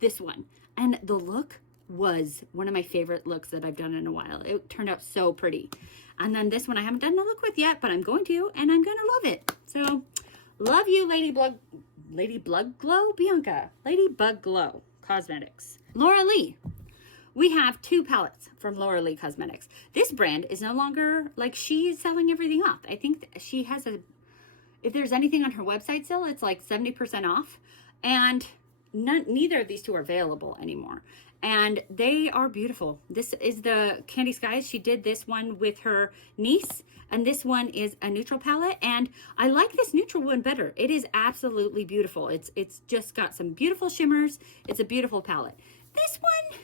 this one, and the look was one of my favorite looks that I've done in a while. It turned out so pretty. And then this one I haven't done a look with yet, but I'm going to, and I'm gonna love it. So love you, Ladybug Glow, Bianca. Ladybug Glow Cosmetics. Laura Lee. We have 2 palettes from Laura Lee Cosmetics. This brand is no longer, like, she's selling everything off. I think she has if there's anything on her website still, it's like 70% off. And neither of these 2 are available anymore. And they are beautiful. This is the Candy Skies. She did this one with her niece. And this one is a neutral palette. And I like this neutral one better. It is absolutely beautiful. It's just got some beautiful shimmers. It's a beautiful palette. This one,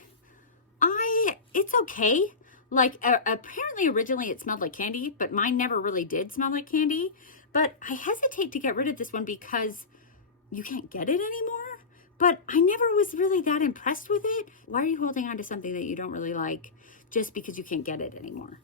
it's okay. Like, apparently originally it smelled like candy, but mine never really did smell like candy. But I hesitate to get rid of this one because you can't get it anymore. But I never was really that impressed with it. Why are you holding on to something that you don't really like just because you can't get it anymore?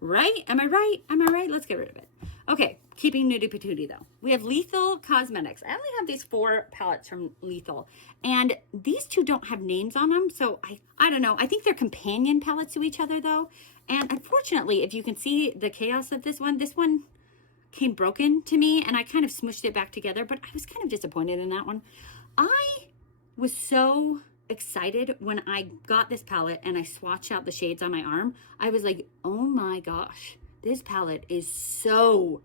Right? Am I right? Am I right? Let's get rid of it. Okay, keeping Nudie Patootie though. We have Lethal Cosmetics. I only have these 4 palettes from Lethal. And these 2 don't have names on them. So I don't know. I think they're companion palettes to each other though. And unfortunately, if you can see the chaos of this one came broken to me and I kind of smushed it back together, but I was kind of disappointed in that one. I was so excited when I got this palette and I swatched out the shades on my arm. I was like, oh my gosh, this palette is so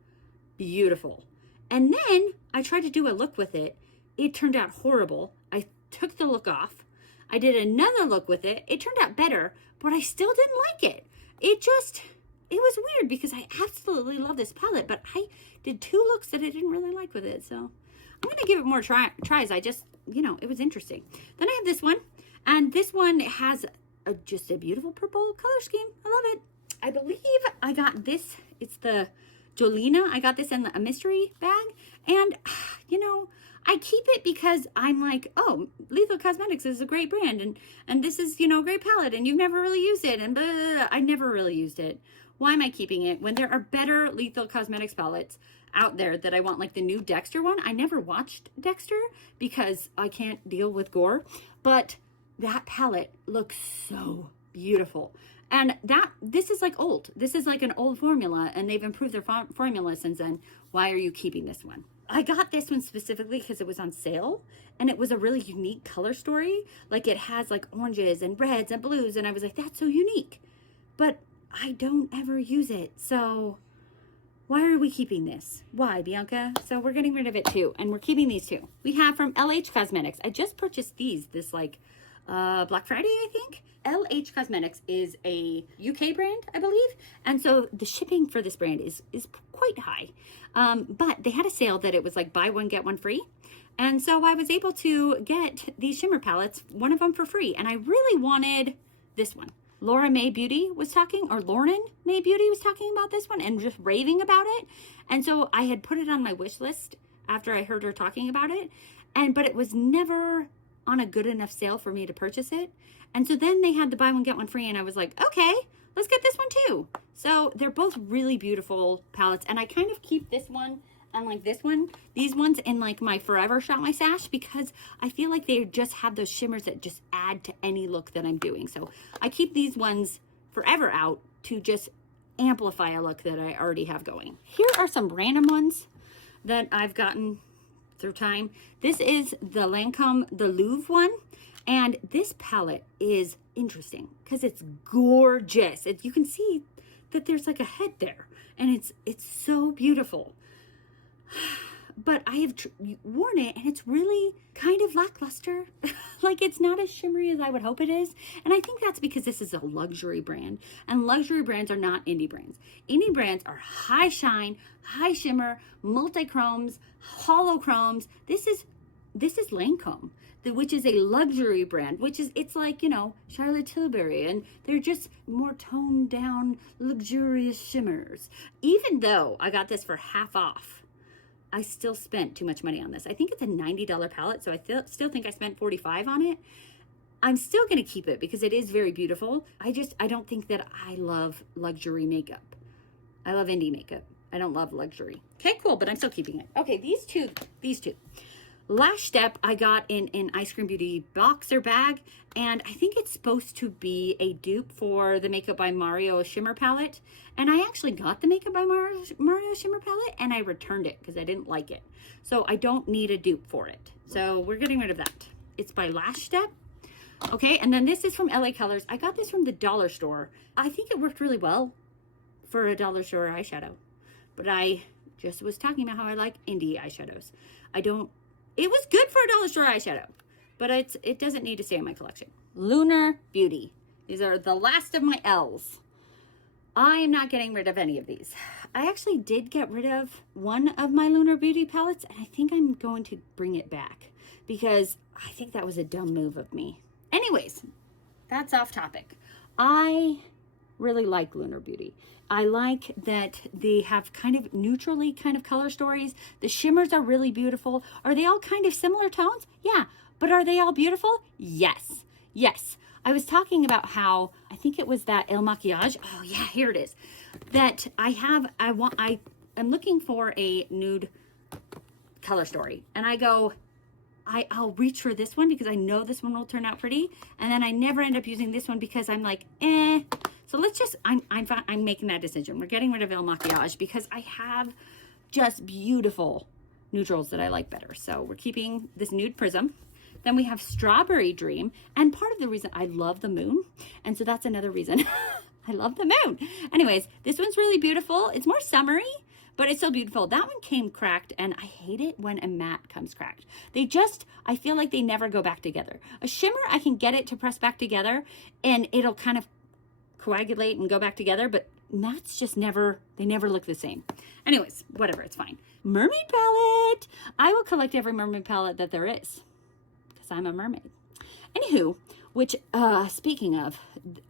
beautiful. And then I tried to do a look with it. It turned out horrible. I took the look off. I did another look with it. It turned out better, but I still didn't like it. It was weird because I absolutely love this palette, but I did 2 looks that I didn't really like with it. So I'm going to give it more tries. I just, it was interesting. Then I have this one, and this one has just a beautiful purple color scheme. I love it. I believe I got this. It's the Jolena. I got this in a mystery bag, and, I keep it because I'm like, oh, Lethal Cosmetics is a great brand, and this is, a great palette, and you've never really used it, and blah, blah, blah. I never really used it. why am I keeping it when there are better Lethal Cosmetics palettes out there that I want, like the new Dexter one? I never watched Dexter because I can't deal with gore, but that palette looks so beautiful. And this is like old. This is like an old formula, and they've improved their formula since then. Why are you keeping this one? I got this one specifically because it was on sale, and it was a really unique color story. Like, it has like oranges and reds and blues, and I was like, that's so unique. But I don't ever use it, so why are we keeping this? Why, Bianca? So we're getting rid of it too, and we're keeping these two. We have from LH Cosmetics. I just purchased these this like Black Friday, I think. LH Cosmetics is a UK brand, I believe, and so the shipping for this brand is quite high. But they had a sale that it was like buy one get one free, and so I was able to get these shimmer palettes, one of them for free, and I really wanted this one. Lauren May Beauty was talking about this one and just raving about it. And so I had put it on my wish list after I heard her talking about it. But it was never on a good enough sale for me to purchase it. And so then they had the buy one, get one free. And I was like, okay, let's get this one too. So they're both really beautiful palettes. And I kind of keep this one and like these ones in like my forever shop my stash, because I feel like they just have those shimmers that just add to any look that I'm doing. So I keep these ones forever out to just amplify a look that I already have going. Here are some random ones that I've gotten through time. This is the Lancome, the Louvre one. And this palette is interesting because it's gorgeous. You can see that there's like a head there, and it's so beautiful. But I have worn it, and it's really kind of lackluster. Like, it's not as shimmery as I would hope it is. And I think that's because this is a luxury brand, and luxury brands are not indie brands. Indie brands are high shine, high shimmer, multi-chromes, hollow chromes. This is Lancome, which is a luxury brand, it's like, you know, Charlotte Tilbury, and they're just more toned down, luxurious shimmers. Even though I got this for half off, I still spent too much money on this. I think it's a $90 palette, so I still think I spent $45 on it. I'm still going to keep it because it is very beautiful. I don't think that I love luxury makeup. I love indie makeup. I don't love luxury. Okay, cool, but I'm still keeping it. Okay, these two. Lash Step I got in an Ice Cream Beauty boxer bag, and I think it's supposed to be a dupe for the Makeup by Mario Shimmer palette. And I actually got the Makeup by Mario Shimmer palette, and I returned it because I didn't like it. So I don't need a dupe for it. So we're getting rid of that. It's by Lash Step. Okay, and then this is from LA Colors. I got this from the dollar store. I think it worked really well for a dollar store eyeshadow. But I just was talking about how I like indie eyeshadows. It was good for a dollar store eyeshadow, but it doesn't need to stay in my collection. Lunar Beauty. These are the last of my L's. I am not getting rid of any of these. I actually did get rid of one of my Lunar Beauty palettes, and I think I'm going to bring it back because I think that was a dumb move of me. Anyways, that's off topic. I really like Lunar Beauty. I like that they have kind of neutrally kind of color stories. The shimmers are really beautiful. Are they all kind of similar tones? Yeah. But are they all beautiful? Yes. Yes. I was talking about how, I think it was that El Maquillage. Oh yeah, here it is. That I'm looking for a nude color story. And I go, I'll reach for this one because I know this one will turn out pretty. And then I never end up using this one because I'm like, eh. So let's just, I'm making that decision. We're getting rid of El Maquillage because I have just beautiful neutrals that I like better. So we're keeping this Nude Prism. Then we have Strawberry Dream. And part of the reason I love the moon. And so that's another reason I love the moon. Anyways, this one's really beautiful. It's more summery, but it's still beautiful. That one came cracked, and I hate it when a matte comes cracked. I feel like they never go back together. A shimmer, I can get it to press back together, and it'll kind of coagulate and go back together, but mattes just they never look the same. Anyways, whatever, it's fine. Mermaid palette. I will collect every mermaid palette that there is because I'm a mermaid. Anywho, which, speaking of,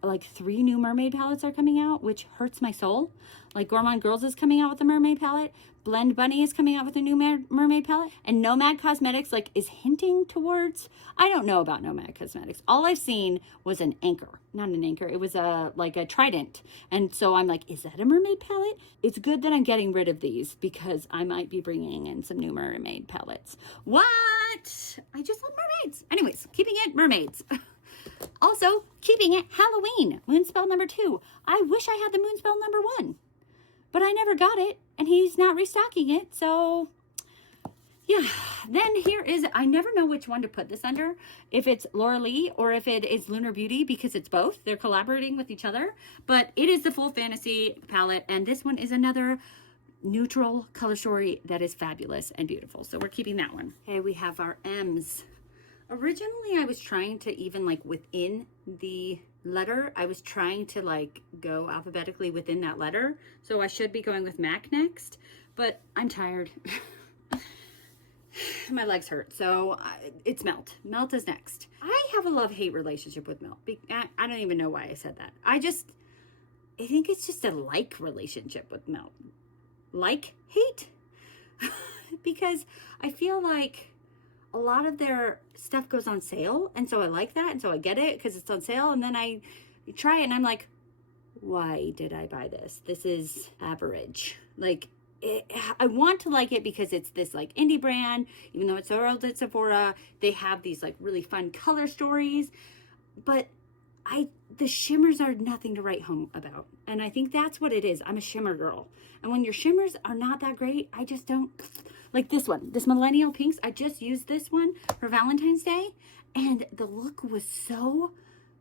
like 3 new mermaid palettes are coming out, which, like 3 new mermaid palettes are coming out, which hurts my soul. Like Gourmand Girls is coming out with a mermaid palette. Blend Bunny is coming out with a new mermaid palette. And Nomad Cosmetics, like, is hinting towards, I don't know about Nomad Cosmetics. All I've seen was an anchor. Not an anchor. It was like a trident. And so I'm like, is that a mermaid palette? It's good that I'm getting rid of these because I might be bringing in some new mermaid palettes. What? I just love mermaids. Anyways, keeping it mermaids. Also, keeping it Halloween, Moonspell number 2. I wish I had the Moonspell number 1, but I never got it, and he's not restocking it, so yeah. Then here is, I never know which one to put this under, if it's Laura Lee or if it is Lunar Beauty, because it's both. They're collaborating with each other, but it is the Full Fantasy palette, and this one is another neutral color story that is fabulous and beautiful, so we're keeping that one. Okay, we have our M's. Originally, I was trying to even, like, within the letter, I was trying to, like, go alphabetically within that letter. So I should be going with Mac next, but I'm tired. My legs hurt, so it's Melt. Melt is next. I have a love-hate relationship with Melt. I don't even know why I said that. I think it's just a like relationship with Melt. Like, hate? Because I feel like a lot of their stuff goes on sale, and so I like that, and so I get it because it's on sale, and then I try it and I'm like, why did I buy this? This is average. Like, I want to like it because it's this like indie brand, even though it's sold at Sephora. They have these like really fun color stories, but the shimmers are nothing to write home about. And I think that's what it is. I'm a shimmer girl. And when your shimmers are not that great, I just don't like this one. This Millennial Pinks, I just used this one for Valentine's Day, and the look was so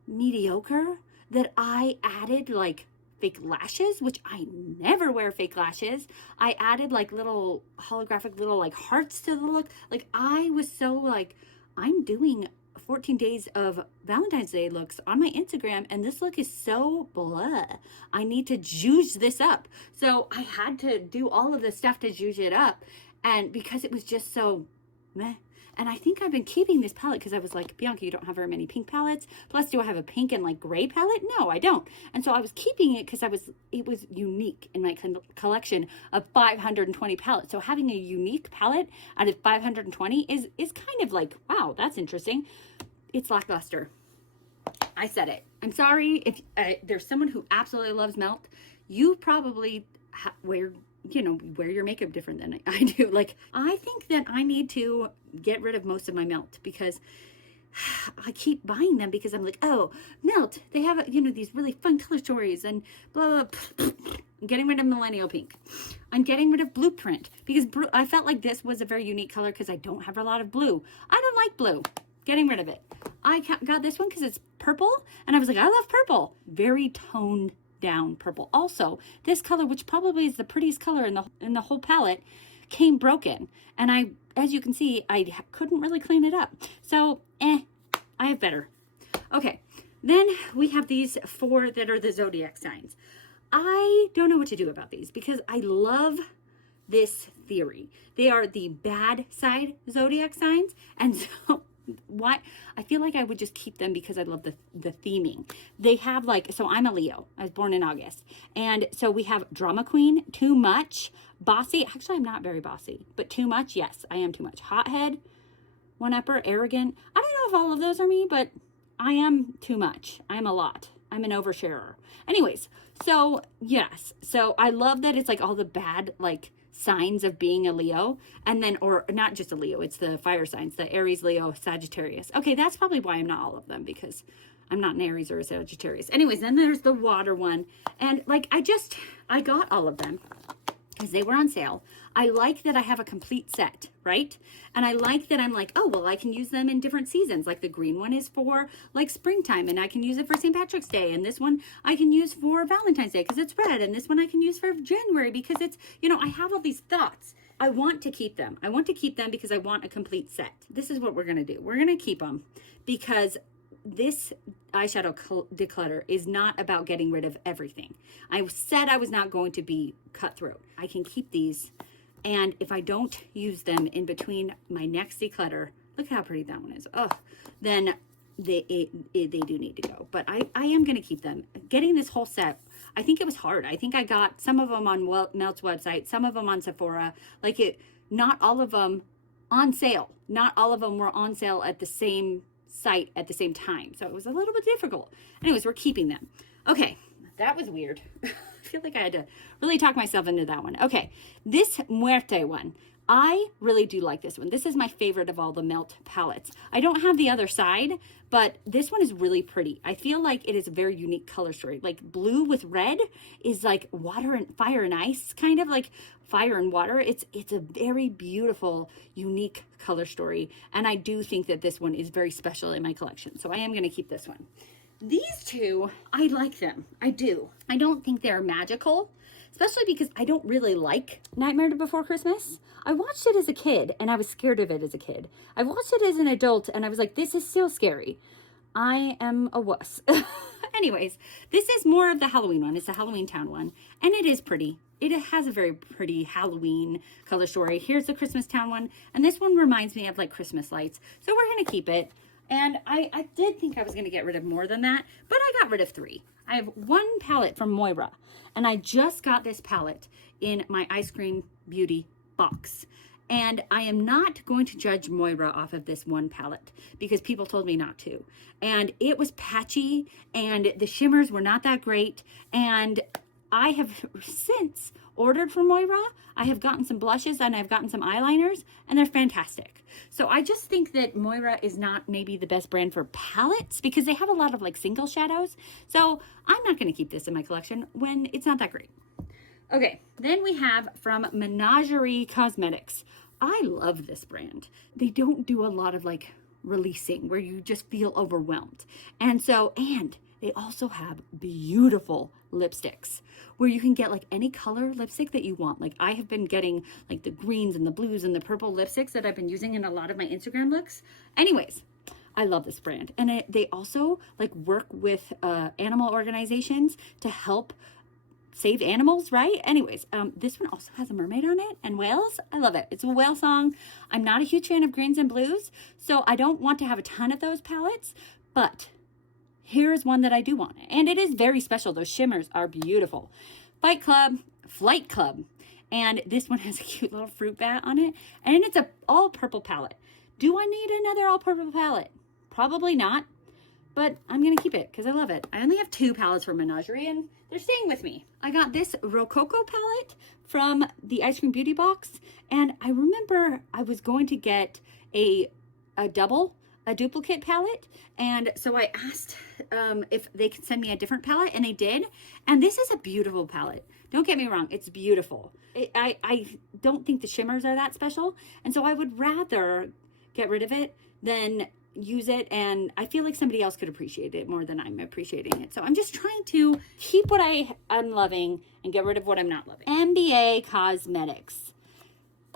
mediocre that I added like fake lashes, which I never wear fake lashes. I added like little holographic little like hearts to the look. Like I was so like, I'm doing 14 days of Valentine's Day looks on my Instagram, and this look is so blah. I need to juice this up. So I had to do all of this stuff to juice it up, and because it was just so meh. And I think I've been keeping this palette because I was like, Bianca, you don't have very many pink palettes. Plus, do I have a pink and like gray palette? No, I don't. And so I was keeping it because it was unique in my collection of 520 palettes. So having a unique palette out of 520 is kind of like, wow, that's interesting. It's lackluster. I said it. I'm sorry if there's someone who absolutely loves Melt. You probably wear your makeup different than I do. Like, I think that I need to get rid of most of my Melt because I keep buying them because I'm like, oh, Melt, they have, these really fun color stories and blah, blah, blah. I'm getting rid of Millennial Pink. I'm getting rid of Blueprint because I felt like this was a very unique color because I don't have a lot of blue. I don't like blue. Getting rid of it. I got this one because it's purple, and I was like, I love purple. Very toned down purple. Also, this color, which probably is the prettiest color in the whole palette, came broken, and as you can see, I couldn't really clean it up. So, I have better. Okay, then we have these 4 that are the zodiac signs. I don't know what to do about these because I love this theory. They are the bad side zodiac signs, and so why I feel like I would just keep them because I love the theming. They have like, so I'm a Leo. I was born in August. And so we have drama queen, too much, bossy. Actually, I'm not very bossy, but too much. Yes, I am too much. Hothead, one upper, arrogant. I don't know if all of those are me, but I am too much. I'm a lot. I'm an oversharer. Anyways, so yes. So I love that it's like all the bad, like signs of being a Leo, and then, or not just a Leo, it's the fire signs, the Aries, Leo, Sagittarius. Okay, that's probably why I'm not all of them, because I'm not an Aries or a Sagittarius. Anyways, then there's the water one, and like I got all of them because they were on sale. I like that I have a complete set, right? And I like that I'm like, oh, well, I can use them in different seasons. Like the green one is for like springtime, and I can use it for St. Patrick's Day. And this one I can use for Valentine's Day because it's red. And this one I can use for January because it's, I have all these thoughts. I want to keep them. I want to keep them because I want a complete set. This is what we're going to do. We're going to keep them because this eyeshadow declutter is not about getting rid of everything. I said I was not going to be cutthroat. I can keep these, and if I don't use them in between my next declutter, look how pretty that one is. Oh, then they do need to go. But I am going to keep them. Getting this whole set, I think it was hard. I think I got some of them on Melt's website, some of them on Sephora. Not all of them on sale. Not all of them were on sale at the same site at the same time. So it was a little bit difficult. Anyways, we're keeping them. Okay, that was weird. I feel like I had to really talk myself into that one. Okay, this Muerte one. I really do like this one. This is my favorite of all the Melt palettes. I don't have the other side, but this one is really pretty. I feel like it is a very unique color story. Like blue with red is like water and fire and ice, kind of like fire and water. It's a very beautiful, unique color story. And I do think that this one is very special in my collection. So I am going to keep this one. These two, I like them. I do. I don't think they're magical, especially because I don't really like Nightmare Before Christmas. I watched it as a kid and I was scared of it as a kid. I watched it as an adult and I was like, this is still scary. I am a wuss. Anyways, this is more of the Halloween one. It's the Halloween Town one. And it is pretty. It has a very pretty Halloween color story. Here's the Christmas Town one. And this one reminds me of like Christmas lights. So we're going to keep it. And I did think I was going to get rid of more than that, but I got rid of 3. I have 1 palette from Moira, and I just got this palette in my Ice Cream Beauty box. And I am not going to judge Moira off of this 1 palette because people told me not to. And it was patchy, and the shimmers were not that great. And I have since ordered from Moira. I have gotten some blushes and I've gotten some eyeliners, and they're fantastic. So I just think that Moira is not maybe the best brand for palettes because they have a lot of like single shadows. So I'm not going to keep this in my collection when it's not that great. Okay, then we have from Menagerie Cosmetics. I love this brand. They don't do a lot of like releasing where you just feel overwhelmed. And they also have beautiful lipsticks where you can get like any color lipstick that you want. Like I have been getting like the greens and the blues and the purple lipsticks that I've been using in a lot of my Instagram looks. Anyways, I love this brand. And they also like work with animal organizations to help save animals, right? Anyways, this one also has a mermaid on it and whales. I love it. It's a whale song. I'm not a huge fan of greens and blues, so I don't want to have a ton of those palettes, but here is one that I do want. And it is very special. Those shimmers are beautiful. Flight Club. And this one has a cute little fruit bat on it. And it's a all purple palette. Do I need another all purple palette? Probably not. But I'm going to keep it because I love it. I only have 2 palettes from Menagerie and they're staying with me. I got this Rococo palette from the Ice Cream Beauty box. And I remember I was going to get a duplicate palette, and so I asked if they could send me a different palette, and they did. And this is a beautiful palette. Don't get me wrong, it's beautiful. I don't think the shimmers are that special, and so I would rather get rid of it than use it, and I feel like somebody else could appreciate it more than I'm appreciating it. So I'm just trying to keep what I'm loving and get rid of what I'm not loving. NBA Cosmetics.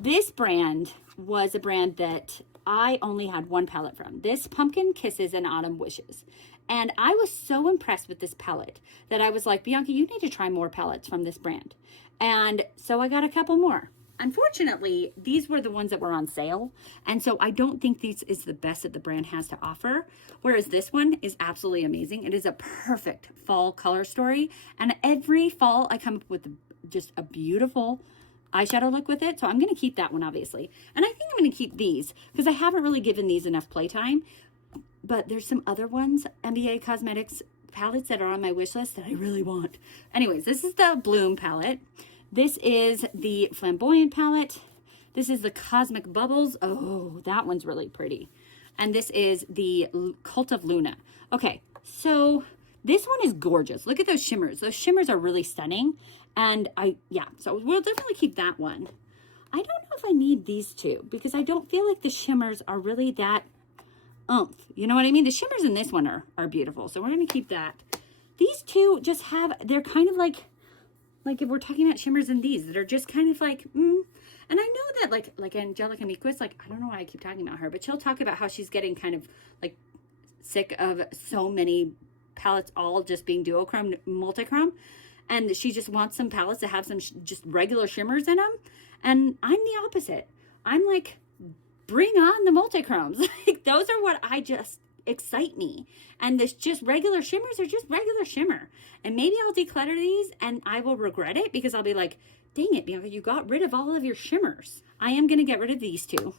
This brand was a brand that I only had 1 palette from. This Pumpkin Kisses and Autumn Wishes. And I was so impressed with this palette that I was like, Bianca, you need to try more palettes from this brand. And so I got a couple more. Unfortunately, these were the ones that were on sale. And so I don't think this is the best that the brand has to offer. Whereas this one is absolutely amazing. It is a perfect fall color story. And every fall I come up with just a beautiful eyeshadow look with it. So I'm going to keep that one, obviously. And I think I'm going to keep these because I haven't really given these enough playtime. But there's some other ones, NBA Cosmetics palettes that are on my wish list that I really want. Anyways, this is the Bloom palette. This is the Flamboyant palette. This is the Cosmic Bubbles. Oh, that one's really pretty. And this is the Cult of Luna. Okay, so this one is gorgeous. Look at those shimmers. Those shimmers are really stunning. And so we'll definitely keep that one. I don't know if I need these 2 because I don't feel like the shimmers are really that oomph. You know what I mean? The shimmers in this one are beautiful. So we're going to keep that. These 2 just they're kind of like if we're talking about shimmers in these that are just kind of like, And I know that like Angelica Miquist, like, I don't know why I keep talking about her, but she'll talk about how she's getting kind of like sick of so many palettes all just being duochrome, multichrome. And she just wants some palettes to have some just regular shimmers in them. And I'm the opposite. I'm like, bring on the multichromes. Like, those are what I just excite me. And this just regular shimmers are just regular shimmer. And maybe I'll declutter these and I will regret it because I'll be like, dang it, Bianca, you got rid of all of your shimmers. I am going to get rid of these two.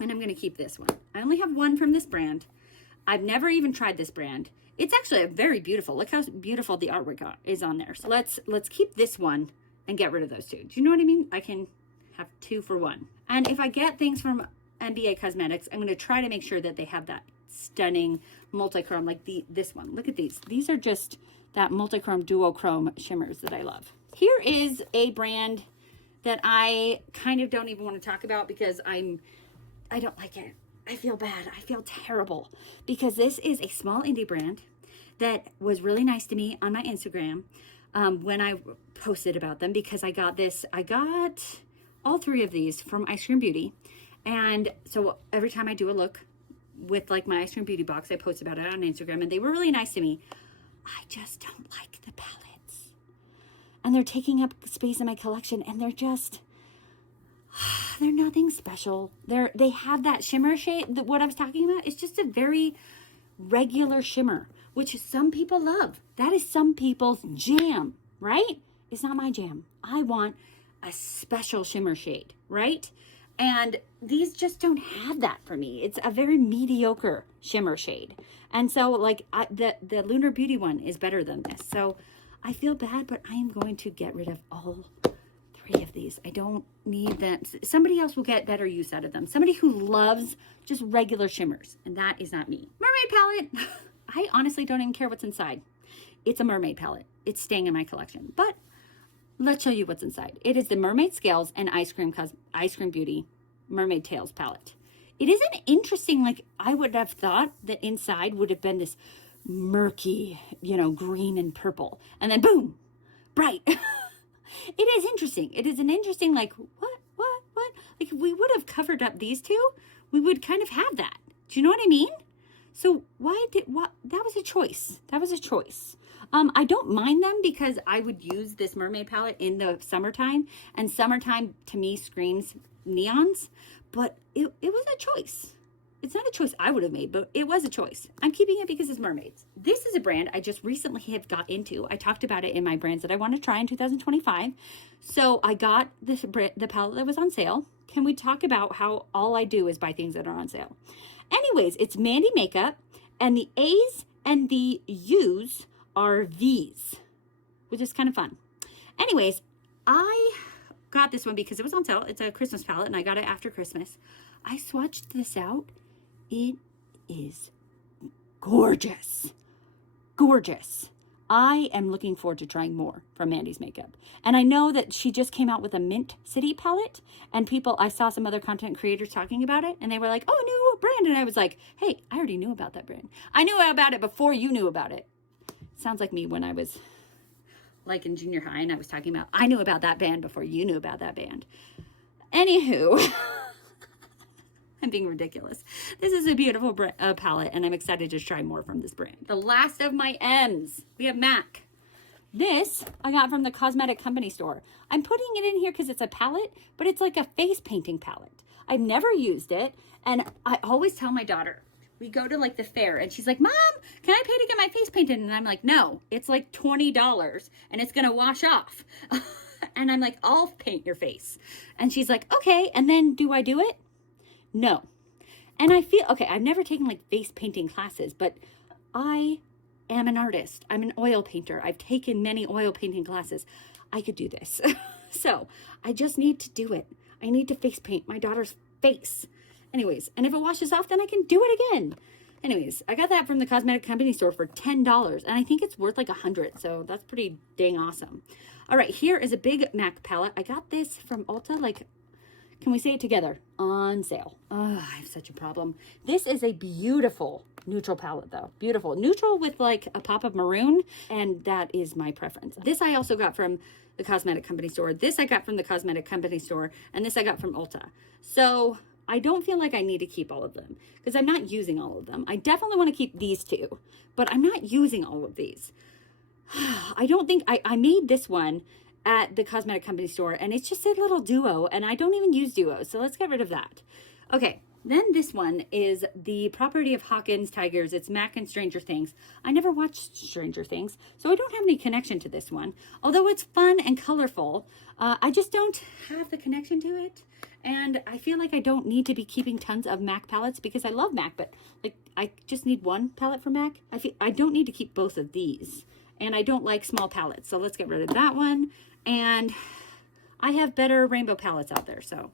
And I'm going to keep this one. I only have one from this brand. I've never even tried this brand. It's actually a very beautiful. Look how beautiful the artwork is on there. So let's keep this one and get rid of those two. Do you know what I mean? I can have 2 for 1. And if I get things from NBA Cosmetics, I'm going to try to make sure that they have that stunning multi-chrome like this one. Look at these. These are just that multi-chrome duochrome shimmers that I love. Here is a brand that I kind of don't even want to talk about because I don't like it. I feel bad. I feel terrible because this is a small indie brand that was really nice to me on my Instagram when I posted about them because I got all 3 of these from Ice Cream Beauty. And so every time I do a look with like my Ice Cream Beauty box, I post about it on Instagram and they were really nice to me. I just don't like the palettes. And they're taking up space in my collection and they're nothing special. They have that shimmer shade, what I was talking about. It's just a very regular shimmer, which some people love. That is some people's jam, right? It's not my jam. I want a special shimmer shade, right? And these just don't have that for me. It's a very mediocre shimmer shade. And so like the Lunar Beauty one is better than this. So I feel bad, but I am going to get rid of all 3 of these. I don't need them. Somebody else will get better use out of them. Somebody who loves just regular shimmers. And that is not me. Mermaid palette. I honestly don't even care what's inside. It's a mermaid palette. It's staying in my collection. But let's show you what's inside. It is the Mermaid Scales and Ice Cream Beauty Mermaid Tails palette. It is an interesting, like I would have thought that inside would have been this murky, green and purple. And then boom, bright. It is interesting. It is an interesting, like, what? Like, if we would have covered up these 2, we would kind of have that. Do you know what I mean? So that was a choice. That was a choice. I don't mind them because I would use this mermaid palette in the summertime. And summertime, to me, screams neons. But it was a choice. It's not a choice I would have made, but it was a choice. I'm keeping it because it's mermaids. This is a brand I just recently have got into. I talked about it in my brands that I want to try in 2025. So I got the palette that was on sale. Can we talk about how all I do is buy things that are on sale? Anyways, it's Mandy Makeup, and the A's and the U's are V's, which is kind of fun. Anyways, I got this one because it was on sale. It's a Christmas palette, and I got it after Christmas. I swatched this out. It is gorgeous. Gorgeous. I am looking forward to trying more from Mandy's Makeup. And I know that she just came out with a Mint City palette, and I saw some other content creators talking about it, and they were like, oh, new brand. And I was like, hey, I already knew about that brand. I knew about it before you knew about it. Sounds like me when I was like in junior high and I was talking about, I knew about that band before you knew about that band. Anywho, I'm being ridiculous. This is a beautiful palette, and I'm excited to try more from this brand. The last of my M's. We have MAC. This I got from the Cosmetic Company store. I'm putting it in here because it's a palette, but it's like a face painting palette. I've never used it, and I always tell my daughter, we go to like the fair, and she's like, Mom, can I pay to get my face painted? And I'm like, no, it's like $20, and it's going to wash off. And I'm like, I'll paint your face. And she's like, okay. And then do I do it? No. And I feel, okay, I've never taken like face painting classes, but I am an artist. I'm an oil painter. I've taken many oil painting classes. I could do this. So I just need to do it. I need to face paint my daughter's face. Anyways, and if it washes off, then I can do it again. Anyways, I got that from the Cosmetic Company store for $10, and I think it's worth like $100, so that's pretty dang awesome. All right, here is a big MAC palette. I got this from Ulta, like, can we say it together? On sale. Oh, I have such a problem. This is a beautiful neutral palette, though. Beautiful. Neutral with like a pop of maroon, and that is my preference. This I also got from the Cosmetic Company store. This I got from the Cosmetic Company store, and this I got from Ulta. So I don't feel like I need to keep all of them because I'm not using all of them. I definitely want to keep these two, but I'm not using all of these. I don't think I made this one at the Cosmetic Company store, and it's just a little duo, and I don't even use duos, so let's get rid of that. Okay, Then this one is the property of Hawkins Tigers. It's Mac and Stranger Things. I never watched Stranger Things, so I don't have any connection to this one. Although it's fun and colorful, I just don't have the connection to it. And I feel like I don't need to be keeping tons of MAC palettes because I love MAC, but like I just need one palette for MAC. I don't need to keep both of these. And I don't like small palettes, so let's get rid of that one. And I have better rainbow palettes out there, so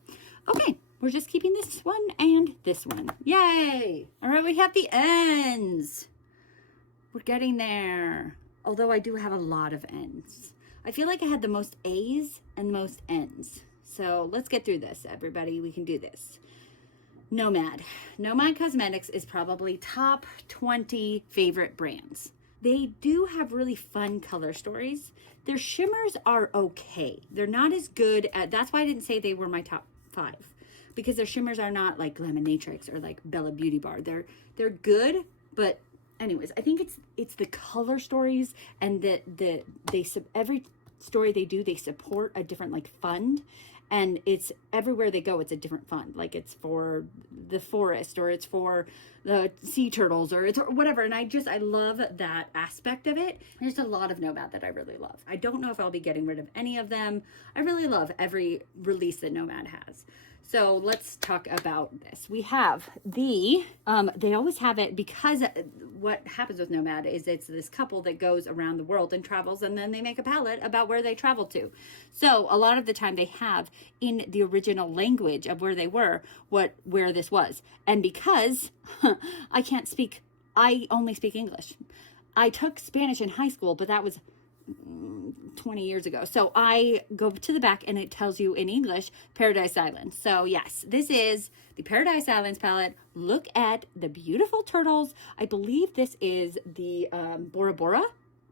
okay. We're just keeping this one and this one. Yay! All right, we have the ends. We're getting there. Although I do have a lot of ends. I feel like I had the most A's and the most N's. So let's get through this, everybody. We can do this. Nomad. Nomad Cosmetics is probably top 20 favorite brands. They do have really fun color stories. Their shimmers are okay. They're not as good at, that's why I didn't say they were my top 5. Because their shimmers are not like Lemonade or like Bella Beauty Bar. They're good, but anyways, I think it's the color stories and every story they do, they support a different like fund, and it's everywhere they go, it's a different fund. Like it's for the forest, or it's for the sea turtles, or it's whatever. And I love that aspect of it. There's a lot of Nomad that I really love. I don't know if I'll be getting rid of any of them. I really love every release that Nomad has. So let's talk about this. We have they always have it, because what happens with Nomad is it's this couple that goes around the world and travels, and then they make a palette about where they traveled to. So a lot of the time they have in the original language of where they were, where this was. And because I only speak English. I took Spanish in high school, but that was 20 years ago. So I go to the back and it tells you in English, Paradise Island. So yes, this is the Paradise Islands palette. Look at the beautiful turtles. I believe this is the Bora Bora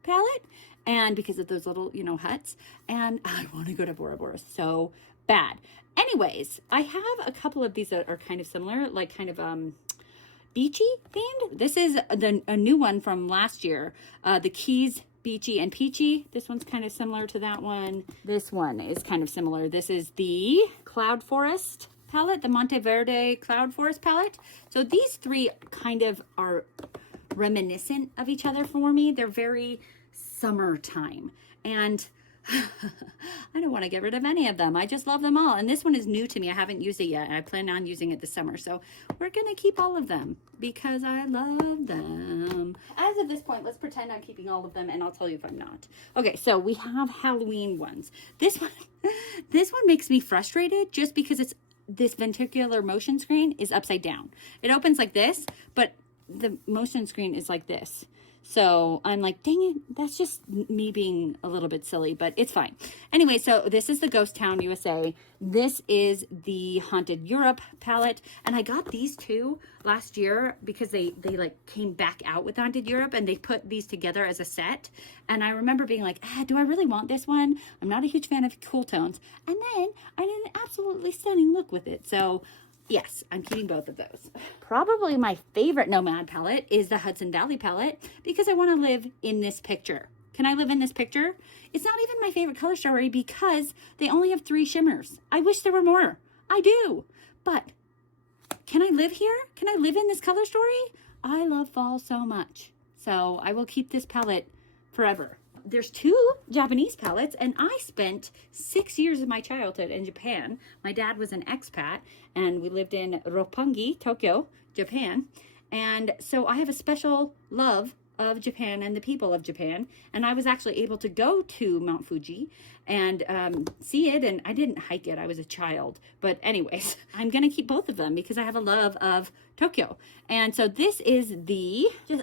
palette, and because of those little, huts, and I want to go to Bora Bora so bad. Anyways, I have a couple of these that are kind of similar, like kind of beachy themed. This is a new one from last year, the Keys Beachy and Peachy. This one's kind of similar to that one. This one is kind of similar. This is the Cloud Forest palette, the Monteverde Cloud Forest palette. So these three kind of are reminiscent of each other for me. They're very summertime, and I don't want to get rid of any of them. I just love them all. And this one is new to me. I haven't used it yet, and I plan on using it this summer. So we're going to keep all of them because I love them. As of this point, let's pretend I'm keeping all of them, and I'll tell you if I'm not. Okay, so we have Halloween ones. This one makes me frustrated just because it's this ventricular motion screen is upside down. It opens like this, but the motion screen is like this. So I'm like, dang it, that's just me being a little bit silly, but it's fine. Anyway, so this is the Ghost Town USA. This is the Haunted Europe palette. And I got these two last year because they like came back out with Haunted Europe, and they put these together as a set. And I remember being like, do I really want this one? I'm not a huge fan of cool tones. And then I did an absolutely stunning look with it. So yes, I'm keeping both of those. Probably my favorite Nomad palette is the Hudson Valley palette because I want to live in this picture. Can I live in this picture? It's not even my favorite color story because they only have 3 shimmers. I wish there were more. I do. But can I live here? Can I live in this color story? I love fall so much. So I will keep this palette forever. There's 2 Japanese palettes, and I spent 6 years of my childhood in Japan. My dad was an expat, and we lived in Roppongi, Tokyo, Japan. And so I have a special love of Japan and the people of Japan. And I was actually able to go to Mount Fuji and see it. And I didn't hike it. I was a child. But anyways, I'm going to keep both of them because I have a love of Tokyo. And so this is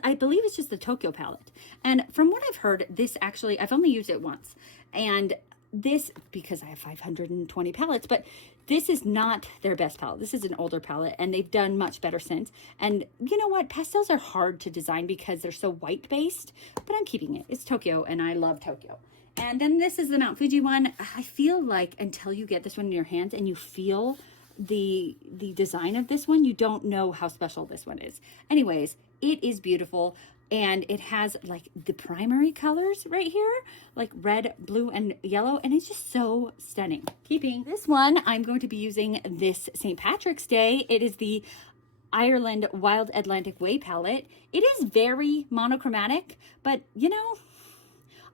I believe it's just the Tokyo palette. And from what I've heard, this actually, I've only used it once. And this, because I have 520 palettes, but this is not their best palette. This is an older palette, and they've done much better since. And you know what? Pastels are hard to design because they're so white based, but I'm keeping it. It's Tokyo, and I love Tokyo. And then this is the Mount Fuji one. I feel like until you get this one in your hands and you feel the design of this one, you don't know how special this one is. Anyways, it is beautiful. and it has like the primary colors right here, like red, blue, and yellow, and it's just so stunning. Keeping this one, I'm going to be using this St. Patrick's Day. It is the Ireland Wild Atlantic Way palette. It is very monochromatic, but you know,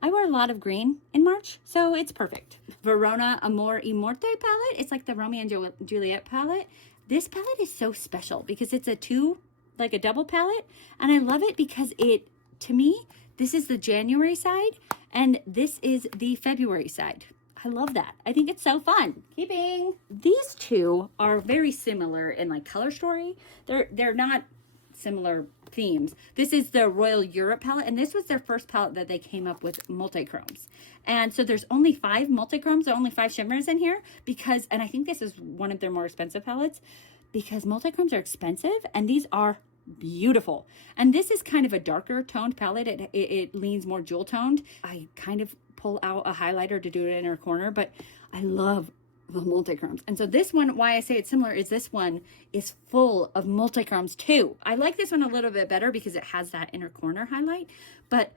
I wear a lot of green in March, so it's perfect. Verona Amor y Morte palette. It's like the Romeo and Juliet palette. This palette is so special because it's a double palette, and I love it because to me, this is the January side, and this is the February side. I love that. I think it's so fun. Keeping. These two are very similar in like color story. They're not similar themes. This is the Royal Europe palette, and this was their first palette that they came up with multi-chromes. And so there's only 5 multi-chromes, only 5 shimmers in here and I think this is one of their more expensive palettes because multi-chromes are expensive and these are beautiful. And this is kind of a darker toned palette. It leans more jewel toned. I kind of pull out a highlighter to do it in her corner, but I love the multi-chromes. And so this one, why I say it's similar is this one is full of multi-chromes too. I like this one a little bit better because it has that inner corner highlight, but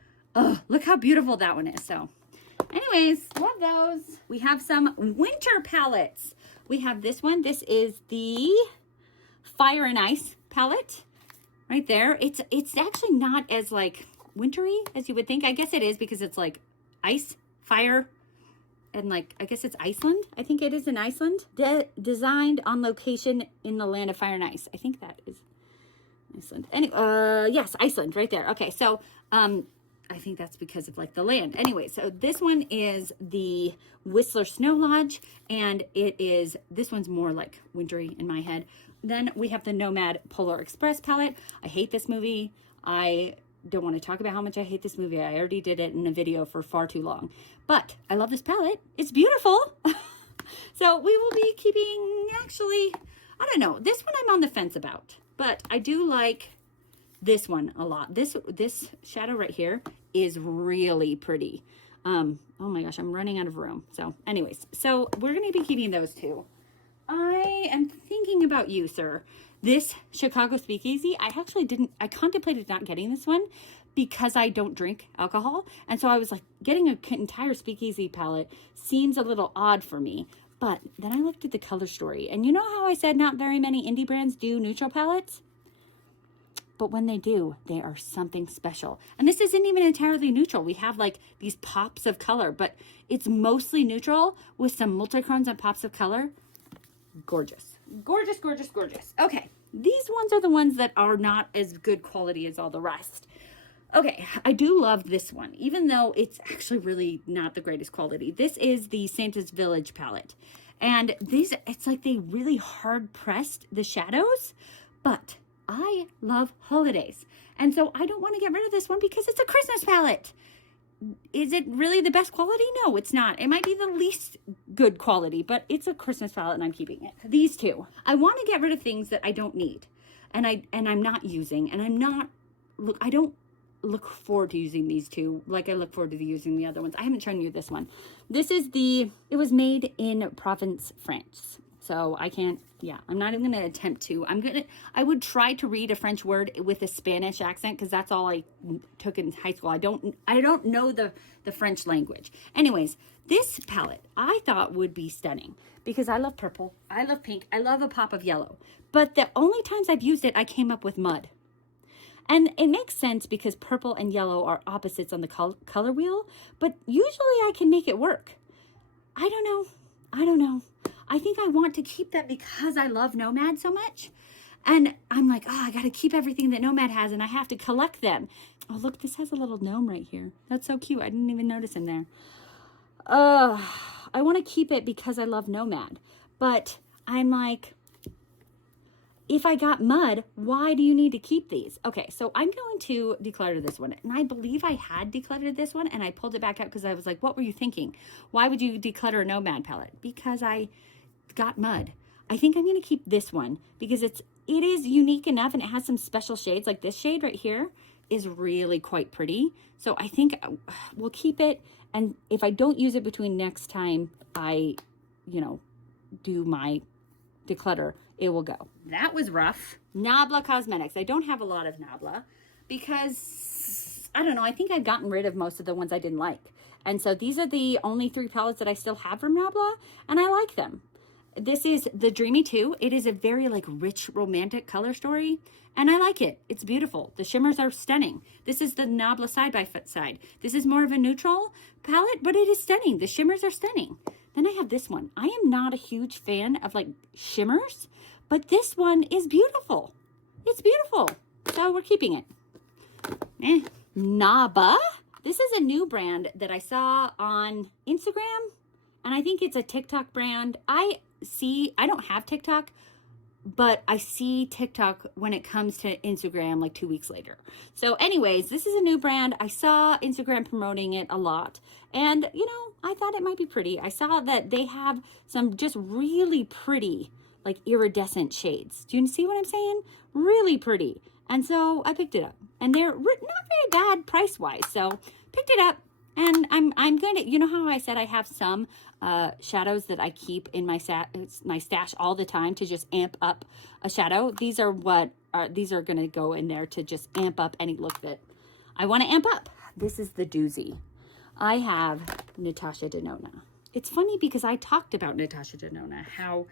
look how beautiful that one is. So anyways, love those. We have some winter palettes. We have this one. This is the Fire and Ice palette right there. It's actually not as like wintry as you would think. I guess it is because it's like ice, fire, and like, I guess it's Iceland. I think it is in Iceland. Designed on location in the land of fire and ice. I think that is Iceland. Yes, Iceland right there. Okay, so I think that's because of like the land. Anyway, so this one is the Whistler Snow Lodge, and this one's more like wintry in my head. Then we have the Nomad Polar Express palette. I hate this movie. I don't want to talk about how much I hate this movie. I already did it in a video for far too long. But I love this palette. It's beautiful. So we will be keeping, actually, I don't know. This one I'm on the fence about. But I do like this one a lot. This shadow right here is really pretty. Oh my gosh, I'm running out of room. So anyways, so we're going to be keeping those two. I am thinking about you, sir. This Chicago Speakeasy, I contemplated not getting this one because I don't drink alcohol. And so I was like, getting an entire Speakeasy palette seems a little odd for me. But then I looked at the color story. And you know how I said not very many indie brands do neutral palettes? But when they do, they are something special. And this isn't even entirely neutral. We have like these pops of color, but it's mostly neutral with some multi-chromes and pops of color. Gorgeous. Gorgeous, gorgeous, gorgeous. Okay, these ones are the ones that are not as good quality as all the rest. Okay, I do love this one, even though it's actually really not the greatest quality. This is the Santa's Village palette. And it's like they really hard pressed the shadows, but I love holidays. And so I don't want to get rid of this one because it's a Christmas palette. Is it really the best quality? No, it's not. It might be the least good quality, but it's a Christmas palette and I'm keeping it. These two. I want to get rid of things that I don't need and I'm not using, and I don't look forward to using these two like I look forward to using the other ones. I haven't shown you this one. This is it was made in Provence, France. So I'm not even going to attempt to. I would try to read a French word with a Spanish accent because that's all I took in high school. I don't know the French language. Anyways, this palette I thought would be stunning because I love purple. I love pink. I love a pop of yellow. But the only times I've used it, I came up with mud. And it makes sense because purple and yellow are opposites on the color wheel, but usually I can make it work. I don't know. I think I want to keep that because I love Nomad so much. And I'm like, I got to keep everything that Nomad has and I have to collect them. Oh, look, this has a little gnome right here. That's so cute. I didn't even notice him there. I want to keep it because I love Nomad. But I'm like, if I got mud, why do you need to keep these? Okay, so I'm going to declutter this one. And I believe I had decluttered this one and I pulled it back out because I was like, what were you thinking? Why would you declutter a Nomad palette? Because I got mud. I think I'm going to keep this one because it is unique enough and it has some special shades. Like this shade right here is really quite pretty. So I think we'll keep it. And if I don't use it between next time I, do my declutter, it will go. That was rough. Nabla Cosmetics. I don't have a lot of Nabla. because, I don't know, I think I've gotten rid of most of the ones I didn't like. And so these are the only 3 palettes that I still have from Nabla, and I like them. This is the Dreamy 2. It is a very like rich romantic color story, and I like it. It's beautiful. The shimmers are stunning. This is the Nabla side by side. This is more of a neutral palette, but it is stunning. The shimmers are stunning. Then I have this one. I am not a huge fan of like shimmers, but this one is beautiful. It's beautiful. So we're keeping it. Naba. This is a new brand that I saw on Instagram, and I think it's a TikTok brand. I don't have TikTok, but I see TikTok when it comes to Instagram like 2 weeks later. So anyways, this is a new brand. I saw Instagram promoting it a lot, and you know, I thought it might be pretty. I saw that they have some just really pretty like iridescent shades. Do you see what I'm saying? Really pretty. And so I picked it up, and they're not very bad price wise. So picked it up, and I'm going to, you know how I said I have some shadows that I keep in my stash all the time to just amp up a shadow. These are going to go in there to just amp up any look that I want to amp up. This is the doozy. I have Natasha Denona. It's funny because I talked about Natasha Denona, how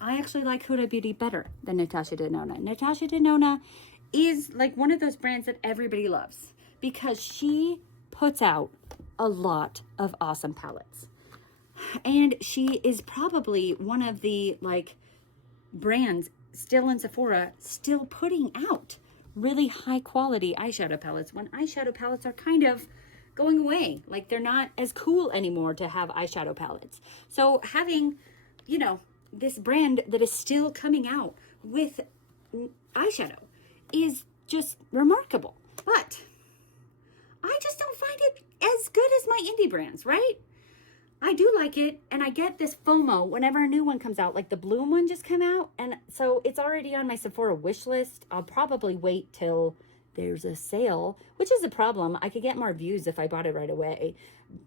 I actually like Huda Beauty better than Natasha Denona. Natasha Denona is like one of those brands that everybody loves because she puts out a lot of awesome palettes. And she is probably one of the like brands still in Sephora still putting out really high quality eyeshadow palettes when eyeshadow palettes are kind of going away. Like they're not as cool anymore to have eyeshadow palettes. So having, you know, this brand that is still coming out with eyeshadow is just remarkable. But I just don't find it as good as my indie brands, right? I do like it, and I get this FOMO whenever a new one comes out, like the Bloom one just came out, and so it's already on my Sephora wish list. I'll probably wait till there's a sale, which is a problem. I could get more views if I bought it right away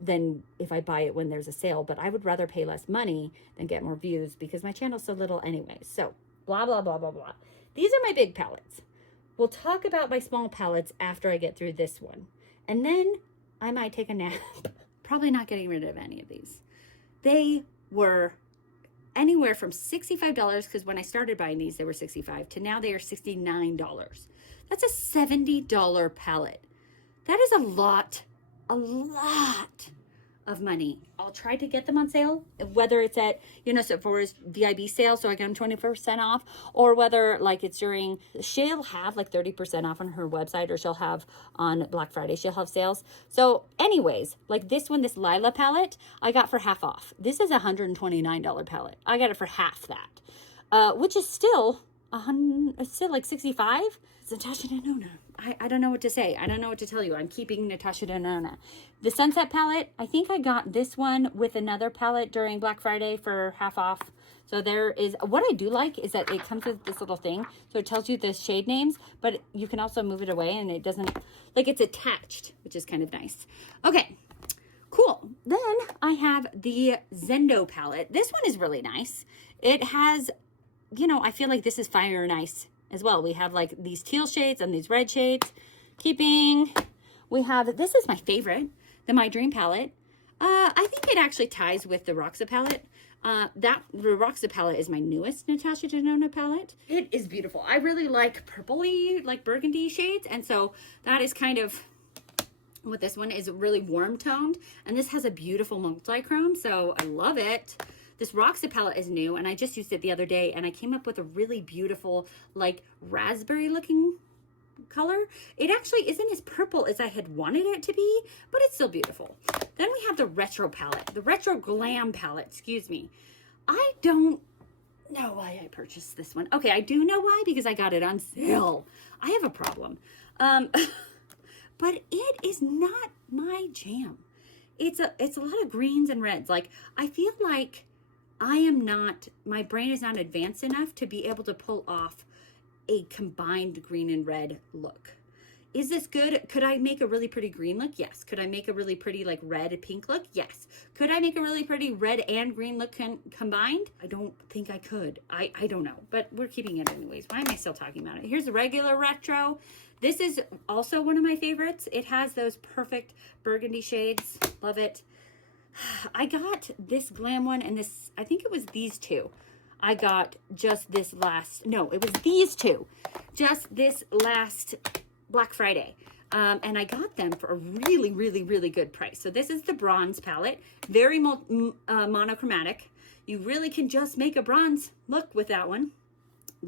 than if I buy it when there's a sale, but I would rather pay less money than get more views because my channel's so little anyway. So blah, blah, blah, blah, blah. These are my big palettes. We'll talk about my small palettes after I get through this one. And then I might take a nap. Probably not getting rid of any of these. They were anywhere from $65, because when I started buying these, they were $65, to now they are $69. That's a $70 palette. That is a lot of money. I'll try to get them on sale, whether it's at, you know, Sephora's VIB sale, so I get them 20% off, or whether like it's during, she'll have like 30% off on her website, or she'll have on Black Friday, she'll have sales. So anyways, like this one, this Lila palette, I got for half off. This is a $129 palette. I got it for half that, which is still like 65. It's Natasha Denona. I don't know what to say. I don't know what to tell you. I'm keeping Natasha Denona. The Sunset palette, I think I got this one with another palette during Black Friday for half off. So there is, what I do like is that it comes with this little thing. So it tells you the shade names, but you can also move it away and it doesn't, like it's attached, which is kind of nice. Okay, cool. Then I have the Zendo palette. This one is really nice. It has, you know, I feel like this is Fire and Ice as well. We have like these teal shades and these red shades. We have, this is my favorite, the My Dream palette. I think it actually ties with the Roxa palette. The Roxa palette is my newest Natasha Denona palette. It is beautiful. I really like purpley, like burgundy shades. And so that is kind of what this one is, really warm toned. And this has a beautiful multi-chrome. So I love it. This Roxa palette is new, and I just used it the other day, and I came up with a really beautiful, like, raspberry-looking color. It actually isn't as purple as I had wanted it to be, but it's still beautiful. Then we have the Retro palette, the Retro Glam palette, excuse me. I don't know why I purchased this one. Okay, I do know why, because I got it on sale. I have a problem. But it is not my jam. It's a lot of greens and reds. Like, I feel like my brain is not advanced enough to be able to pull off a combined green and red look. Is this good? Could I make a really pretty green look? Yes. Could I make a really pretty like red pink look? Yes. Could I make a really pretty red and green look combined? I don't think I could. I don't know, but we're keeping it anyways. Why am I still talking about it? Here's a regular retro. This is also one of my favorites. It has those perfect burgundy shades. Love it. I got this glam one and this, I think it was these two. I got just this last, no, it was these two. Just this last Black Friday. And I got them for a really, really, really good price. So this is the bronze palette, very monochromatic. You really can just make a bronze look with that one.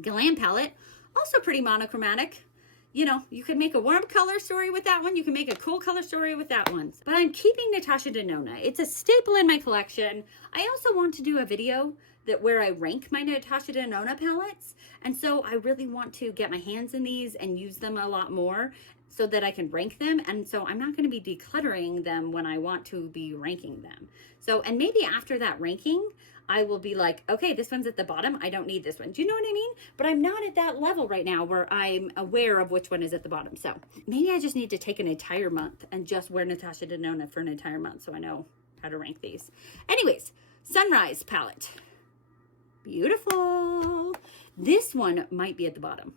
Glam palette, also pretty monochromatic. You know, you can make a warm color story with that one. You can make a cool color story with that one. But I'm keeping Natasha Denona. It's a staple in my collection. I also want to do a video where I rank my Natasha Denona palettes. And so I really want to get my hands in these and use them a lot more so that I can rank them. And so I'm not going to be decluttering them when I want to be ranking them. So, and maybe after that ranking, I will be like, okay, this one's at the bottom. I don't need this one. Do you know what I mean? But I'm not at that level right now where I'm aware of which one is at the bottom. So maybe I just need to take an entire month and just wear Natasha Denona for an entire month so I know how to rank these. Anyways, Sunrise palette. Beautiful. This one might be at the bottom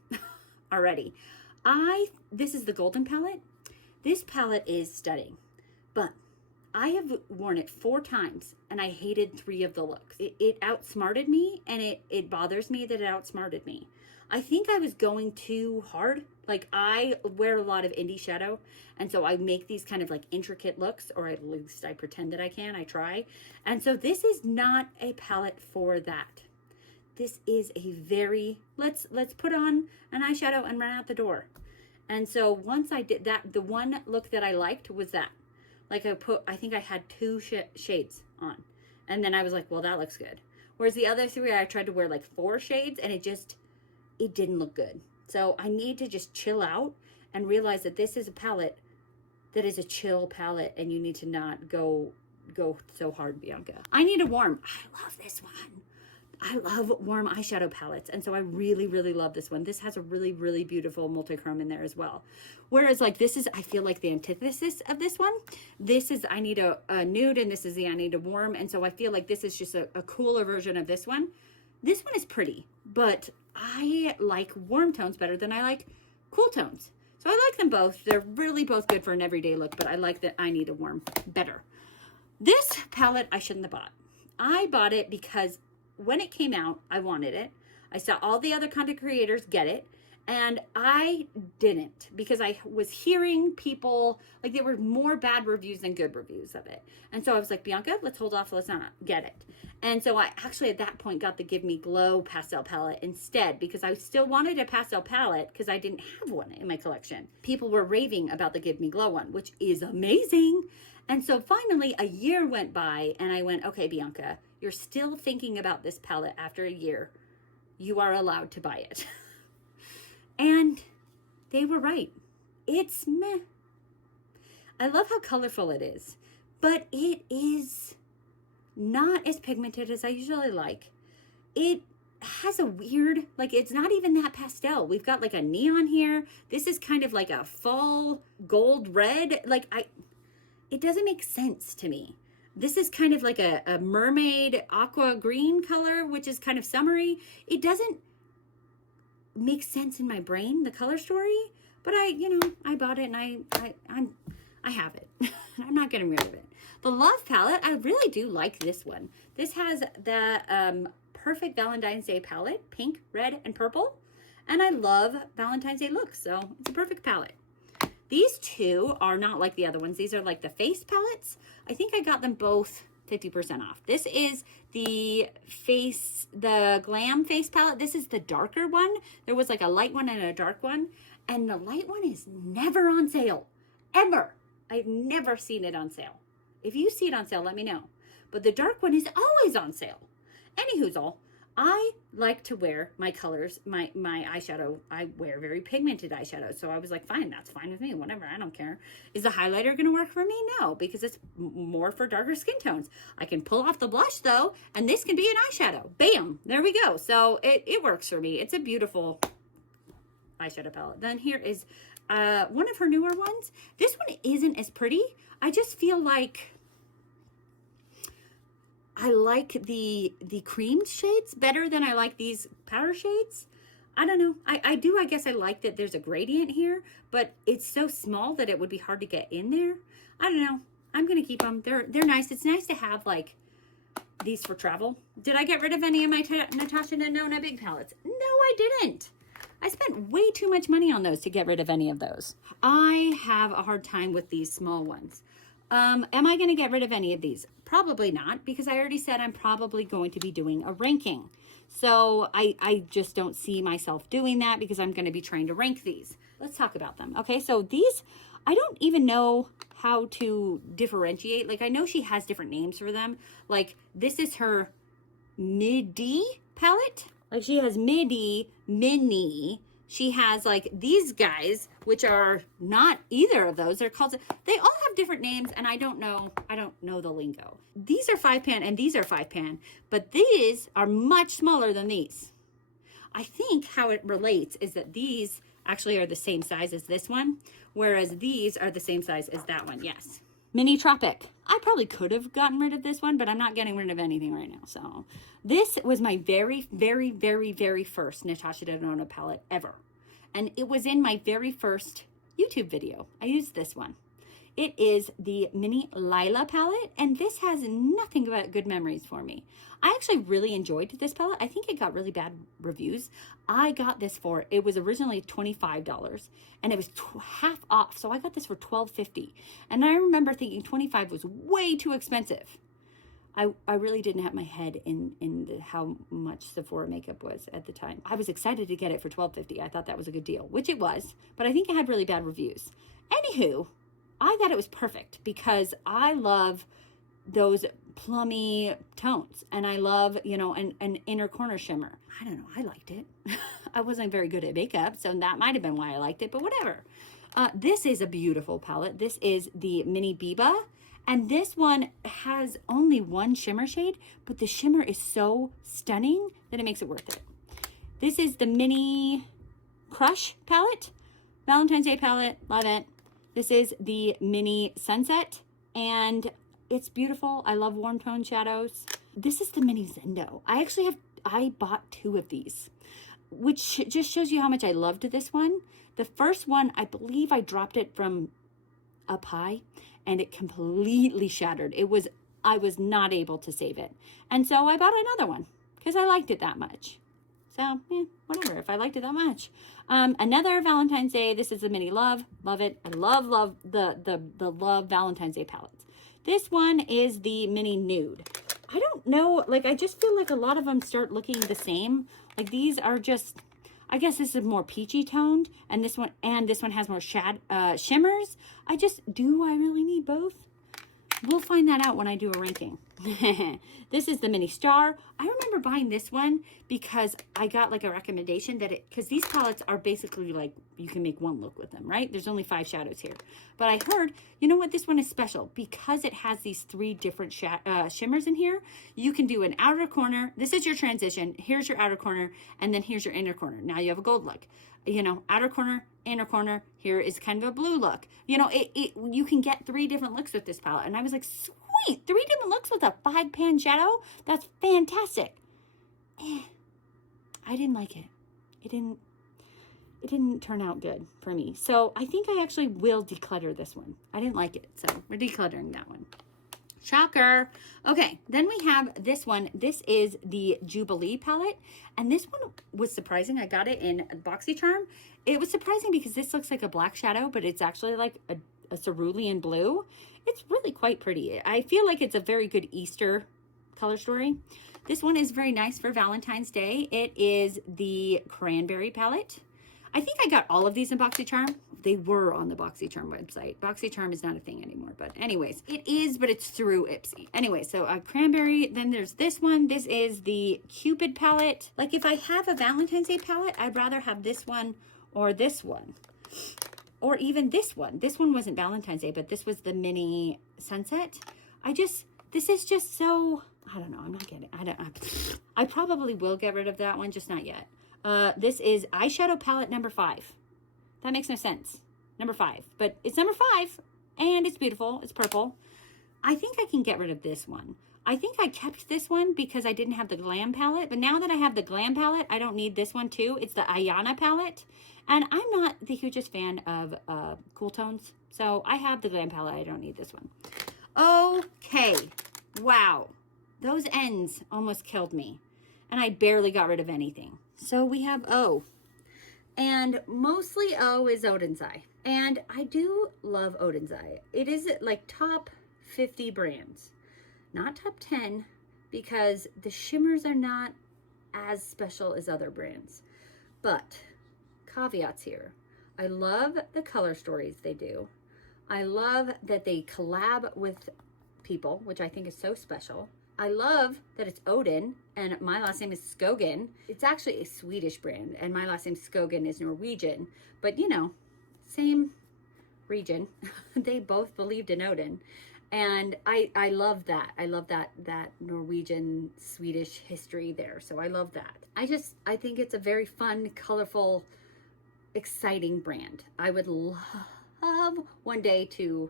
already. This is the golden palette. This palette is stunning, but I have worn it 4 times and I hated 3 of the looks. It outsmarted me, and it bothers me that it outsmarted me. I think I was going too hard. Like, I wear a lot of indie shadow, and so I make these kind of like intricate looks, or at least I pretend that I can. I try. And so this is not a palette for that. This is a very, let's put on an eyeshadow and run out the door. And so once I did that, the one look that I liked was that. Like I think I had 2 shades on. And then I was like, well, that looks good. Whereas the other 3, I tried to wear like 4 shades and it didn't look good. So I need to just chill out and realize that this is a palette that is a chill palette, and you need to not go so hard, Bianca. I need a warm. I love this one. I love warm eyeshadow palettes, and so I really, really love this one. This has a really, really beautiful multichrome in there as well. Whereas like this is, I feel like the antithesis of this one. This is, I need a nude, and this is the I need a warm, and so I feel like this is just a cooler version of this one. This one is pretty, but I like warm tones better than I like cool tones. So I like them both. They're really both good for an everyday look, but I like that I need a warm better. This palette I shouldn't have bought. I bought it because when it came out, I wanted it. I saw all the other content creators get it, and I didn't, because I was hearing people, like, there were more bad reviews than good reviews of it. And so I was like, Bianca, let's hold off, let's not get it. And so I actually at that point got the Give Me Glow pastel palette instead, because I still wanted a pastel palette because I didn't have one in my collection. People were raving about the Give Me Glow one, which is amazing. And so finally a year went by and I went, okay, Bianca, you're still thinking about this palette after a year. You are allowed to buy it. And they were right. It's meh. I love how colorful it is, but it is not as pigmented as I usually like. It has a weird, like, it's not even that pastel. We've got like a neon here. This is kind of like a fall gold red. Like, it doesn't make sense to me. This is kind of like a mermaid aqua green color, which is kind of summery. It doesn't make sense in my brain, the color story, but I bought it and I have it. I'm not getting rid of it. The Love palette, I really do like this one. This has the perfect Valentine's Day palette, pink, red, and purple. And I love Valentine's Day looks, so it's a perfect palette. These two are not like the other ones. These are like the face palettes. I think I got them both 50% off. This is the glam face palette. This is the darker one. There was like a light one and a dark one. And the light one is never on sale, ever. I've never seen it on sale. If you see it on sale, let me know. But the dark one is always on sale. Anywhoozle, I like to wear my colors, my eyeshadow. I wear very pigmented eyeshadow. So I was like, fine, that's fine with me. Whatever, I don't care. Is the highlighter going to work for me? No, because it's more for darker skin tones. I can pull off the blush though, and this can be an eyeshadow. Bam, there we go. So it works for me. It's a beautiful eyeshadow palette. Then here is one of her newer ones. This one isn't as pretty. I just feel like I like the cream shades better than I like these powder shades. I don't know. I guess I like that there's a gradient here, but it's so small that it would be hard to get in there. I don't know. I'm going to keep them. They're nice. It's nice to have like these for travel. Did I get rid of any of my Natasha Denona big palettes? No, I didn't. I spent way too much money on those to get rid of any of those. I have a hard time with these small ones. Am I going to get rid of any of these? Probably not, because I already said I'm probably going to be doing a ranking. So I just don't see myself doing that because I'm going to be trying to rank these. Let's talk about them. Okay, so these, I don't even know how to differentiate. Like, I know she has different names for them. Like, this is her midi palette. Like, she has midi, mini. She has like these guys, which are not either of those. They're called, they all have different names, and I don't know the lingo. These are 5-pan and these are 5-pan, but these are much smaller than these. I think how it relates is that these actually are the same size as this one, whereas these are the same size as that one. Yes. Mini Tropic. I probably could have gotten rid of this one, but I'm not getting rid of anything right now. So this was my very, very, very, very first Natasha Denona palette ever. And it was in my very first YouTube video. I used this one. It is the Mini Lila palette, and this has nothing but good memories for me. I actually really enjoyed this palette. I think it got really bad reviews. I got this for, it was originally $25, and it was half off, so I got this for $12.50. And I remember thinking $25 was way too expensive. I really didn't have my head in how much Sephora makeup was at the time. I was excited to get it for $12.50. I thought that was a good deal, which it was, but I think it had really bad reviews. Anywho, I thought it was perfect because I love those plummy tones, and I love, you know, an inner corner shimmer. I don't know, I liked it. I wasn't very good at makeup, so that might have been why I liked it, but whatever. This is a beautiful palette. This is the Mini Biba, and this one has only one shimmer shade, but the shimmer is so stunning that it makes it worth it. This is the Mini Crush palette, Valentine's Day palette, love it. This is the Mini Sunset, and it's beautiful. I love warm tone shadows. This is the Mini Zendo. I bought 2 of these, which just shows you how much I loved this one. The first one, I believe I dropped it from up high, and it completely shattered. I was not able to save it. And so I bought another one because I liked it that much. So, whatever, if I liked it that much. Another Valentine's Day, this is the Mini Love. Love it. I love the Love Valentine's Day palettes. This one is the Mini Nude. I don't know, like, I just feel like a lot of them start looking the same. Like, these are just, I guess this is more peachy toned, and this one has more shimmers. Do I really need both? We'll find that out when I do a ranking. This is the Mini Star. I remember buying this one because I got like a recommendation because these palettes are basically like, you can make one look with them, right? There's only 5 shadows here. But I heard, you know what, this one is special because it has these 3 different shimmers in here. You can do an outer corner. This is your transition. Here's your outer corner, and then here's your inner corner. Now you have a gold look. You know, outer corner, inner corner, here is kind of a blue look. You know, you can get 3 different looks with this palette. And I was like, sweet, 3 different looks with a 5-pan shadow? That's fantastic. I didn't like it. It didn't turn out good for me. So I think I actually will declutter this one. I didn't like it, so we're decluttering that one. Shocker. Okay, then we have this one. This is the Jubilee palette, and this one was surprising. I got it in BoxyCharm. It was surprising because this looks like a black shadow, but it's actually like a cerulean blue. It's really quite pretty. I feel like it's a very good Easter color story. This one is very nice for Valentine's Day. It is the Cranberry palette. I think I got all of these in BoxyCharm. They were on the BoxyCharm website. BoxyCharm is not a thing anymore, but anyways, it is, but it's through Ipsy. Anyway, so Cranberry, then there's this one. This is the Cupid palette. Like, if I have a Valentine's Day palette, I'd rather have this one or this one. Or even this one. This one wasn't Valentine's Day, but this was the Mini Sunset. This is just so, I don't know, I'm not getting, I probably will get rid of that one, just not yet. This is eyeshadow palette number 5. That makes no sense. Number 5, but it's number 5 and it's beautiful. It's purple. I think I can get rid of this one. I think I kept this one because I didn't have the Glam palette, but now that I have the Glam palette, I don't need this one too. It's the Ayana palette, and I'm not the hugest fan of cool tones, so I have the Glam palette. I don't need this one. Okay, wow, those ends almost killed me, and I barely got rid of anything. So we have O, and mostly O is Odin's Eye, and I do love Odin's Eye. It is like top 50 brands. Not top 10, because the shimmers are not as special as other brands. But caveats here. I love the color stories they do. I love that they collab with people, which I think is so special. I love that it's Odin and my last name is Skogen. It's actually a Swedish brand and my last name Skogen is Norwegian. But you know, same region. They both believed in Odin. And I love that. I love that Norwegian, Swedish history there. So I love that. I think it's a very fun, colorful, exciting brand. I would love one day to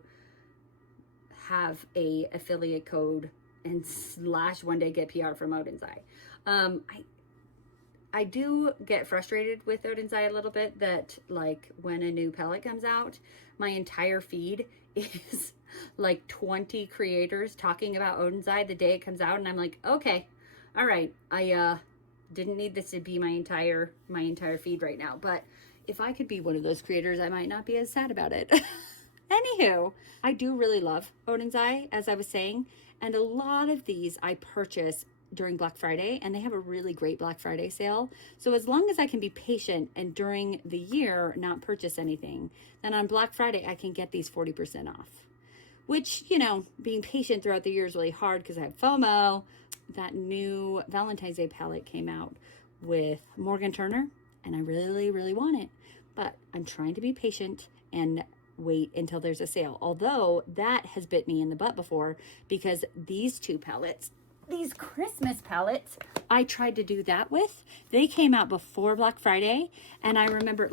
have a affiliate code and / one day get PR from Odin's Eye. I do get frustrated with Odin's Eye a little bit that like when a new palette comes out, my entire feed is like 20 creators talking about Odin's Eye the day it comes out, and I'm like, okay, all right, I didn't need this to be my entire feed right now, but if I could be one of those creators, I might not be as sad about it. Anywho, I do really love Odin's Eye, as I was saying, and a lot of these I purchase during Black Friday, and they have a really great Black Friday sale. So as long as I can be patient and during the year not purchase anything, then on Black Friday I can get these 40% off. Which, you know, being patient throughout the year is really hard because I have FOMO. That new Valentine's Day palette came out with Morgan Turner, and I really, really want it. But I'm trying to be patient and wait until there's a sale. Although that has bit me in the butt before because these two palettes, these Christmas palettes, I tried to do that with. They came out before Black Friday, and I remember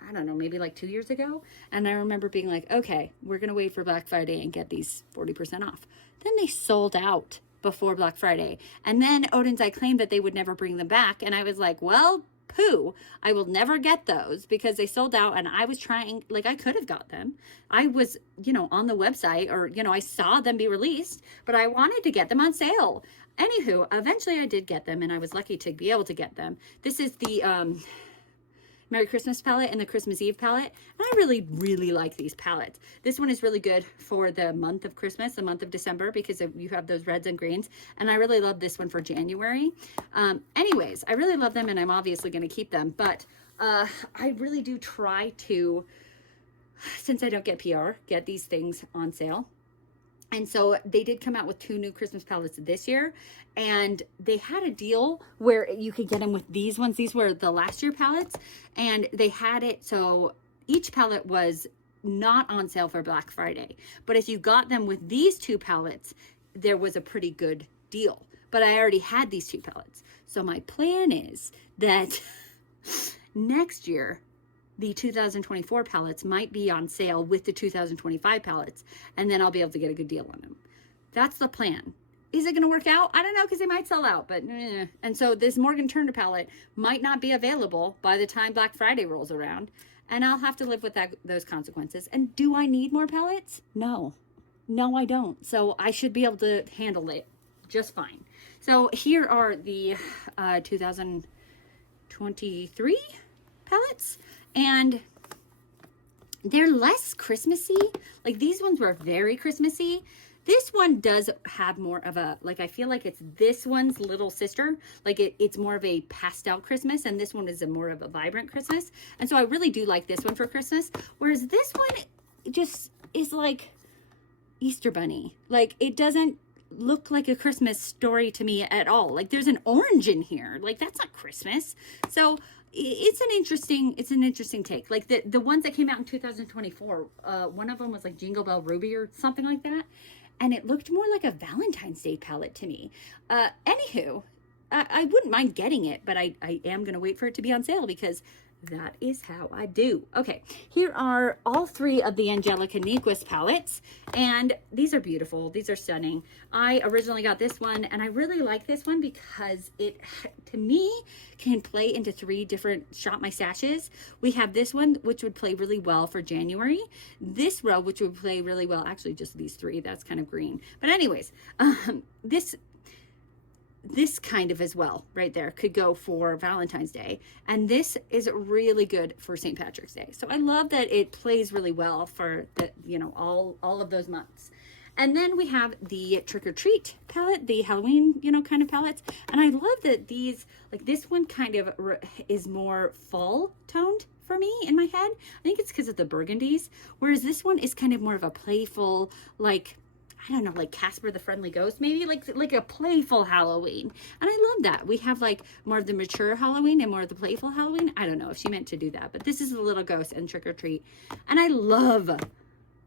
I don't know, maybe like 2 years ago. And I remember being like, okay, we're going to wait for Black Friday and get these 40% off. Then they sold out before Black Friday. And then Odin's Eye claimed that they would never bring them back. And I was like, well, poo, I will never get those because they sold out. And I was trying, like I could have got them. I was, you know, on the website or, you know, I saw them be released, but I wanted to get them on sale. Anywho, eventually I did get them and I was lucky to be able to get them. This is the, Merry Christmas palette and the Christmas Eve palette. And I really, really like these palettes. This one is really good for the month of Christmas, the month of December, because you have those reds and greens. And I really love this one for January. Anyways, I really love them and I'm obviously going to keep them. But I really do try to, since I don't get PR, get these things on sale. And so they did come out with 2 new Christmas palettes this year, and they had a deal where you could get them with these ones. These were the last year palettes, and they had it so each palette was not on sale for Black Friday. But if you got them with these 2 palettes, there was a pretty good deal. But I already had these 2 palettes. So my plan is that next year, the 2024 palettes might be on sale with the 2025 palettes, and then I'll be able to get a good deal on them. That's the plan. Is it going to work out? I don't know, because they might sell out, but And so this Morgan Turner palette might not be available by the time Black Friday rolls around, and I'll have to live with those consequences. And do I need more palettes? No, I don't. So I should be able to handle it just fine. So here are the 2023 palettes. And they're less Christmassy. Like these ones were very Christmassy. This one does have more of a, like I feel like it's this one's little sister. Like it's more of a pastel Christmas, and this one is more of a vibrant Christmas. And so I really do like this one for Christmas. Whereas this one just is like Easter Bunny. Like it doesn't look like a Christmas story to me at all. Like there's an orange in here. Like that's not Christmas. So it's an interesting take. Like the ones that came out in 2024, one of them was like Jingle Bell Ruby or something like that, and it looked more like a Valentine's Day palette to me. Anywho, I wouldn't mind getting it, but I am going to wait for it to be on sale because that is how I do. Okay, here are all 3 of the Angelica Nyquist palettes, and these are beautiful. These are stunning. I originally got this one, and I really like this one because it, to me, can play into 3 different Shop My Stashes. We have this one, which would play really well for January. This row, which would play really well, actually just these 3, that's kind of green. But anyways, this kind of as well right there could go for Valentine's Day, and this is really good for St. Patrick's Day. So I love that it plays really well for the, you know, all of those months. And then we have the Trick or Treat palette, the Halloween, you know, kind of palettes. And I love that these, like this one kind of is more fall toned for me in my head. I think it's because of the burgundies, whereas this one is kind of more of a playful, like, I don't know, like Casper the Friendly Ghost, maybe like a playful Halloween. And I love that. We have like more of the mature Halloween and more of the playful Halloween. I don't know if she meant to do that, but this is a little ghost and Trick or Treat. And I love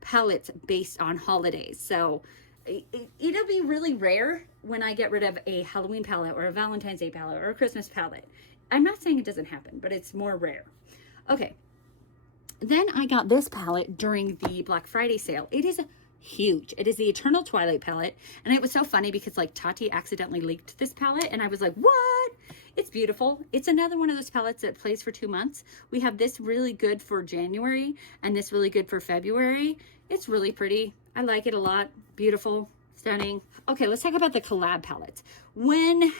palettes based on holidays. So it'll be really rare when I get rid of a Halloween palette or a Valentine's Day palette or a Christmas palette. I'm not saying it doesn't happen, but it's more rare. Okay. Then I got this palette during the Black Friday sale. It is huge. It is the Eternal Twilight palette, and it was so funny because like Tati accidentally leaked this palette, and I was like, what? It's beautiful. It's another one of those palettes that plays for 2 months. We have this really good for January and this really good for February. It's really pretty. I like it a lot. Beautiful, stunning. Okay, let's talk about the collab palettes. When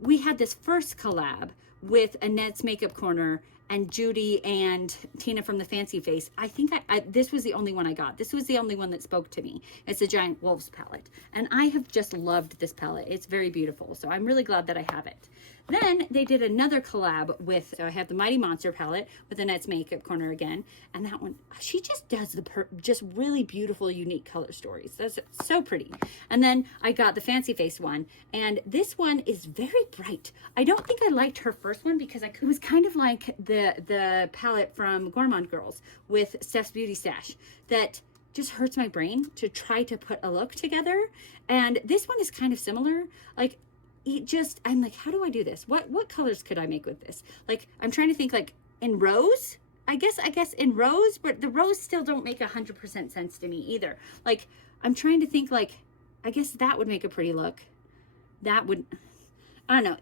we had this first collab with Annette's Makeup Corner and Judy and Tina from the Fancy Face, I think this was the only one I got. This was the only one that spoke to me. It's the Giant Wolves palette. And I have just loved this palette. It's very beautiful. So I'm really glad that I have it. Then they did another collab with, so I have the Mighty Monster palette with Annette's Makeup Corner again. And that one, she just does just really beautiful, unique color stories. That's so pretty. And then I got the Fancy Face one. And this one is very bright. I don't think I liked her first one because it was kind of like the palette from Gourmand Girls with Steph's Beauty Stash that just hurts my brain to try to put a look together. And this one is kind of similar. Like, I'm like, how do I do this? What colors could I make with this? Like, I'm trying to think like in rose, I guess in rose, but the rose still don't make 100% sense to me either. Like, I'm trying to think like, I guess that would make a pretty look. That would, I don't know.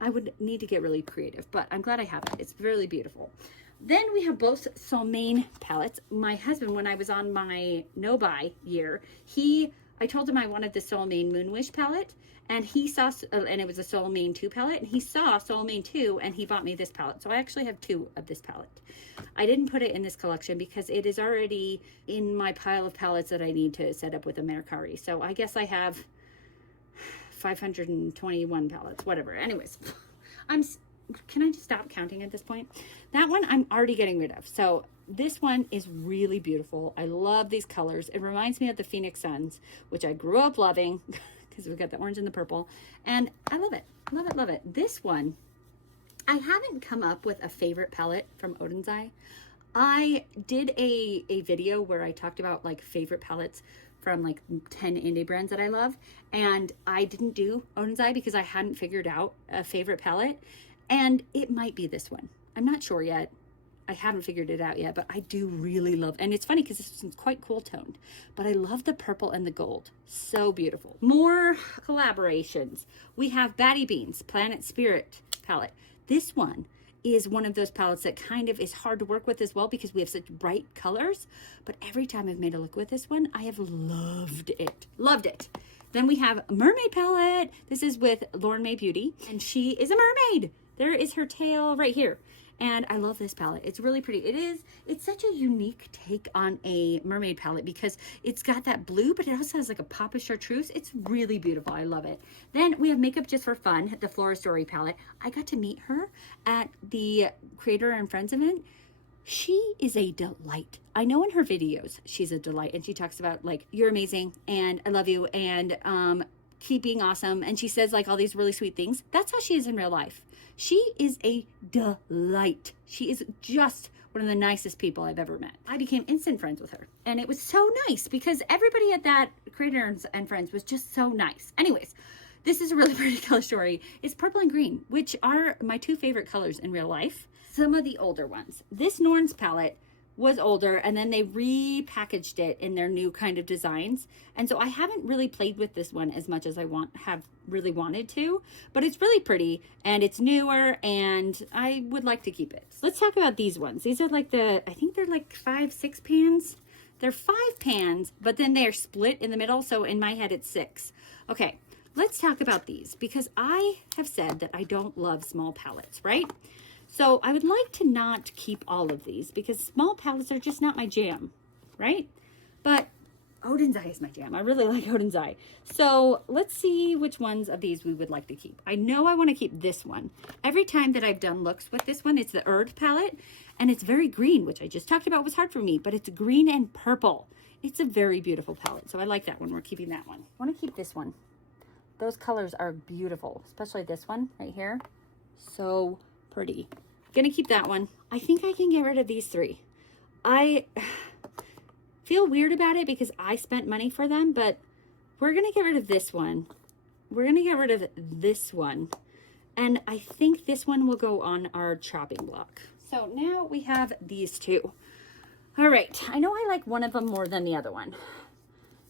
I would need to get really creative, but I'm glad I have it. It's really beautiful. Then we have both Solmain palettes. My husband, when I was on my no-buy year, I told him I wanted the Solmain Moonwish palette, and he saw, and it was a Solmain 2 palette, and he saw Solmain 2, and he bought me this palette. So I actually have 2 of this palette. I didn't put it in this collection because it is already in my pile of palettes that I need to set up with a Mercari. So I guess I have 521 palettes, whatever. Anyways, can I just stop counting at this point? That one I'm already getting rid of. So this one is really beautiful. I love these colors. It reminds me of the Phoenix Suns, which I grew up loving because we've got the orange and the purple, and I love it. Love it, love it. This one, I haven't come up with a favorite palette from Odin's Eye. I did a video where I talked about like favorite palettes from like 10 indie brands that I love, and I didn't do Odin's Eye because I hadn't figured out a favorite palette, and it might be this one. I'm not sure yet. I haven't figured it out yet, but I do really love, and it's funny because this one's quite cool toned, but I love the purple and the gold. So beautiful. More collaborations. We have Batty Beans Planet Spirit palette. This one is one of those palettes that kind of is hard to work with as well because we have such bright colors, but every time I've made a look with this one, I have loved it. Loved it. Then we have a mermaid palette. This is with Lauren May Beauty, and she is a mermaid. There is her tail right here. And I love this palette. It's really pretty. It's such a unique take on a mermaid palette because it's got that blue, but it also has like a pop of chartreuse. It's really beautiful. I love it. Then we have Makeup Just for Fun, the Flora Story palette. I got to meet her at the Creator and Friends event. She is a delight. I know in her videos, she's a delight. And she talks about like, you're amazing and I love you and keep being awesome. And she says like all these really sweet things. That's how she is in real life. She is a delight. She is just one of the nicest people I've ever met. I became instant friends with her. And it was so nice because everybody at that Creators and Friends was just so nice. Anyways, this is a really pretty color story. It's purple and green, which are my two favorite colors in real life. Some of the older ones. This Norns palette was older, and then they repackaged it in their new kind of designs. And so I haven't really played with this one as much as I have really wanted to, but it's really pretty and it's newer and I would like to keep it. So let's talk about these ones. These are like I think they're like 5-6 pans. They're 5 pans, but then they're split in the middle. So in my head, it's 6. Okay, let's talk about these because I have said that I don't love small palettes, right? So I would like to not keep all of these because small palettes are just not my jam, right? But Odin's Eye is my jam. I really like Odin's Eye. So let's see which ones of these we would like to keep. I know I want to keep this one. Every time that I've done looks with this one, it's the Erd palette, and it's very green, which I just talked about was hard for me, but it's green and purple. It's a very beautiful palette. So I like that one. We're keeping that one. I want to keep this one. Those colors are beautiful, especially this one right here. So pretty. Gonna keep that one. I think I can get rid of these 3. I feel weird about it because I spent money for them, but we're gonna get rid of this one. We're gonna get rid of this one. And I think this one will go on our chopping block. So now we have these 2. All right, I know I like one of them more than the other one.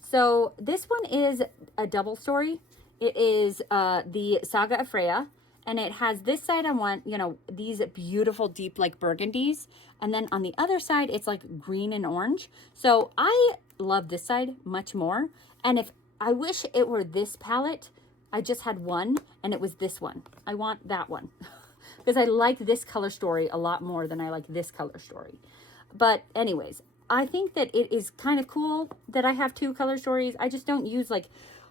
So this one is a double story. It is the Saga of Freya. And it has this side I want, you know, these beautiful deep like burgundies. And then on the other side, it's like green and orange. So I love this side much more. And if I wish it were this palette, I just had one and it was this one. I want that one because I like this color story a lot more than I like this color story. But anyways, I think that it is kind of cool that I have 2 color stories. I just don't use like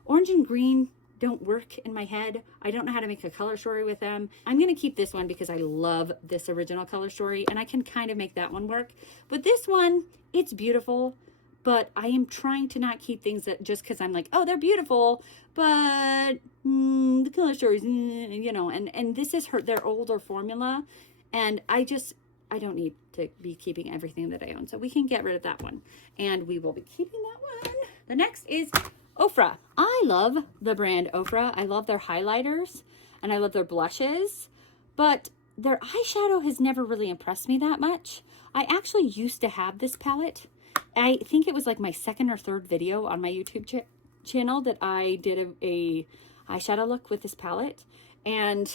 orange and green don't work in my head. I don't know how to make a color story with them. I'm going to keep this one because I love this original color story and I can kind of make that one work. But this one, it's beautiful, but I am trying to not keep things that just because I'm like, oh, they're beautiful, but the color stories, you know, and this is their older formula. And I don't need to be keeping everything that I own. So we can get rid of that one and we will be keeping that one. The next is Ofra. I love the brand Ofra. I love their highlighters and I love their blushes, but their eyeshadow has never really impressed me that much. I actually used to have this palette. I think it was like my 2nd or 3rd video on my YouTube channel that I did a eyeshadow look with this palette, and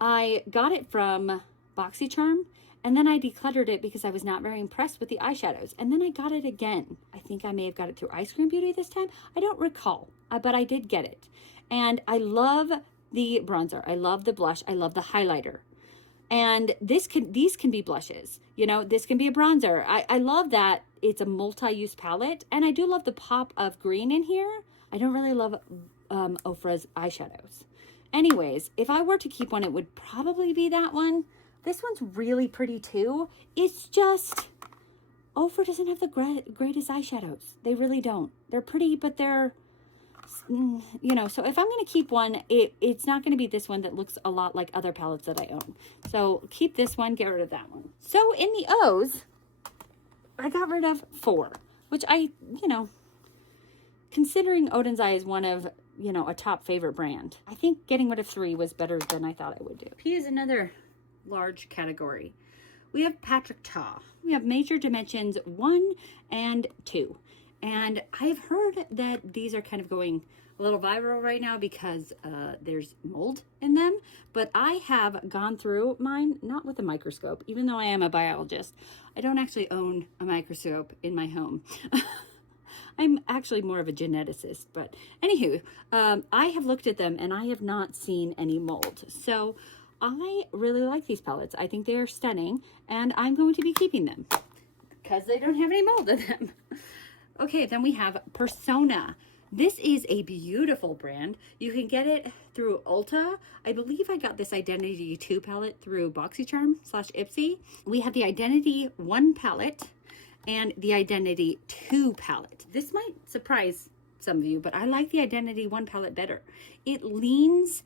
I got it from BoxyCharm. And then I decluttered it because I was not very impressed with the eyeshadows. And then I got it again. I think I may have got it through Ice Cream Beauty this time. I don't recall, but I did get it. And I love the bronzer. I love the blush. I love the highlighter. And these can be blushes. You know, this can be a bronzer. I love that it's a multi-use palette. And I do love the pop of green in here. I don't really love Ofra's eyeshadows. Anyways, if I were to keep one, it would probably be that one. This one's really pretty too. It's just, Ofra doesn't have the greatest eyeshadows. They really don't. They're pretty, but they're, you know, so if I'm going to keep one, it's not going to be this one that looks a lot like other palettes that I own. So keep this one, get rid of that one. So in the O's, I got rid of 4, which you know, considering Odin's Eye is one of, you know, a top favorite brand, I think getting rid of 3 was better than I thought I would do. P is another large category. We have Patrick Ta. We have Major Dimensions 1 and 2. And I've heard that these are kind of going a little viral right now because there's mold in them. But I have gone through mine, not with a microscope, even though I am a biologist. I don't actually own a microscope in my home. I'm actually more of a geneticist, but anywho, I have looked at them and I have not seen any mold. So I really like these palettes. I think they are stunning and I'm going to be keeping them because they don't have any mold in them. Okay, then we have Persona. This is a beautiful brand. You can get it through Ulta. I believe I got this Identity 2 palette through BoxyCharm/Ipsy. We have the Identity 1 palette and the Identity 2 palette. This might surprise some of you, but I like the Identity 1 palette better. It leans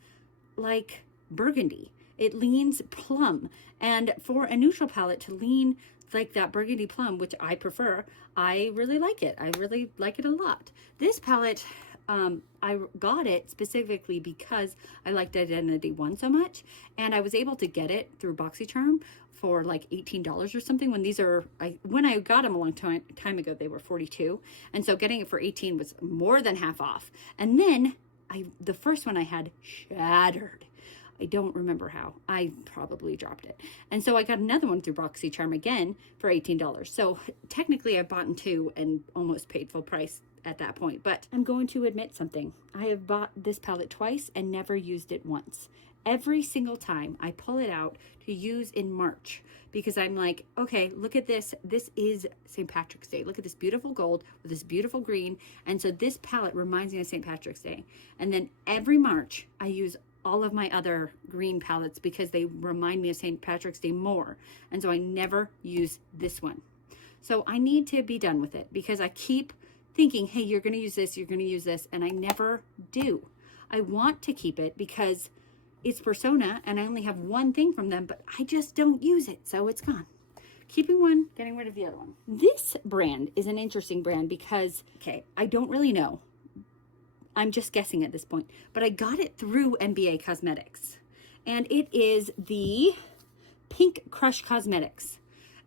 like burgundy. It leans plum. And for a neutral palette to lean like that burgundy plum, which I prefer, I really like it. I really like it a lot. This palette, I got it specifically because I liked Identity One so much, and I was able to get it through BoxyCharm for like $18 or something. When these are, when I got them a long time ago, they were $42, and so getting it for $18 was more than half off. And then the first one I had shattered. I don't remember how. I probably dropped it. And so I got another one through BoxyCharm again for $18. So technically I bought two and almost paid full price at that point. But I'm going to admit something. I have bought this palette twice and never used it once. Every single time I pull it out to use in March, because I'm like, okay, look at this. This is St. Patrick's Day. Look at this beautiful gold with this beautiful green. And so this palette reminds me of St. Patrick's Day. And then every March I use all of my other green palettes because they remind me of St. Patrick's Day more. And so I never use this one. So I need to be done with it because I keep thinking, hey, you're going to use this, you're going to use this, and I never do. I want to keep it because it's Persona and I only have one thing from them, but I just don't use it, so it's gone. Keeping one, getting rid of the other one. This brand is an interesting brand because, okay, I don't really know. I'm just guessing at this point, but I got it through NBA Cosmetics, and it is the Pink Crush Cosmetics,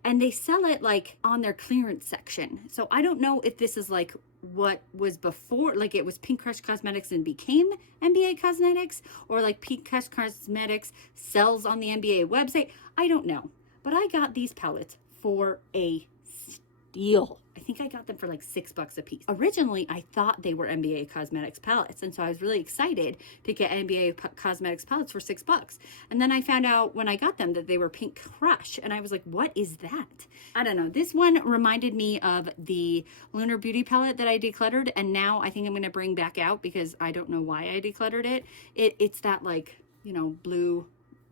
and they sell it like on their clearance section. So I don't know if this is like what was before, like it was Pink Crush Cosmetics and became NBA Cosmetics, or like Pink Crush Cosmetics sells on the NBA website. I don't know, but I got these palettes for a steal. I think I got them for like $6 a piece. Originally, I thought they were NBA Cosmetics palettes, and so I was really excited to get NBA Cosmetics palettes for $6. And then I found out when I got them that they were Pink Crush, and I was like, what is that? I don't know. This one reminded me of the Lunar Beauty palette that I decluttered, and now I think I'm going to bring back out because I don't know why I decluttered it. It's that like, you know, blue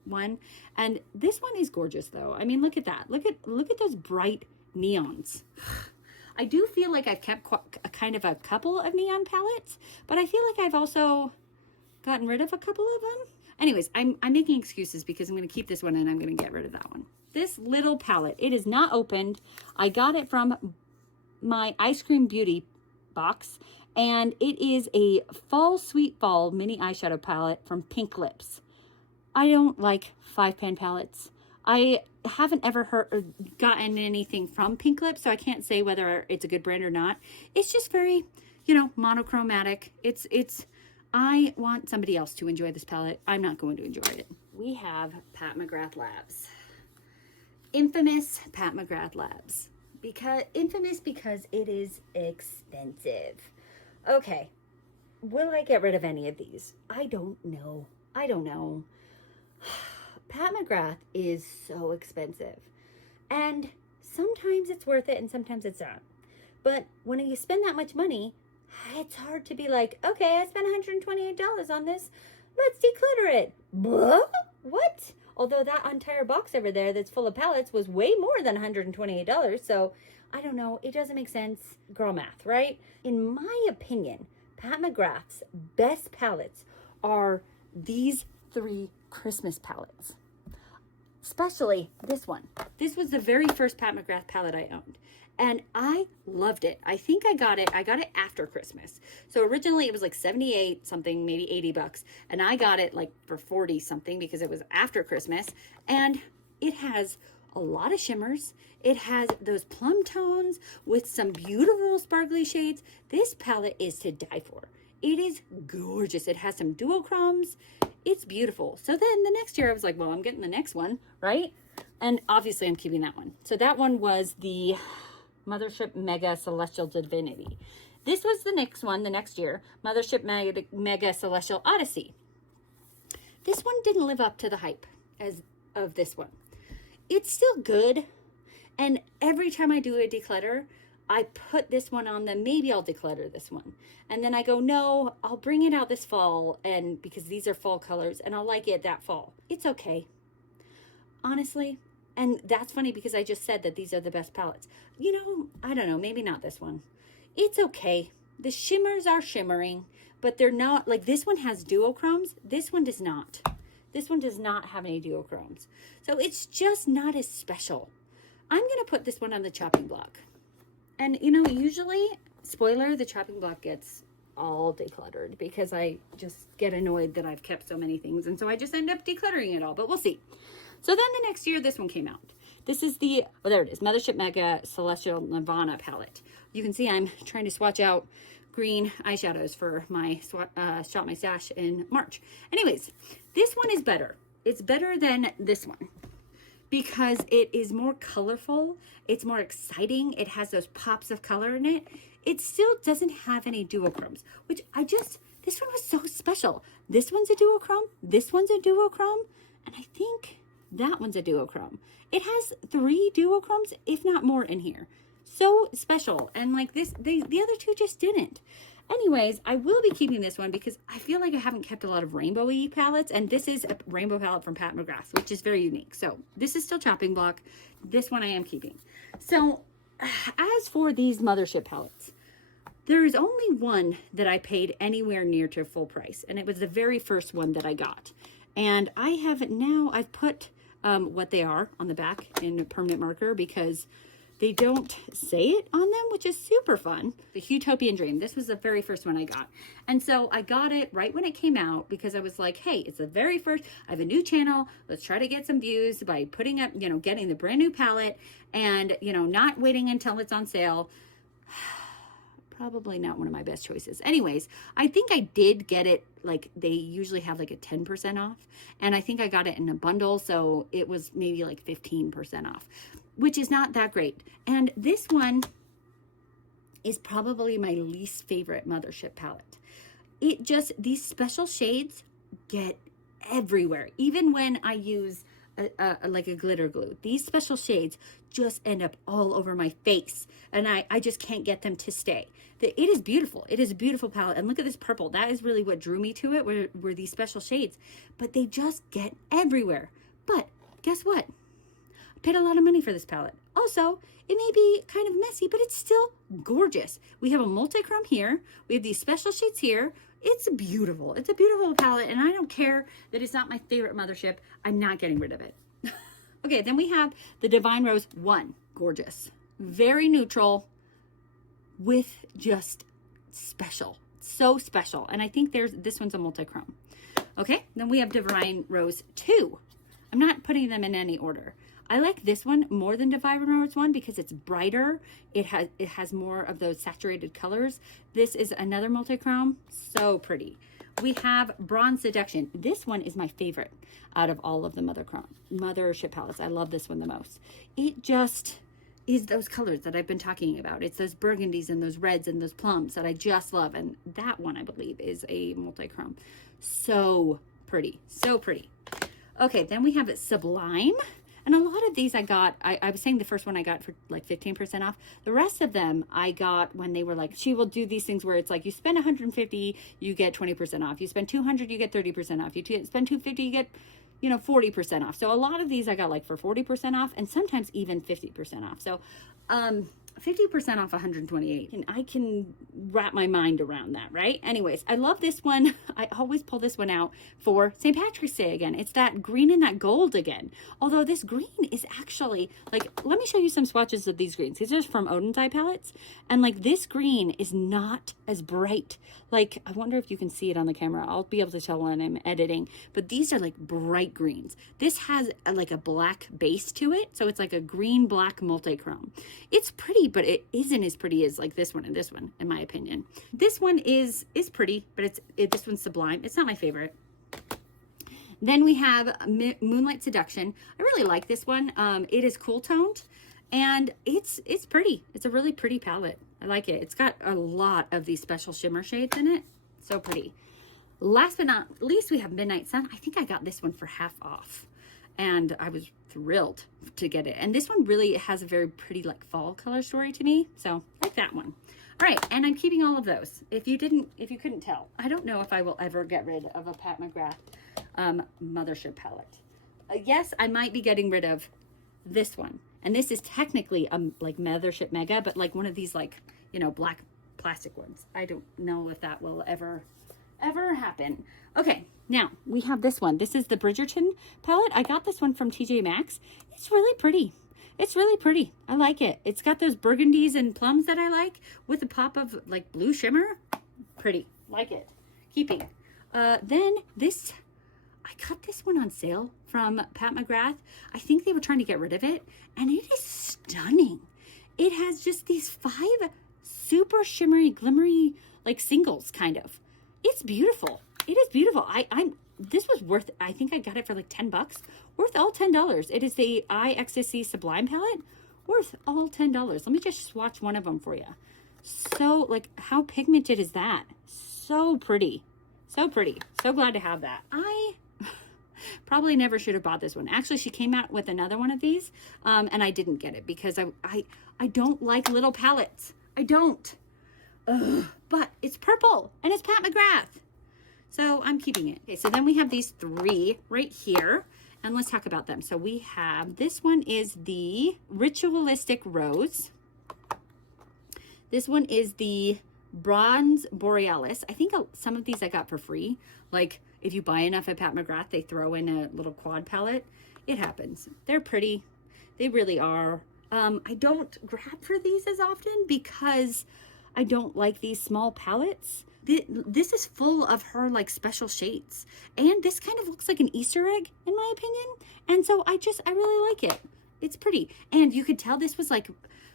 one. And this one is gorgeous though. I mean, look at that. Look at those bright neons. I do feel like I've kept kind of a couple of neon palettes, but I feel like I've also gotten rid of a couple of them. Anyways, I'm making excuses because I'm going to keep this one and I'm going to get rid of that one. This little palette, it is not opened. I got it from my Ice Cream Beauty box, and it is a Fall Sweet Fall mini eyeshadow palette from Pink Lips. I don't like 5-pan palettes. I haven't ever gotten anything from Pink Lips, so I can't say whether it's a good brand or not. It's just very, you know, monochromatic. I want somebody else to enjoy this palette. I'm not going to enjoy it. We have Pat McGrath Labs. Infamous Pat McGrath Labs. Infamous because it is expensive. Okay, will I get rid of any of these? I don't know. Pat McGrath is so expensive, and sometimes it's worth it and sometimes it's not. But when you spend that much money, it's hard to be like, okay, I spent $128 on this, let's declutter it. What? Although that entire box over there that's full of palettes was way more than $128, so I don't know, it doesn't make sense. Girl math, right? In my opinion, Pat McGrath's best palettes are these 3 Christmas palettes. Especially this one. This was the very first Pat McGrath palette I owned, and I loved it. I think I got it after Christmas. So originally it was like 78 something, maybe $80, and I got it like for 40 something because it was after Christmas. And it has a lot of shimmers. It has those plum tones with some beautiful sparkly shades. This palette is to die for. It is gorgeous. It has some duochromes. It's beautiful. So then the next year I was like, well, I'm getting the next one, right? And obviously I'm keeping that one. So that one was the Mothership Mega Celestial Divinity. This was the next one, the next year, Mothership Mega Celestial Odyssey. This one didn't live up to the hype of this one. It's still good. And every time I do a declutter, I put this one on them. Maybe I'll declutter this one. And then I go, no, I'll bring it out this fall, and because these are fall colors, and I'll like it that fall. It's okay. Honestly. And that's funny because I just said that these are the best palettes. You know, I don't know, maybe not this one. It's okay. The shimmers are shimmering, but they're not, like this one has duochromes. This one does not. This one does not have any duochromes. So it's just not as special. I'm going to put this one on the chopping block. And, you know, usually, spoiler, the chopping block gets all decluttered because I just get annoyed that I've kept so many things. And so I just end up decluttering it all, but we'll see. So then the next year, this one came out. This is the, oh, there it is, Mothership Mega Celestial Nirvana palette. You can see I'm trying to swatch out green eyeshadows for my Shop My Stash in March. Anyways, this one is better. It's better than this one because it is more colorful. It's more exciting. It has those pops of color in it. It still doesn't have any duochromes, which this one was so special. This one's a duochrome. This one's a duochrome. And I think that one's a duochrome. It has 3 duochromes, if not more, in here. So special. And like this, the other two just didn't. Anyways, I will be keeping this one because I feel like I haven't kept a lot of rainbowy palettes. And this is a rainbow palette from Pat McGrath, which is very unique. So this is still chopping block. This one I am keeping. So as for these Mothership palettes, there is only one that I paid anywhere near to full price. And it was the very first one that I got. And I've put what they are on the back in a permanent marker because they don't say it on them, which is super fun. The Utopian Dream. This was the very first one I got. And so I got it right when it came out because I was like, hey, it's the very first. I have a new channel. Let's try to get some views by putting up, getting the brand new palette and, not waiting until it's on sale. Probably not one of my best choices. Anyways, I think I did get it, like they usually have like a 10% off. And I think I got it in a bundle. So it was maybe like 15% off, which is not that great. And this one is probably my least favorite Mothership palette. These special shades get everywhere. Even when I use like a glitter glue, these special shades just end up all over my face. And I just can't get them to stay. It is beautiful. It is a beautiful palette. And look at this purple. That is really what drew me to it, were these special shades. But they just get everywhere. But guess what? I paid a lot of money for this palette. Also, it may be kind of messy, but it's still gorgeous. We have a multi-chrome here. We have these special shades here. It's beautiful. It's a beautiful palette. And I don't care that it's not my favorite Mothership. I'm not getting rid of it. Okay, then we have the Divine Rose 1. Gorgeous. Very neutral with just special. So special. And I think this one's a multi-chrome. Okay, then we have Divine Rose 2. I'm not putting them in any order. I like this one more than Divine Rose 1 because it's brighter. It has more of those saturated colors. This is another multi-chrome. So pretty. We have Bronze Seduction. This one is my favorite out of all of the Mothership palettes. I love this one the most. It just is those colors that I've been talking about. It's those burgundies and those reds and those plums that I just love. And that one, I believe, is a multi-chrome. So pretty. So pretty. Okay, then we have Sublime. And a lot of these I got, I was saying the first one I got for like 15% off. The rest of them I got when they were like, she will do these things where it's like you spend 150, you get 20% off. You spend 200, you get 30% off. You spend 250, you get 40% off. So a lot of these I got like for 40% off and sometimes even 50% off. So 50% off 128. And I can wrap my mind around that, right? Anyways, I love this one. I always pull this one out for St. Patrick's Day again. It's that green and that gold again. Although this green is actually, like, let me show you some swatches of these greens. These are from Odin's Eye palettes. And like this green is not as bright. Like, I wonder if you can see it on the camera. I'll be able to tell when I'm editing. But these are like bright greens. This has like a black base to it. So it's like a green-black multi-chrome. It's pretty, but it isn't as pretty as like this one and this one, in my opinion. This one is pretty, but this one's Sublime. It's not my favorite. Then we have Moonlight Seduction. I really like this one. It is cool toned and it's pretty. It's a really pretty palette. I like it. It's got a lot of these special shimmer shades in it. So pretty. Last but not least, we have Midnight Sun. I think I got this one for half off. And I was thrilled to get it. And this one really has a very pretty like fall color story to me. So I like that one. All right, and I'm keeping all of those. If you couldn't tell, I don't know if I will ever get rid of a Pat McGrath Mothership palette. Yes, I might be getting rid of this one. And this is technically like Mothership Mega, but like one of these like, black plastic ones. I don't know if that will ever ever happen. Okay, now we have this one. This is the Bridgerton palette. I got this one from TJ Maxx. It's really pretty. It's really pretty. I like it. It's got those burgundies and plums that I like with a pop of like blue shimmer. Pretty. Like it. Keeping. Then this, I got this one on sale from Pat McGrath. I think they were trying to get rid of it, and it is stunning. It has just these 5 super shimmery, glimmery, like singles kind of. It's beautiful. It is beautiful. This was worth, I think I got it for like $10. Worth all $10. It is the Eye Ecstasy Sublime palette. Worth all $10. Let me just swatch one of them for you. So, like, how pigmented is that? So pretty. So pretty. So glad to have that. I probably never should have bought this one. Actually, she came out with another one of these, and I didn't get it because I don't like little palettes. I don't. Ugh. But it's purple, and it's Pat McGrath. So I'm keeping it. Okay, so then we have these 3 right here, and let's talk about them. So we have, this one is the Ritualistic Rose. This one is the Bronze Borealis. I think some of these I got for free. Like, if you buy enough at Pat McGrath, they throw in a little quad palette. It happens. They're pretty. They really are. I don't grab for these as often because I don't like these small palettes. This is full of her like special shades, and this kind of looks like an Easter egg in my opinion, and so I really like it. It's pretty, and you could tell this was like,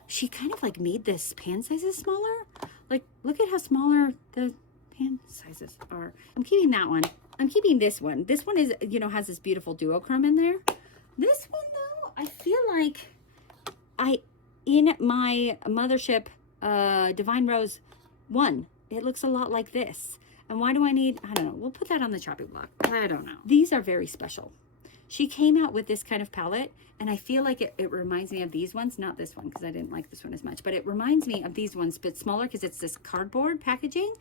she kind of like made this pan sizes smaller. Like, look at how smaller the pan sizes are. I'm keeping that one. I'm keeping this one. This one is, you know, has this beautiful duochrome in there. This one though, I feel like in my Mothership Divine Rose 1, it looks a lot like this. And why do I need, I don't know, we'll put that on the chopping block. I don't know. These are very special. She came out with this kind of palette, and I feel like it reminds me of these ones. Not this one, because I didn't like this one as much, but it reminds me of these ones, but smaller, because it's this cardboard packaging,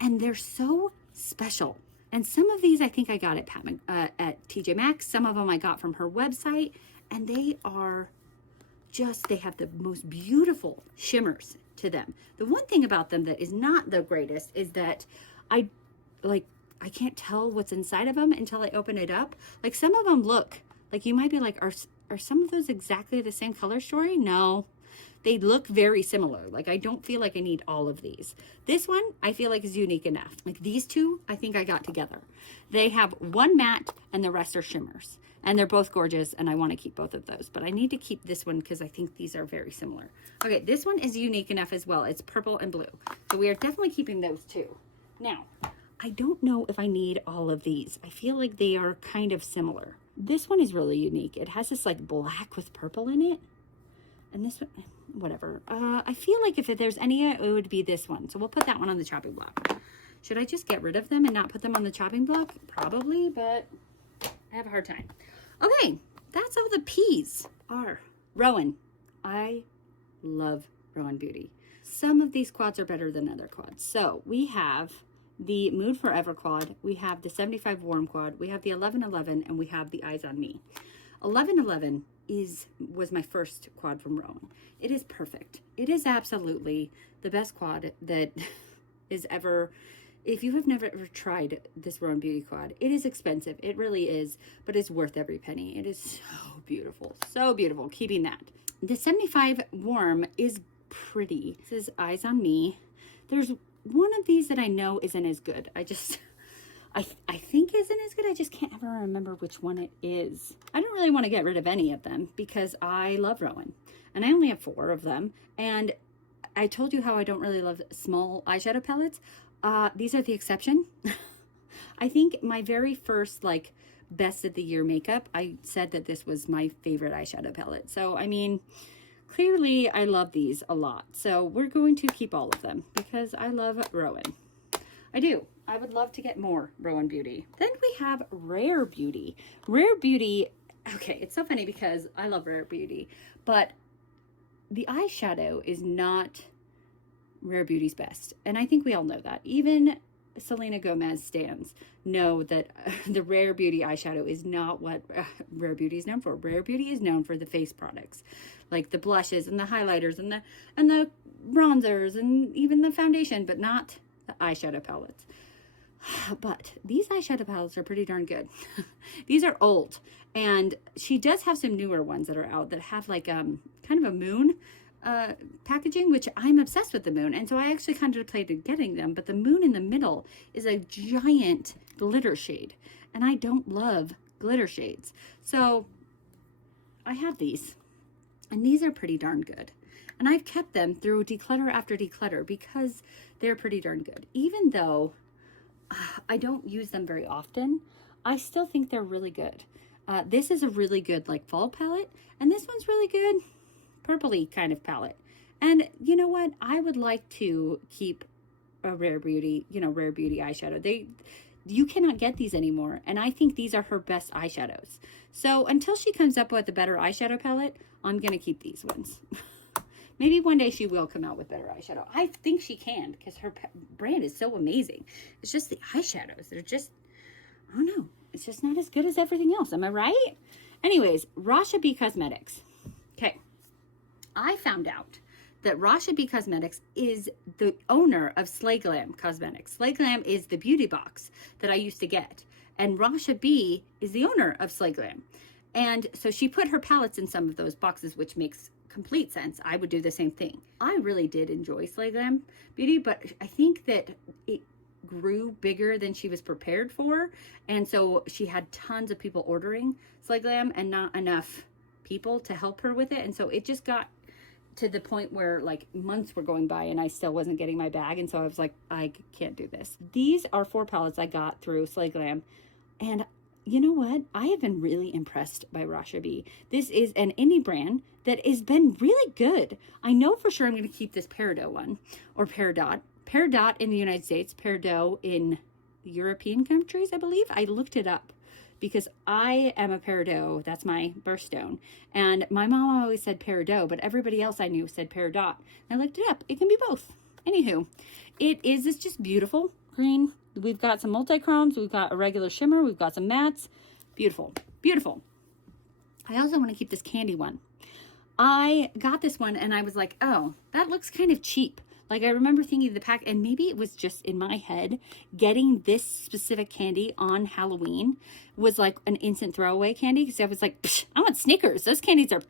and they're so special. And some of these I think I got at TJ Maxx. Some of them I got from her website, and they are just, they have the most beautiful shimmers to them. The one thing about them that is not the greatest is that I can't tell what's inside of them until I open it up. Like, some of them look like, you might be like, are some of those exactly the same color story? No, they look very similar. Like, I don't feel like I need all of these. This one I feel like is unique enough. Like, these 2 I think I got together. They have 1 matte and the rest are shimmers, and they're both gorgeous, and I want to keep both of those, but I need to keep this one because I think these are very similar. Okay, this one is unique enough as well. It's purple and blue, so we are definitely keeping those 2. Now, I don't know if I need all of these. I feel like they are kind of similar. This one is really unique. It has this like black with purple in it. And this one, whatever. I feel like if there's any, it would be this one. So we'll put that one on the chopping block. Should I just get rid of them and not put them on the chopping block? Probably, but I have a hard time. Okay, that's all the P's are. Rowan. I love Rowan Beauty. Some of these quads are better than other quads. So we have the Mood Forever quad, we have the 75 Warm quad, we have the 1111, and we have the Eyes on Me. 1111 was my first quad from Rowan. It is perfect. It is absolutely the best quad that is ever. If you have never ever tried this Rowan Beauty quad, it is expensive. It really is, but it's worth every penny. It is so beautiful. So beautiful. Keeping that. The 75 Warm is pretty. This is Eyes on Me. There's one of these that I know isn't as good. I think isn't as good. I just can't ever remember which one it is. I don't really want to get rid of any of them because I love Rowan, and I only have 4 of them. And I told you how I don't really love small eyeshadow palettes. These are the exception. I think my very first like best of the year makeup, I said that this was my favorite eyeshadow palette. So I mean, clearly I love these a lot. So we're going to keep all of them because I love Rowan. I do. I would love to get more Rowan Beauty. Then we have Rare Beauty. Rare Beauty, okay, it's so funny because I love Rare Beauty, but the eyeshadow is not Rare Beauty's best. And I think we all know that. Even Selena Gomez stans know that the Rare Beauty eyeshadow is not what Rare Beauty is known for. Rare Beauty is known for the face products, like the blushes and the highlighters and the bronzers and even the foundation, but not the eyeshadow palettes. But these eyeshadow palettes are pretty darn good. These are old, and she does have some newer ones that are out that have like kind of a moon packaging, which I'm obsessed with the moon, and so I actually contemplated getting them, but the moon in the middle is a giant glitter shade, and I don't love glitter shades, so I have these, and these are pretty darn good. And I've kept them through declutter after declutter because they're pretty darn good. Even though I don't use them very often, I still think they're really good. This is a really good like fall palette, and this one's really good purpley kind of palette. And you know what? I would like to keep a Rare Beauty, Rare Beauty eyeshadow. You cannot get these anymore, and I think these are her best eyeshadows. So until she comes up with a better eyeshadow palette, I'm gonna keep these ones. Maybe one day she will come out with better eyeshadow. I think she can because her brand is so amazing. It's just the eyeshadows. They're just, I don't know. It's just not as good as everything else. Am I right? Anyways, Rasha B Cosmetics. Okay. I found out that Rasha B Cosmetics is the owner of Slay Glam Cosmetics. Slay Glam is the beauty box that I used to get. And Rasha B is the owner of Slay Glam. And so she put her palettes in some of those boxes, which makes complete sense. I would do the same thing. I really did enjoy Slay Glam Beauty, but I think that it grew bigger than she was prepared for. And so she had tons of people ordering Slay Glam and not enough people to help her with it. And so it just got to the point where like months were going by and I still wasn't getting my bag. And so I was like, I can't do this. These are 4 palettes I got through Slay Glam. And you know what? I have been really impressed by Rasha B. This is an indie brand that has been really good. I know for sure I'm going to keep this Peridot one, or Peridot. Peridot in the United States, Peridot in European countries, I believe. I looked it up because I am a Peridot. That's my birthstone. And my mom always said Peridot, but everybody else I knew said Peridot. And I looked it up. It can be both. Anywho, it's just beautiful green. We've got some multi-chromes. We've got a regular shimmer. We've got some mattes. Beautiful. Beautiful. I also want to keep this candy one. I got this one and I was like, oh, that looks kind of cheap. Like I remember thinking the pack, and maybe it was just in my head, getting this specific candy on Halloween was like an instant throwaway candy. Because I was like, I want Snickers. Those candies are,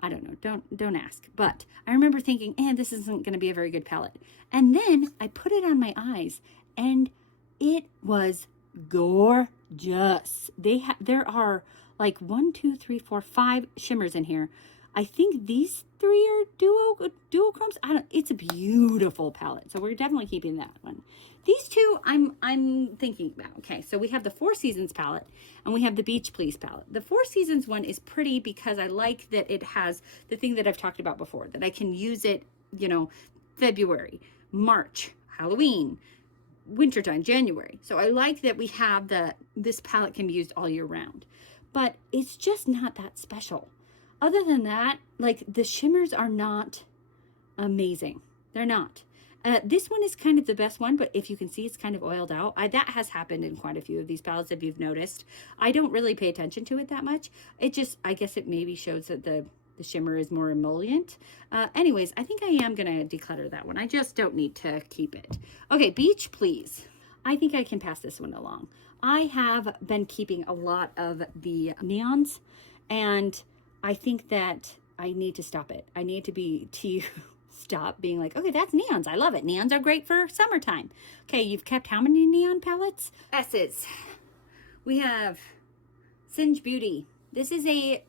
I don't know. Don't ask. But I remember thinking, this isn't going to be a very good palette. And then I put it on my eyes and it was gorgeous. There are like 1, 2, 3, 4, 5 shimmers in here. I think these 3 are duochromes. It's a beautiful palette. So we're definitely keeping that one. These 2 I'm thinking about. Okay, so we have the 4 Seasons palette and we have the Beach Please palette. The 4 Seasons one is pretty because I like that it has the thing that I've talked about before, that I can use it, February, March, Halloween, wintertime, January. So I like that we have this palette can be used all year round, but it's just not that special. Other than that, like the shimmers are not amazing. They're not. This one is kind of the best one, but if you can see, it's kind of oiled out. That has happened in quite a few of these palettes, if you've noticed. I don't really pay attention to it that much. I guess it maybe shows that the shimmer is more emollient. Anyways, I think I am going to declutter that one. I just don't need to keep it. Okay, Beach Please. I think I can pass this one along. I have been keeping a lot of the neons, and I think that I need to stop it. I need to stop being like, okay, that's neons. I love it. Neons are great for summertime. Okay, you've kept how many neon palettes? S's. We have Singe Beauty. This is a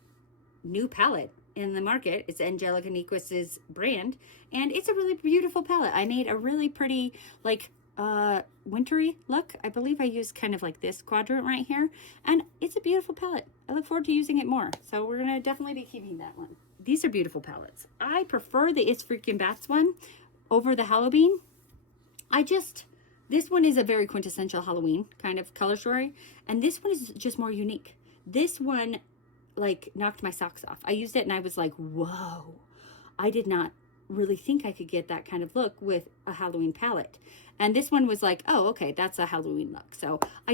new palette in the market. It's Angelica Nyquist's brand, and it's a really beautiful palette. I made a really pretty, like, wintry look. I believe I used kind of like this quadrant right here, and it's a beautiful palette. I look forward to using it more, so we're gonna definitely be keeping that one. These are beautiful palettes. I prefer the It's Freaking Bats one over the Halloween. This one is a very quintessential Halloween kind of color story, and this one is just more unique. This one like knocked my socks off. I used it and I was like, whoa, I did not really think I could get that kind of look with a Halloween palette. And this one was like, oh, okay, that's a Halloween look. So I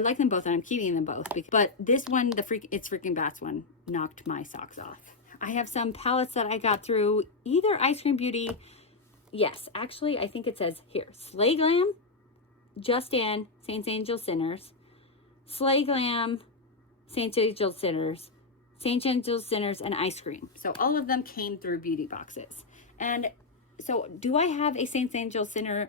like them both, and I'm keeping them both. But this one, It's Freaking Bats one, knocked my socks off. I have some palettes that I got through either Ice Cream Beauty. Yes, actually, I think it says here, Slay Glam Just In, Saints Angel Sinners, Slay Glam, Saints Angel Sinners, Saints Angel Sinners, and Ice Cream. So all of them came through beauty boxes. And so do I have a Saints Angel Sinners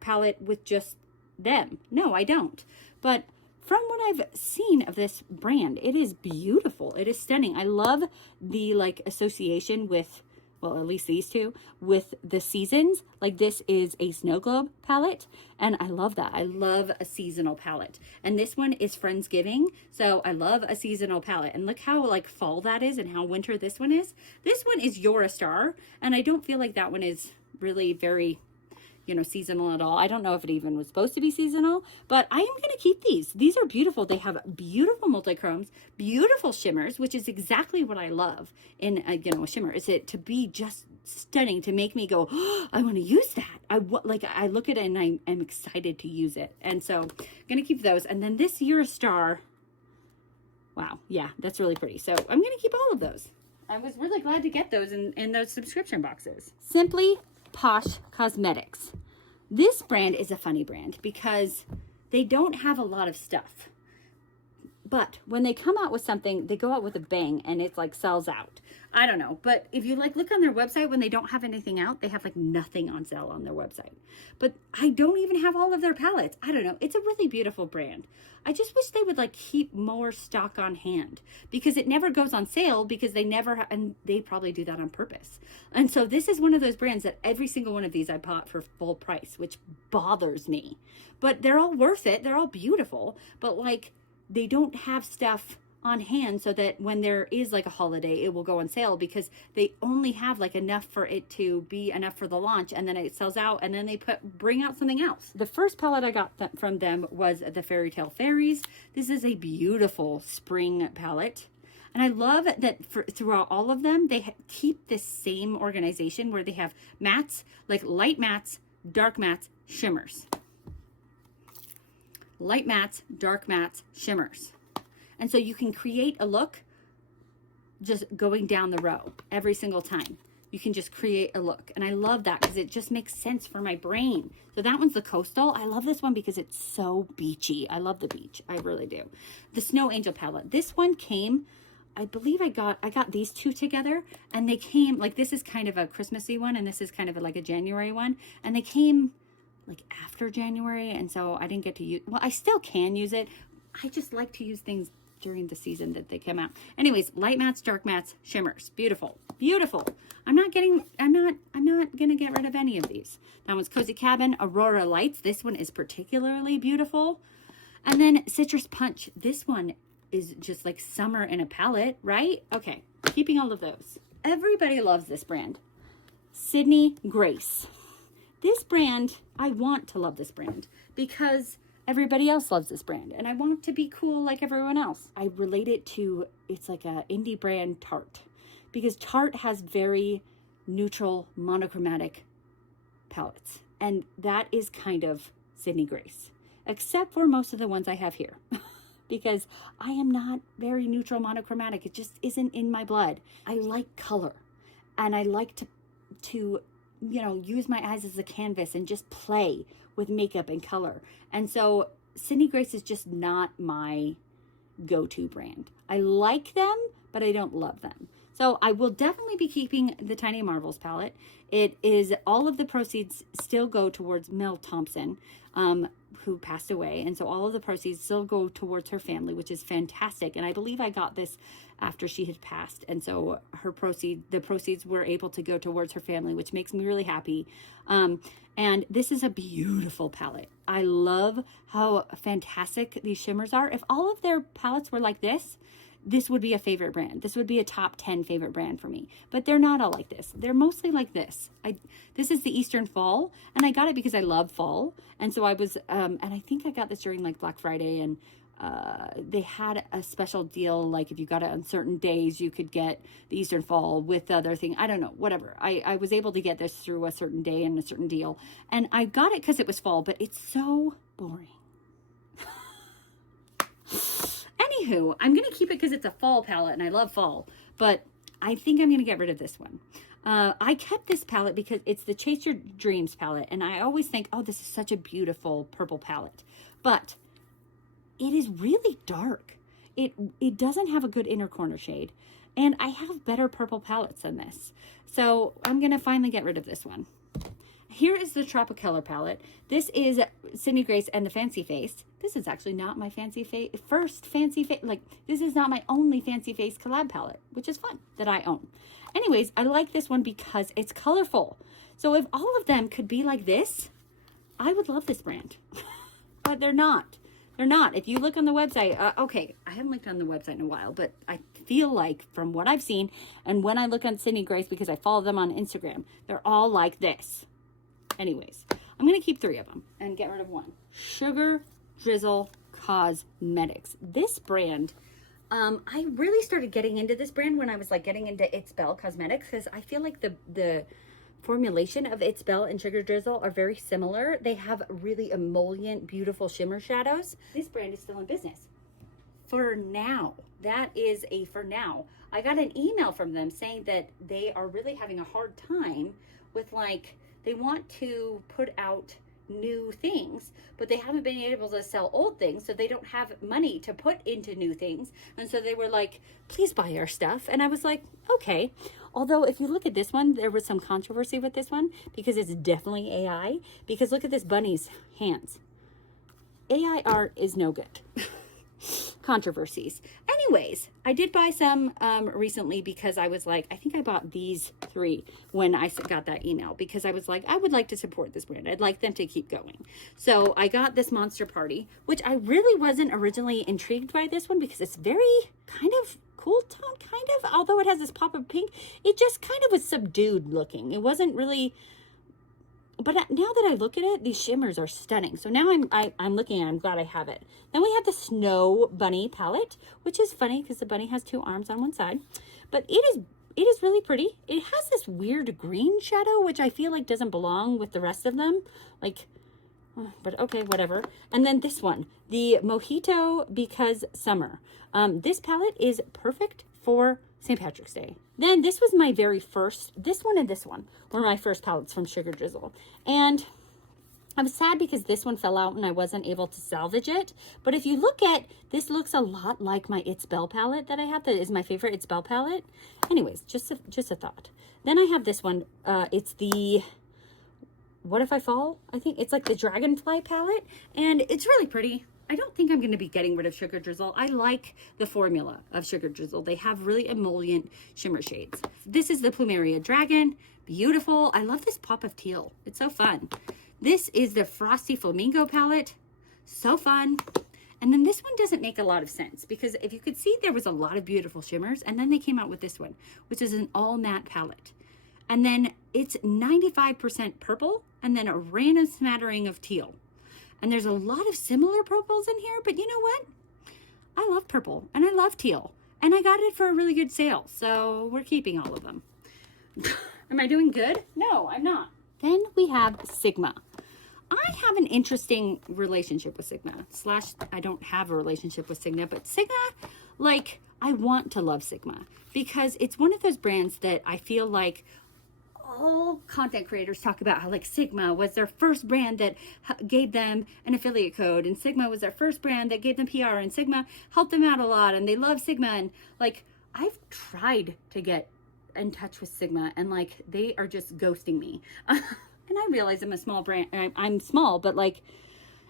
palette with just them? No, I don't. But from what I've seen of this brand, it is beautiful. It is stunning. I love the like association with, well, at least these two, with the seasons. Like this is a snow globe palette, and I love that. I love a seasonal palette. And this one is Friendsgiving, so I love a seasonal palette. And look how like fall that is and how winter this one is. This one is You're a Star, and I don't feel like that one is really very, you know, seasonal at all. I don't know if it even was supposed to be seasonal, but I am going to keep these. These are beautiful. They have beautiful multichromes, beautiful shimmers, which is exactly what I love in a, you know, a shimmer. Is it to be just stunning, to make me go, oh, I want to use that. I look at it and I am excited to use it. And so I'm going to keep those. And then this You're a Star. Wow. Yeah, that's really pretty. So I'm going to keep all of those. I was really glad to get those in those subscription boxes. Simply Posh Cosmetics. This brand is a funny brand because they don't have a lot of stuff. But when they come out with something, they go out with a bang and it's like sells out. I don't know. But if you like look on their website when they don't have anything out, they have like nothing on sale on their website. But I don't even have all of their palettes. I don't know. It's a really beautiful brand. I just wish they would like keep more stock on hand because it never goes on sale because they never, and they probably do that on purpose. And so this is one of those brands that every single one of these I bought for full price, which bothers me. But they're all worth it. They're all beautiful. But like they don't have stuff on hand so that when there is like a holiday, it will go on sale because they only have like enough for it to be enough for the launch, and then it sells out, and then they bring out something else. The first palette I got from them was the Fairy Tale Fairies. This is a beautiful spring palette. And I love that throughout all of them, they keep this same organization where they have mattes, like light mattes, dark mattes, shimmers. Light mattes, dark mattes, shimmers. And so you can create a look just going down the row every single time. You can just create a look. And I love that because it just makes sense for my brain. So that one's the Coastal. I love this one because it's so beachy. I love the beach. I really do. The Snow Angel palette. This one came, I believe I got these two together, and they came, like this is kind of a Christmassy one, and this is kind of like a January one. And they came like after January, and so I didn't get to use, well, I still can use it. I just like to use things during the season that they come out. Anyways, light mattes, dark mattes, shimmers. Beautiful. Beautiful. I'm not gonna get rid of any of these. That one's Cozy Cabin, Aurora Lights. This one is particularly beautiful. And then Citrus Punch. This one is just like summer in a palette, right? Okay, keeping all of those. Everybody loves this brand. Sydney Grace. This brand, I want to love this brand because everybody else loves this brand, and I want to be cool like everyone else. I relate it to, it's like a indie brand Tarte, because Tarte has very neutral monochromatic palettes, and that is kind of Sydney Grace, except for most of the ones I have here. Because I am not very neutral monochromatic. It just isn't in my blood. I like color, and I like to you know, use my eyes as a canvas and just play with makeup and color. And so Sydney Grace is just not my go-to brand. I like them, but I don't love them. So I will definitely be keeping the Tiny Marvels palette. It is, all of the proceeds still go towards Mel Thompson, who passed away. And so all of the proceeds still go towards her family, which is fantastic. And I believe I got this after she had passed. And so the proceeds were able to go towards her family, which makes me really happy. And this is a beautiful palette. I love how fantastic these shimmers are. If all of their palettes were like this, this would be a favorite brand. This would be a top 10 favorite brand for me. But they're not all like this. They're mostly like this. This is the Eastern Fall, and I got it because I love fall. And so I was, and I think I got this during like Black Friday, and they had a special deal. Like if you got it on certain days, you could get the Eastern Fall with the other thing. I don't know, whatever. I was able to get this through a certain day and a certain deal. And I got it because it was fall, but it's so boring. Anywho, I'm going to keep it because it's a fall palette and I love fall, but I think I'm going to get rid of this one. I kept this palette because it's the Chase Your Dreams palette. And I always think, oh, this is such a beautiful purple palette. But it is really dark. It doesn't have a good inner corner shade. And I have better purple palettes than this. So I'm going to finally get rid of this one. Here is the Tropicolor palette. This is Sydney Grace and the Fancy Face. This is actually not my first fancy face. Like, this is not my only fancy face collab palette, which is fun that I own. Anyways, I like this one because it's colorful. So if all of them could be like this, I would love this brand. But they're not. They're not. If you look on the website, okay, I haven't looked on the website in a while, but I feel like from what I've seen, and when I look on Sydney Grace, because I follow them on Instagram, they're all like this. Anyways, I'm going to keep 3 of them and get rid of 1. Sugar Drizzle Cosmetics. This brand, I really started getting into this brand when I was like getting into It's Belle Cosmetics, because I feel like the formulation of It's Belle and Sugar Drizzle are very similar. They have really emollient, beautiful shimmer shadows. This brand is still in business. For now. That is a for now. I got an email from them saying that they are really having a hard time with, like, they want to put out new things, but they haven't been able to sell old things, so they don't have money to put into new things. And so they were like, please buy our stuff. And I was like, okay. Although if you look at this one, there was some controversy with this one because it's definitely AI. Because look at this bunny's hands. AI art is no good. Controversies. Anyways, I did buy some recently because I was like, I think I bought these 3 when I got that email because I was like, I would like to support this brand. I'd like them to keep going. So I got this Monster Party, which I really wasn't originally intrigued by this one because it's very kind of cool tone, kind of, although it has this pop of pink, it just kind of was subdued looking. It wasn't really, but now that I look at it, these shimmers are stunning. So now I'm looking at it, I'm glad I have it. Then we have the Snow Bunny palette, which is funny because the bunny has 2 arms on one side. But it is really pretty. It has this weird green shadow, which I feel like doesn't belong with the rest of them. Like, but okay, whatever. And then this one, the Mojito Because Summer. This palette is perfect for St. Patrick's Day. Then this was my very first, this one and this one were my first palettes from Sugar Drizzle. And I was sad because this one fell out and I wasn't able to salvage it. But if you look at, this looks a lot like my It's Belle palette that I have. That is my favorite It's Belle palette. Anyways, just a thought. Then I have this one. It's the What If I Fall? I think it's like the Dragonfly palette. And it's really pretty. I don't think I'm going to be getting rid of Sugar Drizzle. I like the formula of Sugar Drizzle. They have really emollient shimmer shades. This is the Plumeria Dragon. Beautiful. I love this pop of teal. It's so fun. This is the Frosty Flamingo palette. So fun. And then this one doesn't make a lot of sense because if you could see, there was a lot of beautiful shimmers. And then they came out with this one, which is an all matte palette. And then it's 95% purple and then a random smattering of teal. And there's a lot of similar purples in here, but you know what? I love purple and I love teal. And I got it for a really good sale. So we're keeping all of them. Am I doing good? No, I'm not. Then we have Sigma. I have an interesting relationship with Sigma. I don't have a relationship with Sigma, but Sigma, like, I want to love Sigma because it's one of those brands that I feel like all content creators talk about how, like, Sigma was their first brand that gave them an affiliate code, and Sigma was their first brand that gave them PR, and Sigma helped them out a lot, and they love Sigma. And like, I've tried to get in touch with Sigma and like they are just ghosting me. And I realize I'm a small brand. I'm small, but like,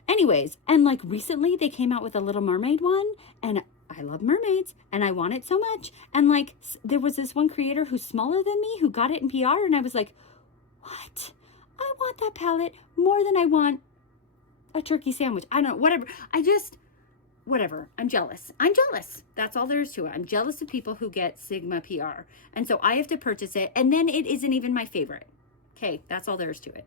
anyways, and like recently they came out with a Little Mermaid one, and I love mermaids and I want it so much. And like, there was this one creator who's smaller than me who got it in PR, and I was like, what? I want that palette more than I want a turkey sandwich. I don't know, whatever. Whatever. I'm jealous. That's all there is to it. I'm jealous of people who get Sigma PR. And so I have to purchase it. And then it isn't even my favorite. Okay, that's all there is to it.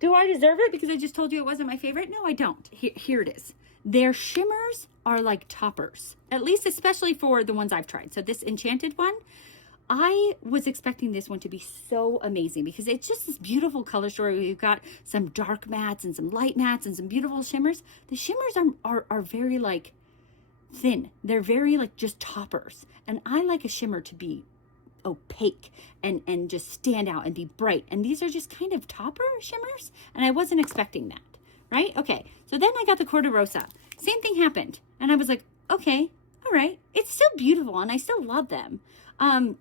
Do I deserve it because I just told you it wasn't my favorite? No, I don't. Here it is. Their shimmers are like toppers, at least especially for the ones I've tried. So this Enchanted one, I was expecting this one to be so amazing because it's just this beautiful color story where you've got some dark mattes and some light mattes and some beautiful shimmers. The shimmers are very like thin. They're very like just toppers. And I like a shimmer to be opaque and just stand out and be bright. And these are just kind of topper shimmers, and I wasn't expecting that, right? Okay, so then I got the Corte Rosa. Same thing happened, and I was like, okay, all right, it's still beautiful, and I still love them. I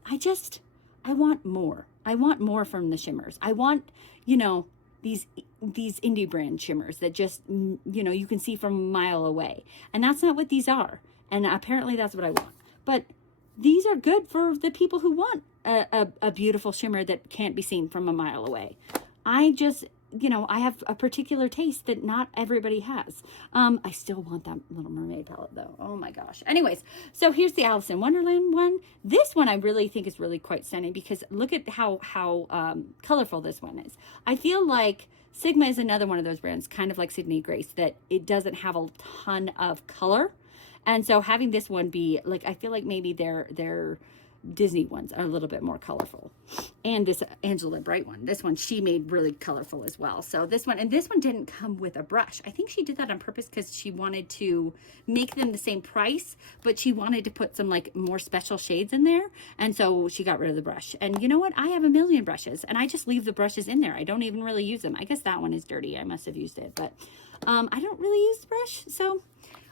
want more. I want more from the shimmers. I want, you know, these indie brand shimmers that just, you know, you can see from a mile away. And that's not what these are. And apparently that's what I want. But these are good for the people who want a beautiful shimmer that can't be seen from a mile away. I just, you know, I have a particular taste that not everybody has. I still want that Little Mermaid palette though. Oh my gosh. Anyways, so here's the Alice in Wonderland one. This one I really think is really quite stunning because look at how colorful this one is. I feel like Sigma is another one of those brands, kind of like Sydney Grace, that it doesn't have a ton of color. And so having this one be like, I feel like maybe their Disney ones are a little bit more colorful. And this Angela Bright one, this one she made really colorful as well. So this one, and this one didn't come with a brush. I think she did that on purpose because she wanted to make them the same price, but she wanted to put some like more special shades in there. And so she got rid of the brush. And you know what? I have a million brushes and I just leave the brushes in there. I don't even really use them. I guess that one is dirty. I must have used it, but I don't really use the brush. So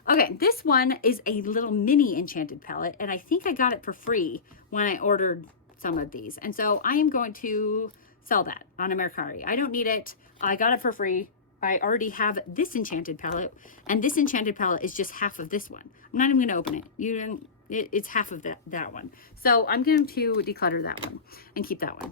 okay, this one is a little mini enchanted palette, and I think I got it for free when I ordered some of these. And so I am going to sell that on Mercari. I don't need it. I got it for free. I already have this enchanted palette, and this enchanted palette is just half of this one. I'm not even going to open it. It's half of that one. So I'm going to declutter that one and keep that one.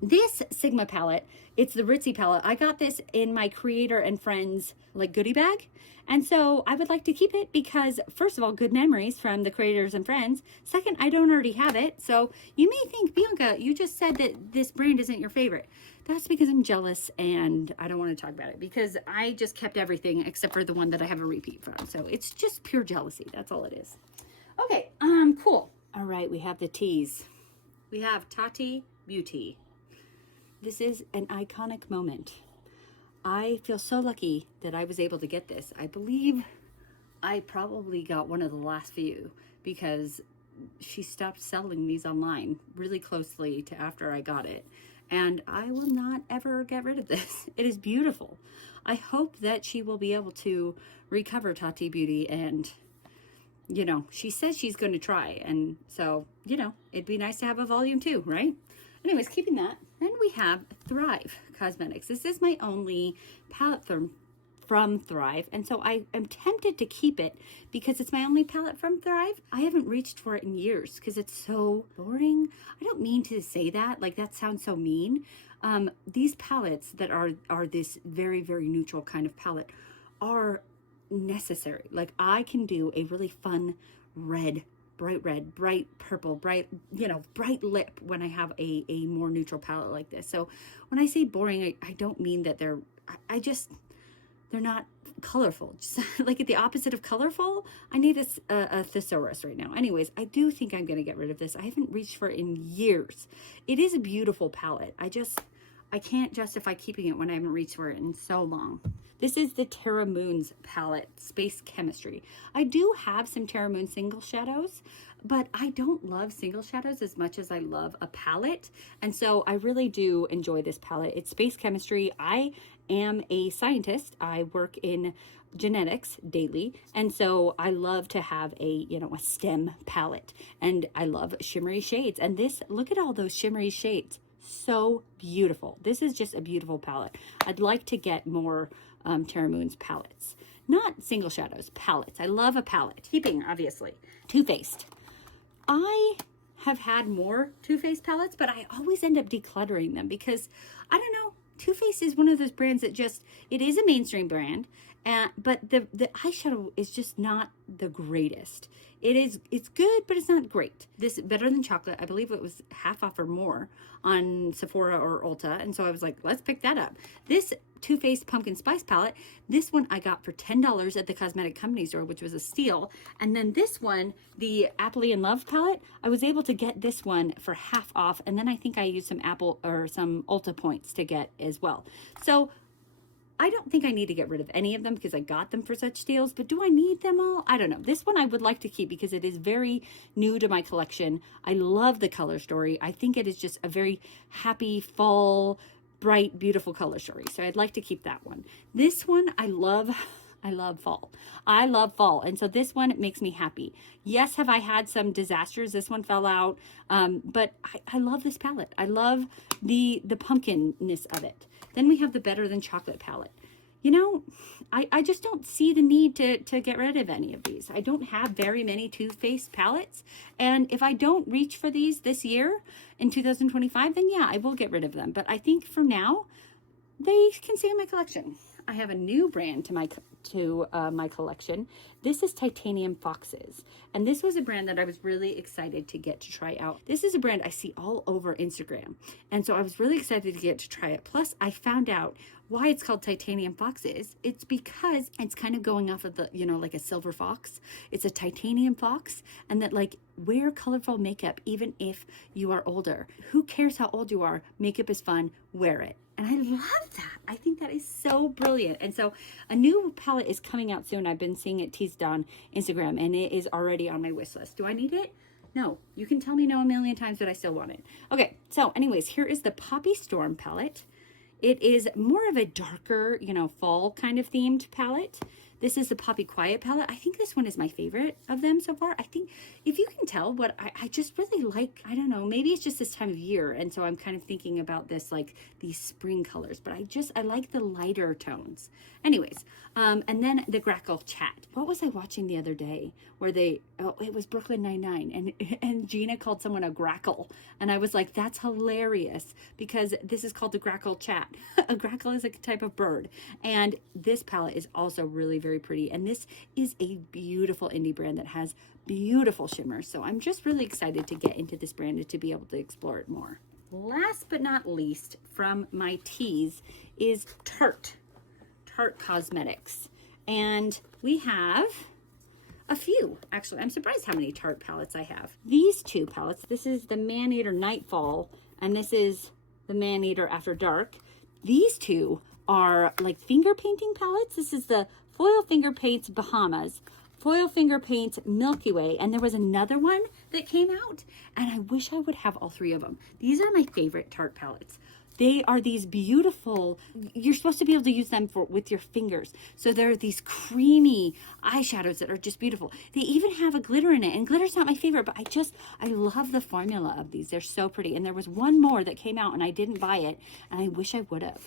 This Sigma palette, it's the Ritzy palette. I got this in my creator and friends like goodie bag. And so I would like to keep it because first of all, good memories from the creators and friends. Second, I don't already have it. So you may think, Bianca, you just said that this brand isn't your favorite. That's because I'm jealous and I don't want to talk about it because I just kept everything except for the one that I have a repeat from. So it's just pure jealousy. That's all it is. Okay, cool. All right, we have the teas. We have Tati Beauty. This is an iconic moment. I feel so lucky that I was able to get this. I believe I probably got one of the last few because she stopped selling these online really closely to after I got it. And I will not ever get rid of this. It is beautiful. I hope that she will be able to recover Tati Beauty and, you know, she says she's going to try. And so, you know, it'd be nice to have a volume 2, right? Anyways, keeping that. Then we have Thrive Cosmetics. This is my only palette from Thrive. And so I am tempted to keep it because it's my only palette from Thrive. I haven't reached for it in years because it's so boring. I don't mean to say that. Like, that sounds so mean. These palettes that are this very, very neutral kind of palette are necessary. Like, I can do a really fun red, bright purple, bright lip when I have a more neutral palette like this. So when I say boring, I don't mean that they're not colorful. Just like at the opposite of colorful, I need a thesaurus right now. Anyways, I do think I'm going to get rid of this. I haven't reached for it in years. It is a beautiful palette. I can't justify keeping it when I haven't reached for it in so long. This is the Terra Moons palette, Space Chemistry. I do have some Terra Moon single shadows, but I don't love single shadows as much as I love a palette. And so I really do enjoy this palette. It's Space Chemistry. I am a scientist. I work in genetics daily. And so I love to have a STEM palette. And I love shimmery shades. And this, look at all those shimmery shades. So beautiful. This is just a beautiful palette. I'd like to get more Terra Moons palettes. Not single shadows, palettes. I love a palette. Keeping, obviously. Too Faced. I have had more Too Faced palettes, but I always end up decluttering them because, I don't know, Too Faced is one of those brands that just, it is a mainstream brand, but the eyeshadow is just not the greatest. It's good, but it's not great. This Better Than Chocolate, I believe it was half off or more on Sephora or Ulta. And so I was like, let's pick that up. This Too Faced Pumpkin Spice palette, this one I got for $10 at the cosmetic company store, which was a steal. And then this one, the Apple in Love palette, I was able to get this one for half off. And then I think I used some Ulta points to get as well. So I don't think I need to get rid of any of them because I got them for such deals, but do I need them all? I don't know. This one I would like to keep because it is very new to my collection. I love the color story. I think it is just a very happy fall, bright, beautiful color story. So I'd like to keep that one. This one I love fall. I love fall. And so this one makes me happy. Yes, have I had some disasters? This one fell out. But I love this palette. I love the pumpkinness of it. Then we have the Better Than Chocolate palette. You know, I just don't see the need to get rid of any of these. I don't have very many Too Faced palettes. And if I don't reach for these this year in 2025, then yeah, I will get rid of them. But I think for now, they can stay in my collection. I have a new brand to my collection. This is Titanium Foxes. And this was a brand that I was really excited to get to try out. This is a brand I see all over Instagram. And so I was really excited to get to try it. Plus, I found out why it's called Titanium Foxes. It's because it's kind of going off of the, you know, like a silver fox. It's a titanium fox, and that like wear colorful makeup even if you are older. Who cares how old you are? Makeup is fun. Wear it. And I love that. I think that is so brilliant. And so a new palette is coming out soon. I've been seeing it teased on Instagram, and it is already on my wish list. Do I need it? No. You can tell me no a million times, but I still want it. Okay, so anyways, here is the Poppy Storm palette. It is more of a darker, you know, fall kind of themed palette. This is the Poppy Quiet palette. I think this one is my favorite of them so far. I think if you can tell what I just really like, I don't know, maybe it's just this time of year. And so I'm kind of thinking about this, like these spring colors, but I like the lighter tones. Anyways, and then the Grackle Chat. What was I watching the other day where it was Brooklyn Nine-Nine, and Gina called someone a grackle. And I was like, that's hilarious because this is called the Grackle Chat. A grackle is a type of bird. And this palette is also really very pretty. And this is a beautiful indie brand that has beautiful shimmers. So I'm just really excited to get into this brand and to be able to explore it more. Last but not least from my teas is Tarte Cosmetics. And we have a few, actually. I'm surprised how many Tarte palettes I have. These two palettes, this is the Maneater Nightfall, and this is the Maneater After Dark. These two are like finger painting palettes. This is the Foil Finger Paints Bahamas, Foil Finger Paints Milky Way, and there was another one that came out, and I wish I would have all three of them. These are my favorite Tarte palettes. They are these beautiful, you're supposed to be able to use them with your fingers. So they're these creamy eyeshadows that are just beautiful. They even have a glitter in it, and glitter's not my favorite, but I love the formula of these. They're so pretty. And there was one more that came out and I didn't buy it, and I wish I would have.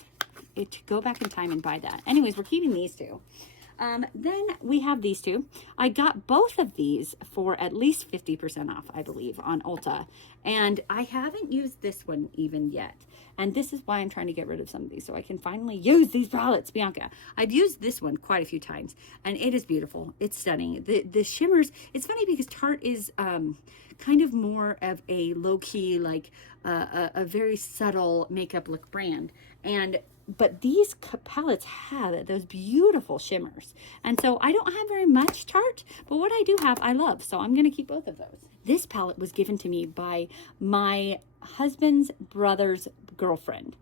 Go back in time and buy that. Anyways, we're keeping these two. Then we have these two. I got both of these for at least 50% off, I believe, on Ulta. And I haven't used this one even yet. And this is why I'm trying to get rid of some of these, so I can finally use these palettes, Bianca. I've used this one quite a few times, and it is beautiful. It's stunning. The shimmers, it's funny because Tarte is kind of more of a low-key, like a very subtle makeup look brand. But these palettes have those beautiful shimmers. And so I don't have very much Tarte, but what I do have, I love. So I'm going to keep both of those. This palette was given to me by my husband's brother's girlfriend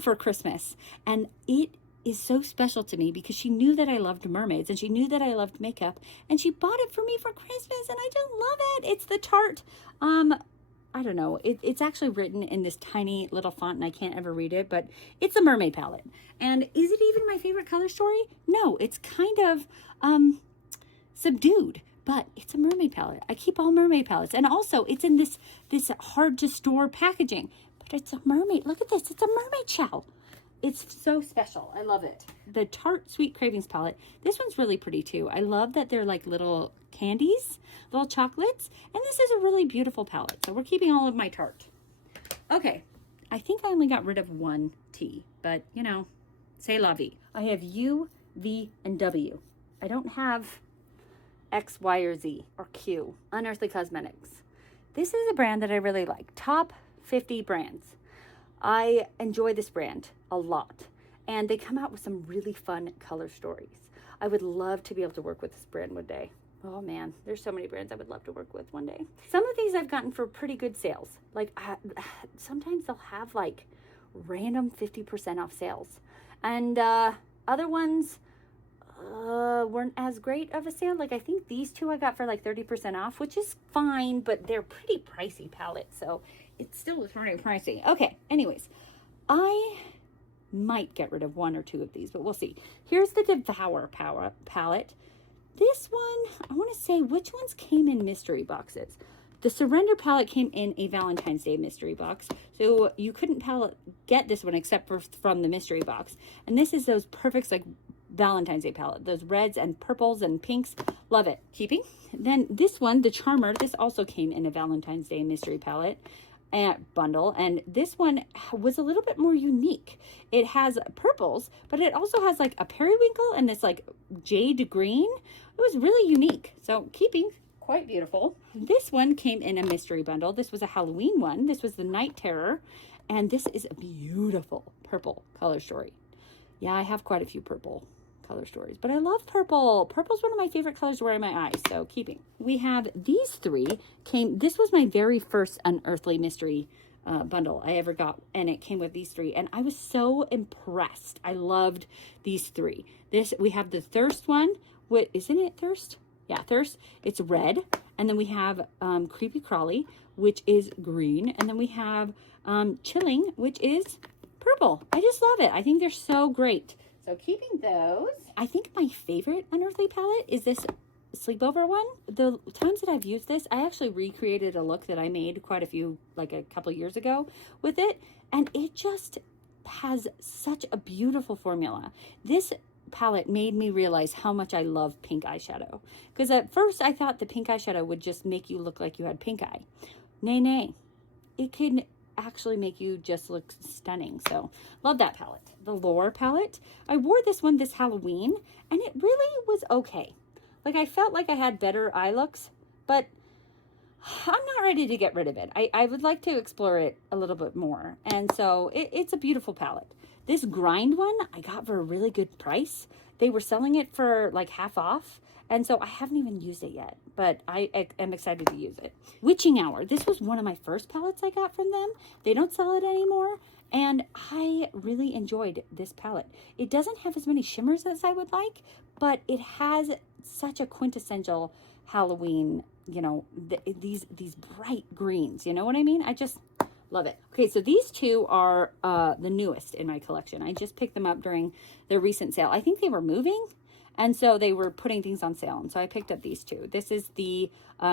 for Christmas. And it is so special to me because she knew that I loved mermaids and she knew that I loved makeup. And she bought it for me for Christmas, and I just love it. It's the Tarte I don't know, it's actually written in this tiny little font and I can't ever read it, but it's a mermaid palette. And is it even my favorite color story? No, it's kind of subdued, but it's a mermaid palette. I keep all mermaid palettes. And also it's in this hard to store packaging, but it's a mermaid. Look at this, it's a mermaid shell. It's so special. I love it. The Tarte Sweet Cravings palette. This one's really pretty too. I love that they're like little candies, little chocolates. And this is a really beautiful palette. So we're keeping all of my Tarte. Okay. I think I only got rid of one tea, but you know, c'est la vie. I have U, V, and W. I don't have X, Y, or Z, or Q. Unearthly Cosmetics. This is a brand that I really like. Top 50 brands. I enjoy this brand a lot, and they come out with some really fun color stories. I would love to be able to work with this brand one day. Oh man, there's so many brands I would love to work with one day. Some of these I've gotten for pretty good sales. Like sometimes they'll have like random 50% off sales. And other ones weren't as great of a sale. Like I think these two I got for like 30% off, which is fine, but they're pretty pricey palettes, so it still is pretty pricey. Okay, anyways, I might get rid of one or two of these, but we'll see. Here's the Devour palette. This one, I want to say, which ones came in mystery boxes? The Surrender palette came in a Valentine's Day mystery box, so you couldn't get this one except from the mystery box. And this is those perfect like Valentine's Day palette, those reds and purples and pinks. Love it. Keeping. Then this one, the Charmer, this also came in a Valentine's Day mystery palette bundle, and this one was a little bit more unique. It has purples, but it also has like a periwinkle and this like jade green. It was really unique, so keeping. Quite beautiful. This one came in a mystery bundle. This was a Halloween one. This was the Night Terror, and this is a beautiful purple color story. Yeah, I have quite a few purple color stories, but I love purple. Purple's one of my favorite colors to wear in my eyes, so keeping. We have these three this was my very first Unearthly mystery bundle I ever got, and it came with these three, and I was so impressed. I loved these three. We have the Thirst one. What, isn't it Thirst? Yeah, Thirst. It's red, and then we have Creepy Crawly, which is green, and then we have Chilling, which is purple. I just love it. I think they're so great. So keeping those. I think my favorite Unearthly palette is this Sleepover one. The times that I've used this, I actually recreated a look that I made like a couple years ago with it, and it just has such a beautiful formula. This palette made me realize how much I love pink eyeshadow, because at first I thought the pink eyeshadow would just make you look like you had pink eye. Nay, it can actually make you just look stunning. So love that palette. The Lore palette, I wore this one this Halloween, and it really was okay. Like I felt like I had better eye looks, but I'm not ready to get rid of it. I would like to explore it a little bit more, and so it's a beautiful palette. This Grind one I got for a really good price. They were selling it for like half off, and so I haven't even used it yet, but I am excited to use it. Witching Hour. This was one of my first palettes I got from them. They don't sell it anymore, and I really enjoyed this palette. It doesn't have as many shimmers as I would like, but it has such a quintessential Halloween, you know, these bright greens, you know what I mean? I just love it. Okay, so these two are the newest in my collection. I just picked them up during their recent sale. I think they were moving, and so they were putting things on sale, and so I picked up these two. This is the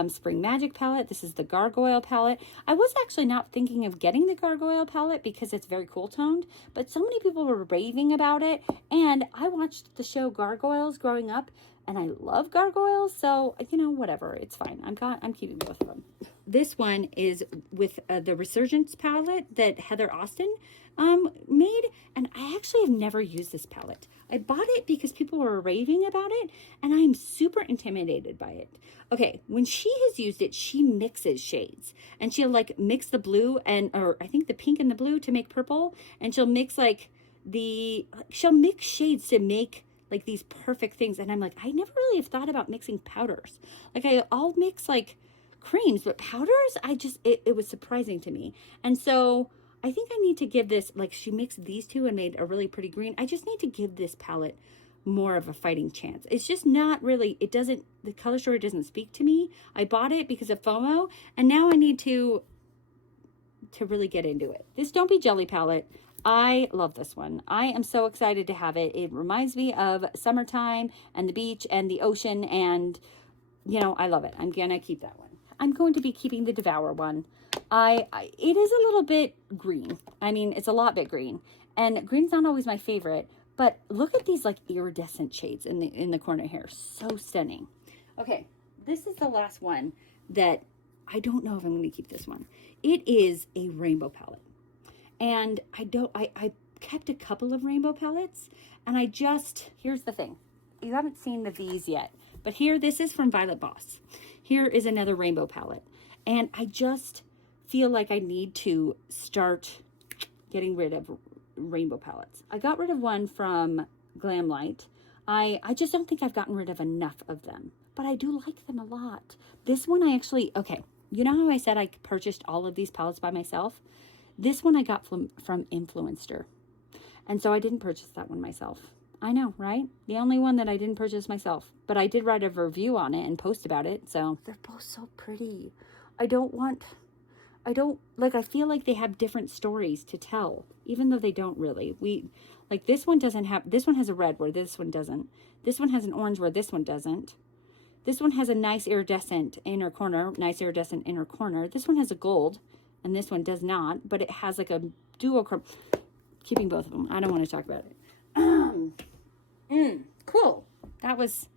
Spring Magic palette. This is the Gargoyle palette. I was actually not thinking of getting the Gargoyle palette because it's very cool toned, but so many people were raving about it, and I watched the show Gargoyles growing up, and I love gargoyles, so, you know, whatever, it's fine. I'm keeping both of them. This one is with the Resurgence palette that Heather Austin made, and I actually have never used this palette. I bought it because people were raving about it, and I'm super intimidated by it. Okay, when she has used it, she mixes shades, and she'll like mix the blue or I think the pink and the blue to make purple, and she'll mix she'll mix shades to make like these perfect things. And I'm like, I never really have thought about mixing powders. Like I'll mix like creams, but powders, it was surprising to me. And so I think I need to give this, like she mixed these two and made a really pretty green. I just need to give this palette more of a fighting chance. It's just not really, the color story doesn't speak to me. I bought it because of FOMO, and now I need to really get into it. This Don't Be Jelly palette, I love this one. I am so excited to have it. It reminds me of summertime and the beach and the ocean, and you know, I love it. I'm gonna keep that one. I'm going to be keeping the Devour one. It is a little bit green. I mean, it's a lot bit green, and green's not always my favorite, but look at these like iridescent shades in the corner here. So stunning. Okay, this is the last one that I don't know if I'm going to keep this one. It is a rainbow palette. And I kept a couple of rainbow palettes, and here's the thing. You haven't seen the V's yet, but this is from Violet Boss. Here is another rainbow palette, and I just feel like I need to start getting rid of rainbow palettes. I got rid of one from Glamlight. I just don't think I've gotten rid of enough of them, but I do like them a lot. This one okay, you know how I said I purchased all of these palettes by myself? This one I got from Influencer. And so I didn't purchase that one myself. I know, right? The only one that I didn't purchase myself. But I did write a review on it and post about it. So they're both so pretty. I feel like they have different stories to tell, even though they don't really. This one has a red where this one doesn't. This one has an orange where this one doesn't. This one has a nice iridescent inner corner. This one has a gold, and this one does not, but it has like a duochrome. Keeping both of them. I don't want to talk about it. Cool. That was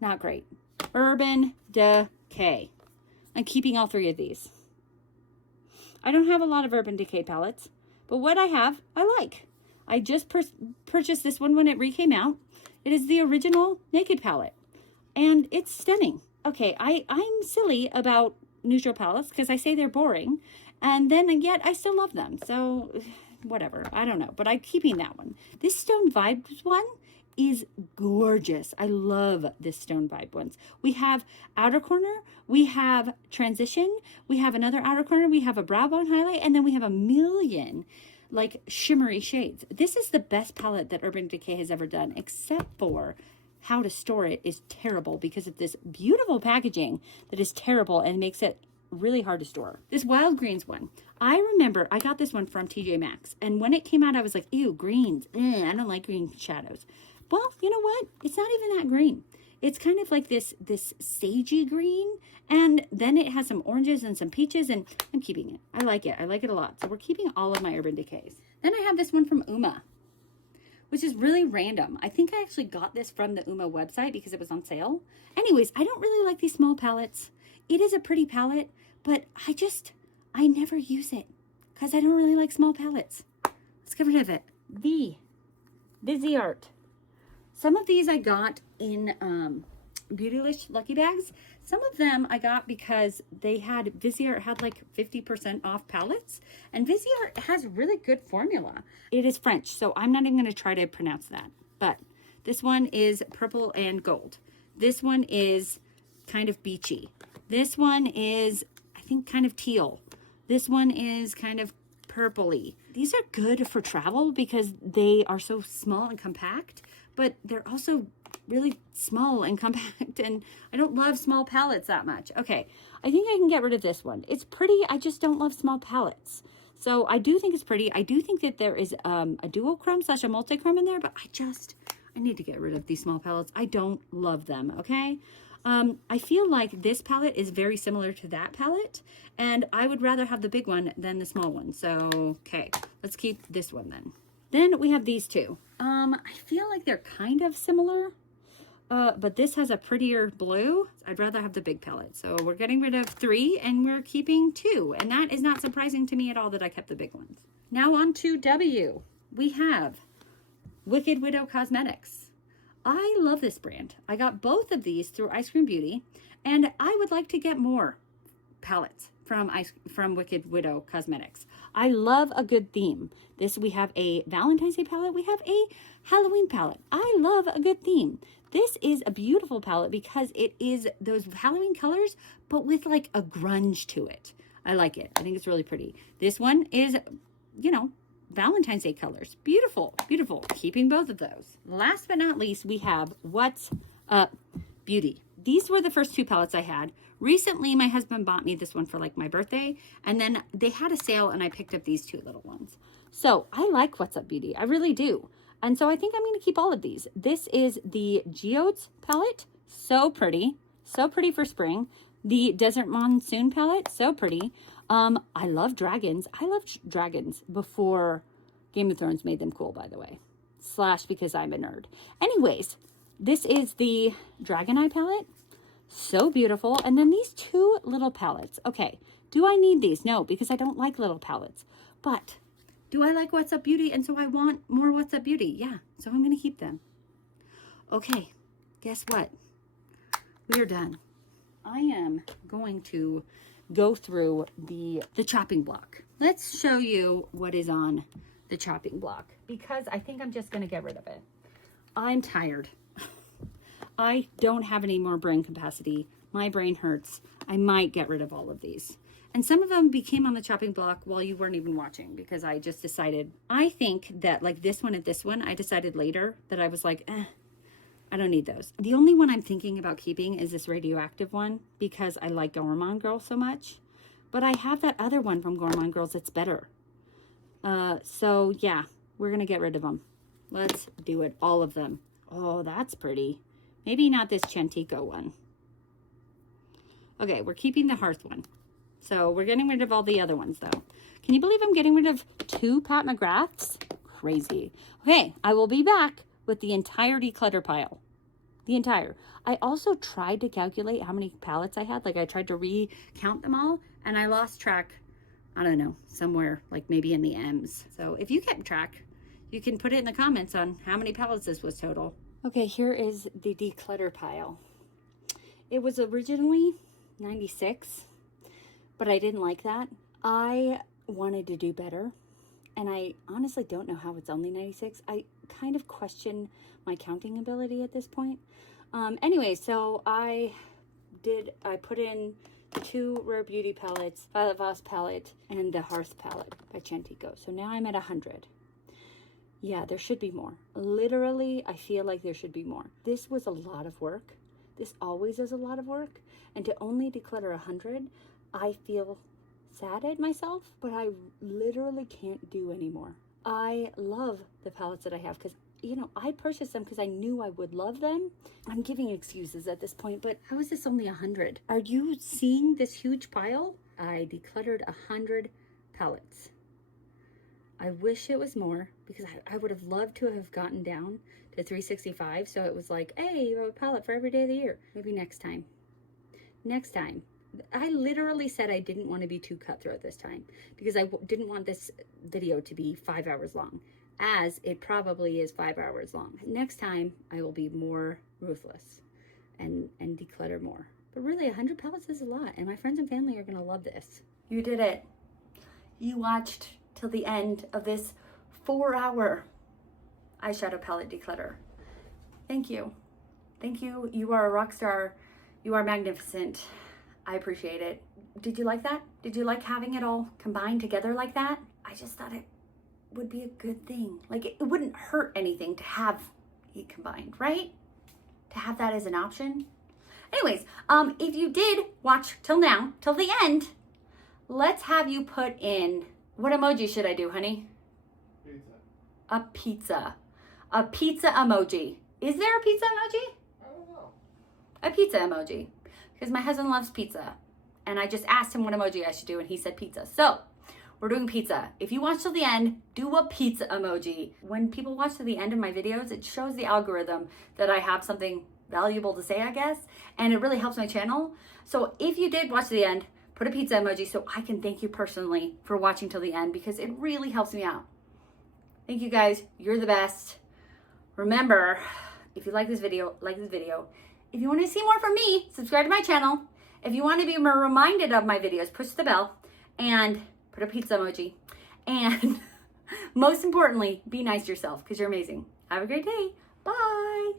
not great. Urban Decay. I'm keeping all three of these. I don't have a lot of Urban Decay palettes, but what I have, I like. I just purchased this one when it came out. It is the original Naked palette, and it's stunning. Okay, I'm silly about neutral palettes because I say they're boring, and then yet I still love them. So whatever, I don't know, but I'm keeping that one. This Stone Vibes one is gorgeous. I love this Stone Vibe ones. We have outer corner, we have transition, we have another outer corner, we have a brow bone highlight, and then we have a million like shimmery shades. This is the best palette that Urban Decay has ever done, except for how to store it is terrible because of this beautiful packaging that is terrible and makes it really hard to store. This Wild Greens one, I remember I got this one from TJ Maxx, and when it came out I was like, ew, greens, I don't like green shadows. Well, you know what? It's not even that green. It's kind of like this sagey green, and then it has some oranges and some peaches, and I'm keeping it. I like it. I like it a lot. So we're keeping all of my Urban Decays. Then I have this one from Uma, which is really random. I think I actually got this from the Uma website because it was on sale. Anyways, I don't really like these small palettes. It is a pretty palette, but I never use it because I don't really like small palettes. Let's get rid of it. Busy Art. Some of these I got in Beautylish Lucky Bags. Some of them I got because Viseart had like 50% off palettes. And Viseart has really good formula. It is French, so I'm not even going to try to pronounce that. But this one is purple and gold. This one is kind of beachy. This one is, I think, kind of teal. This one is kind of purpley. These are good for travel because they are so small and compact, but they're also really small and compact, and I don't love small palettes that much. Okay, I think I can get rid of this one. It's pretty, I just don't love small palettes. So I do think it's pretty. I do think that there is a duochrome / a multi-chrome in there, but I need to get rid of these small palettes. I don't love them, okay? I feel like this palette is very similar to that palette, and I would rather have the big one than the small one. So, okay, let's keep this one then. Then we have these two. I feel like they're kind of similar, but this has a prettier blue. I'd rather have the big palette. So we're getting rid of 3 and we're keeping 2. And that is not surprising to me at all that I kept the big ones. Now on to W. We have Wicked Widow Cosmetics. I love this brand. I got both of these through Ice Cream Beauty, and I would like to get more palettes from Wicked Widow Cosmetics. I love a good theme. We have a Valentine's Day palette. We have a Halloween palette. I love a good theme. This is a beautiful palette because it is those Halloween colors, but with like a grunge to it. I like it. I think it's really pretty. This one is, Valentine's Day colors. Beautiful, beautiful. Keeping both of those. Last but not least, we have What's Up Beauty. These were the first 2 palettes I had. Recently, my husband bought me this one for like my birthday, and then they had a sale and I picked up these 2 little ones. So I like What's Up Beauty. I really do. And so I think I'm going to keep all of these. This is the Geodes palette. So pretty. So pretty for spring. The Desert Monsoon palette. So pretty. I love dragons. I loved dragons before Game of Thrones made them cool, by the way. / because I'm a nerd. Anyways, this is the Dragon Eye palette. So beautiful. And then these 2 little palettes. Okay, do I need these? No, because I don't like little palettes. But do I like What's Up Beauty? And so I want more What's Up Beauty. Yeah, so I'm going to keep them. Okay, guess what? We are done. I am going to go through the chopping block. Let's show you what is on the chopping block, because I think I'm just going to get rid of it. I'm tired. I don't have any more brain capacity. My brain hurts. I might get rid of all of these. And some of them became on the chopping block while you weren't even watching because I just decided, I think that like this one and this one, I decided later that I was like, I don't need those. The only one I'm thinking about keeping is this radioactive one because I like Gourmand Girl so much. But I have that other one from Gourmand Girls that's better. So yeah, we're going to get rid of them. Let's do it. All of them. Oh, that's pretty. Maybe not this Chantico one. Okay, we're keeping the Hearth one. So we're getting rid of all the other ones though. Can you believe I'm getting rid of 2 Pat McGraths? Crazy. Okay, I will be back with the entire declutter pile. The entire. I also tried to calculate how many palettes I had. Like I tried to recount them all and I lost track. I don't know, somewhere like maybe in the M's. So if you kept track, you can put it in the comments on how many palettes this was total. Okay, here is the declutter pile. It was originally 96, but I didn't like that. I wanted to do better, and I honestly don't know how it's only 96. I kind of question my counting ability at this point. Anyway, so I put in 2 Rare Beauty palettes, Violet Voss palette, and the Hearth palette by Chantico. So now I'm at 100. Yeah, there should be more. Literally, I feel like there should be more. This was a lot of work. This always is a lot of work. And to only declutter 100, I feel sad at myself, but I literally can't do anymore. I love the palettes that I have because, you know, I purchased them because I knew I would love them. I'm giving excuses at this point, but how is this only 100? Are you seeing this huge pile? I decluttered 100 palettes. I wish it was more because I would have loved to have gotten down to 365. So it was like, hey, you have a palette for every day of the year. Maybe next time. Next time. I literally said I didn't want to be too cutthroat this time because I didn't want this video to be 5 hours long, as it probably is 5 hours long. Next time I will be more ruthless and declutter more. But really 100 palettes is a lot, and my friends and family are going to love this. You did it. You watched till the end of this 4-hour eyeshadow palette declutter. Thank you. Thank you. You are a rock star. You are magnificent. I appreciate it. Did you like that? Did you like having it all combined together like that? I just thought it would be a good thing. Like it wouldn't hurt anything to have it combined, right? To have that as an option. Anyways, if you did watch till now, till the end, let's have you put in, what emoji should I do, honey? Pizza. A pizza. A pizza emoji. Is there a pizza emoji? I don't know. A pizza emoji. Because my husband loves pizza. And I just asked him what emoji I should do and he said pizza. So, we're doing pizza. If you watch till the end, do a pizza emoji. When people watch to the end of my videos, it shows the algorithm that I have something valuable to say, I guess. And it really helps my channel. So if you did watch to the end, put a pizza emoji so I can thank you personally for watching till the end because it really helps me out. Thank you guys. You're the best. Remember, if you like this video, like this video. If you want to see more from me, subscribe to my channel. If you want to be more reminded of my videos, push the bell and put a pizza emoji. And most importantly, be nice to yourself because you're amazing. Have a great day. Bye.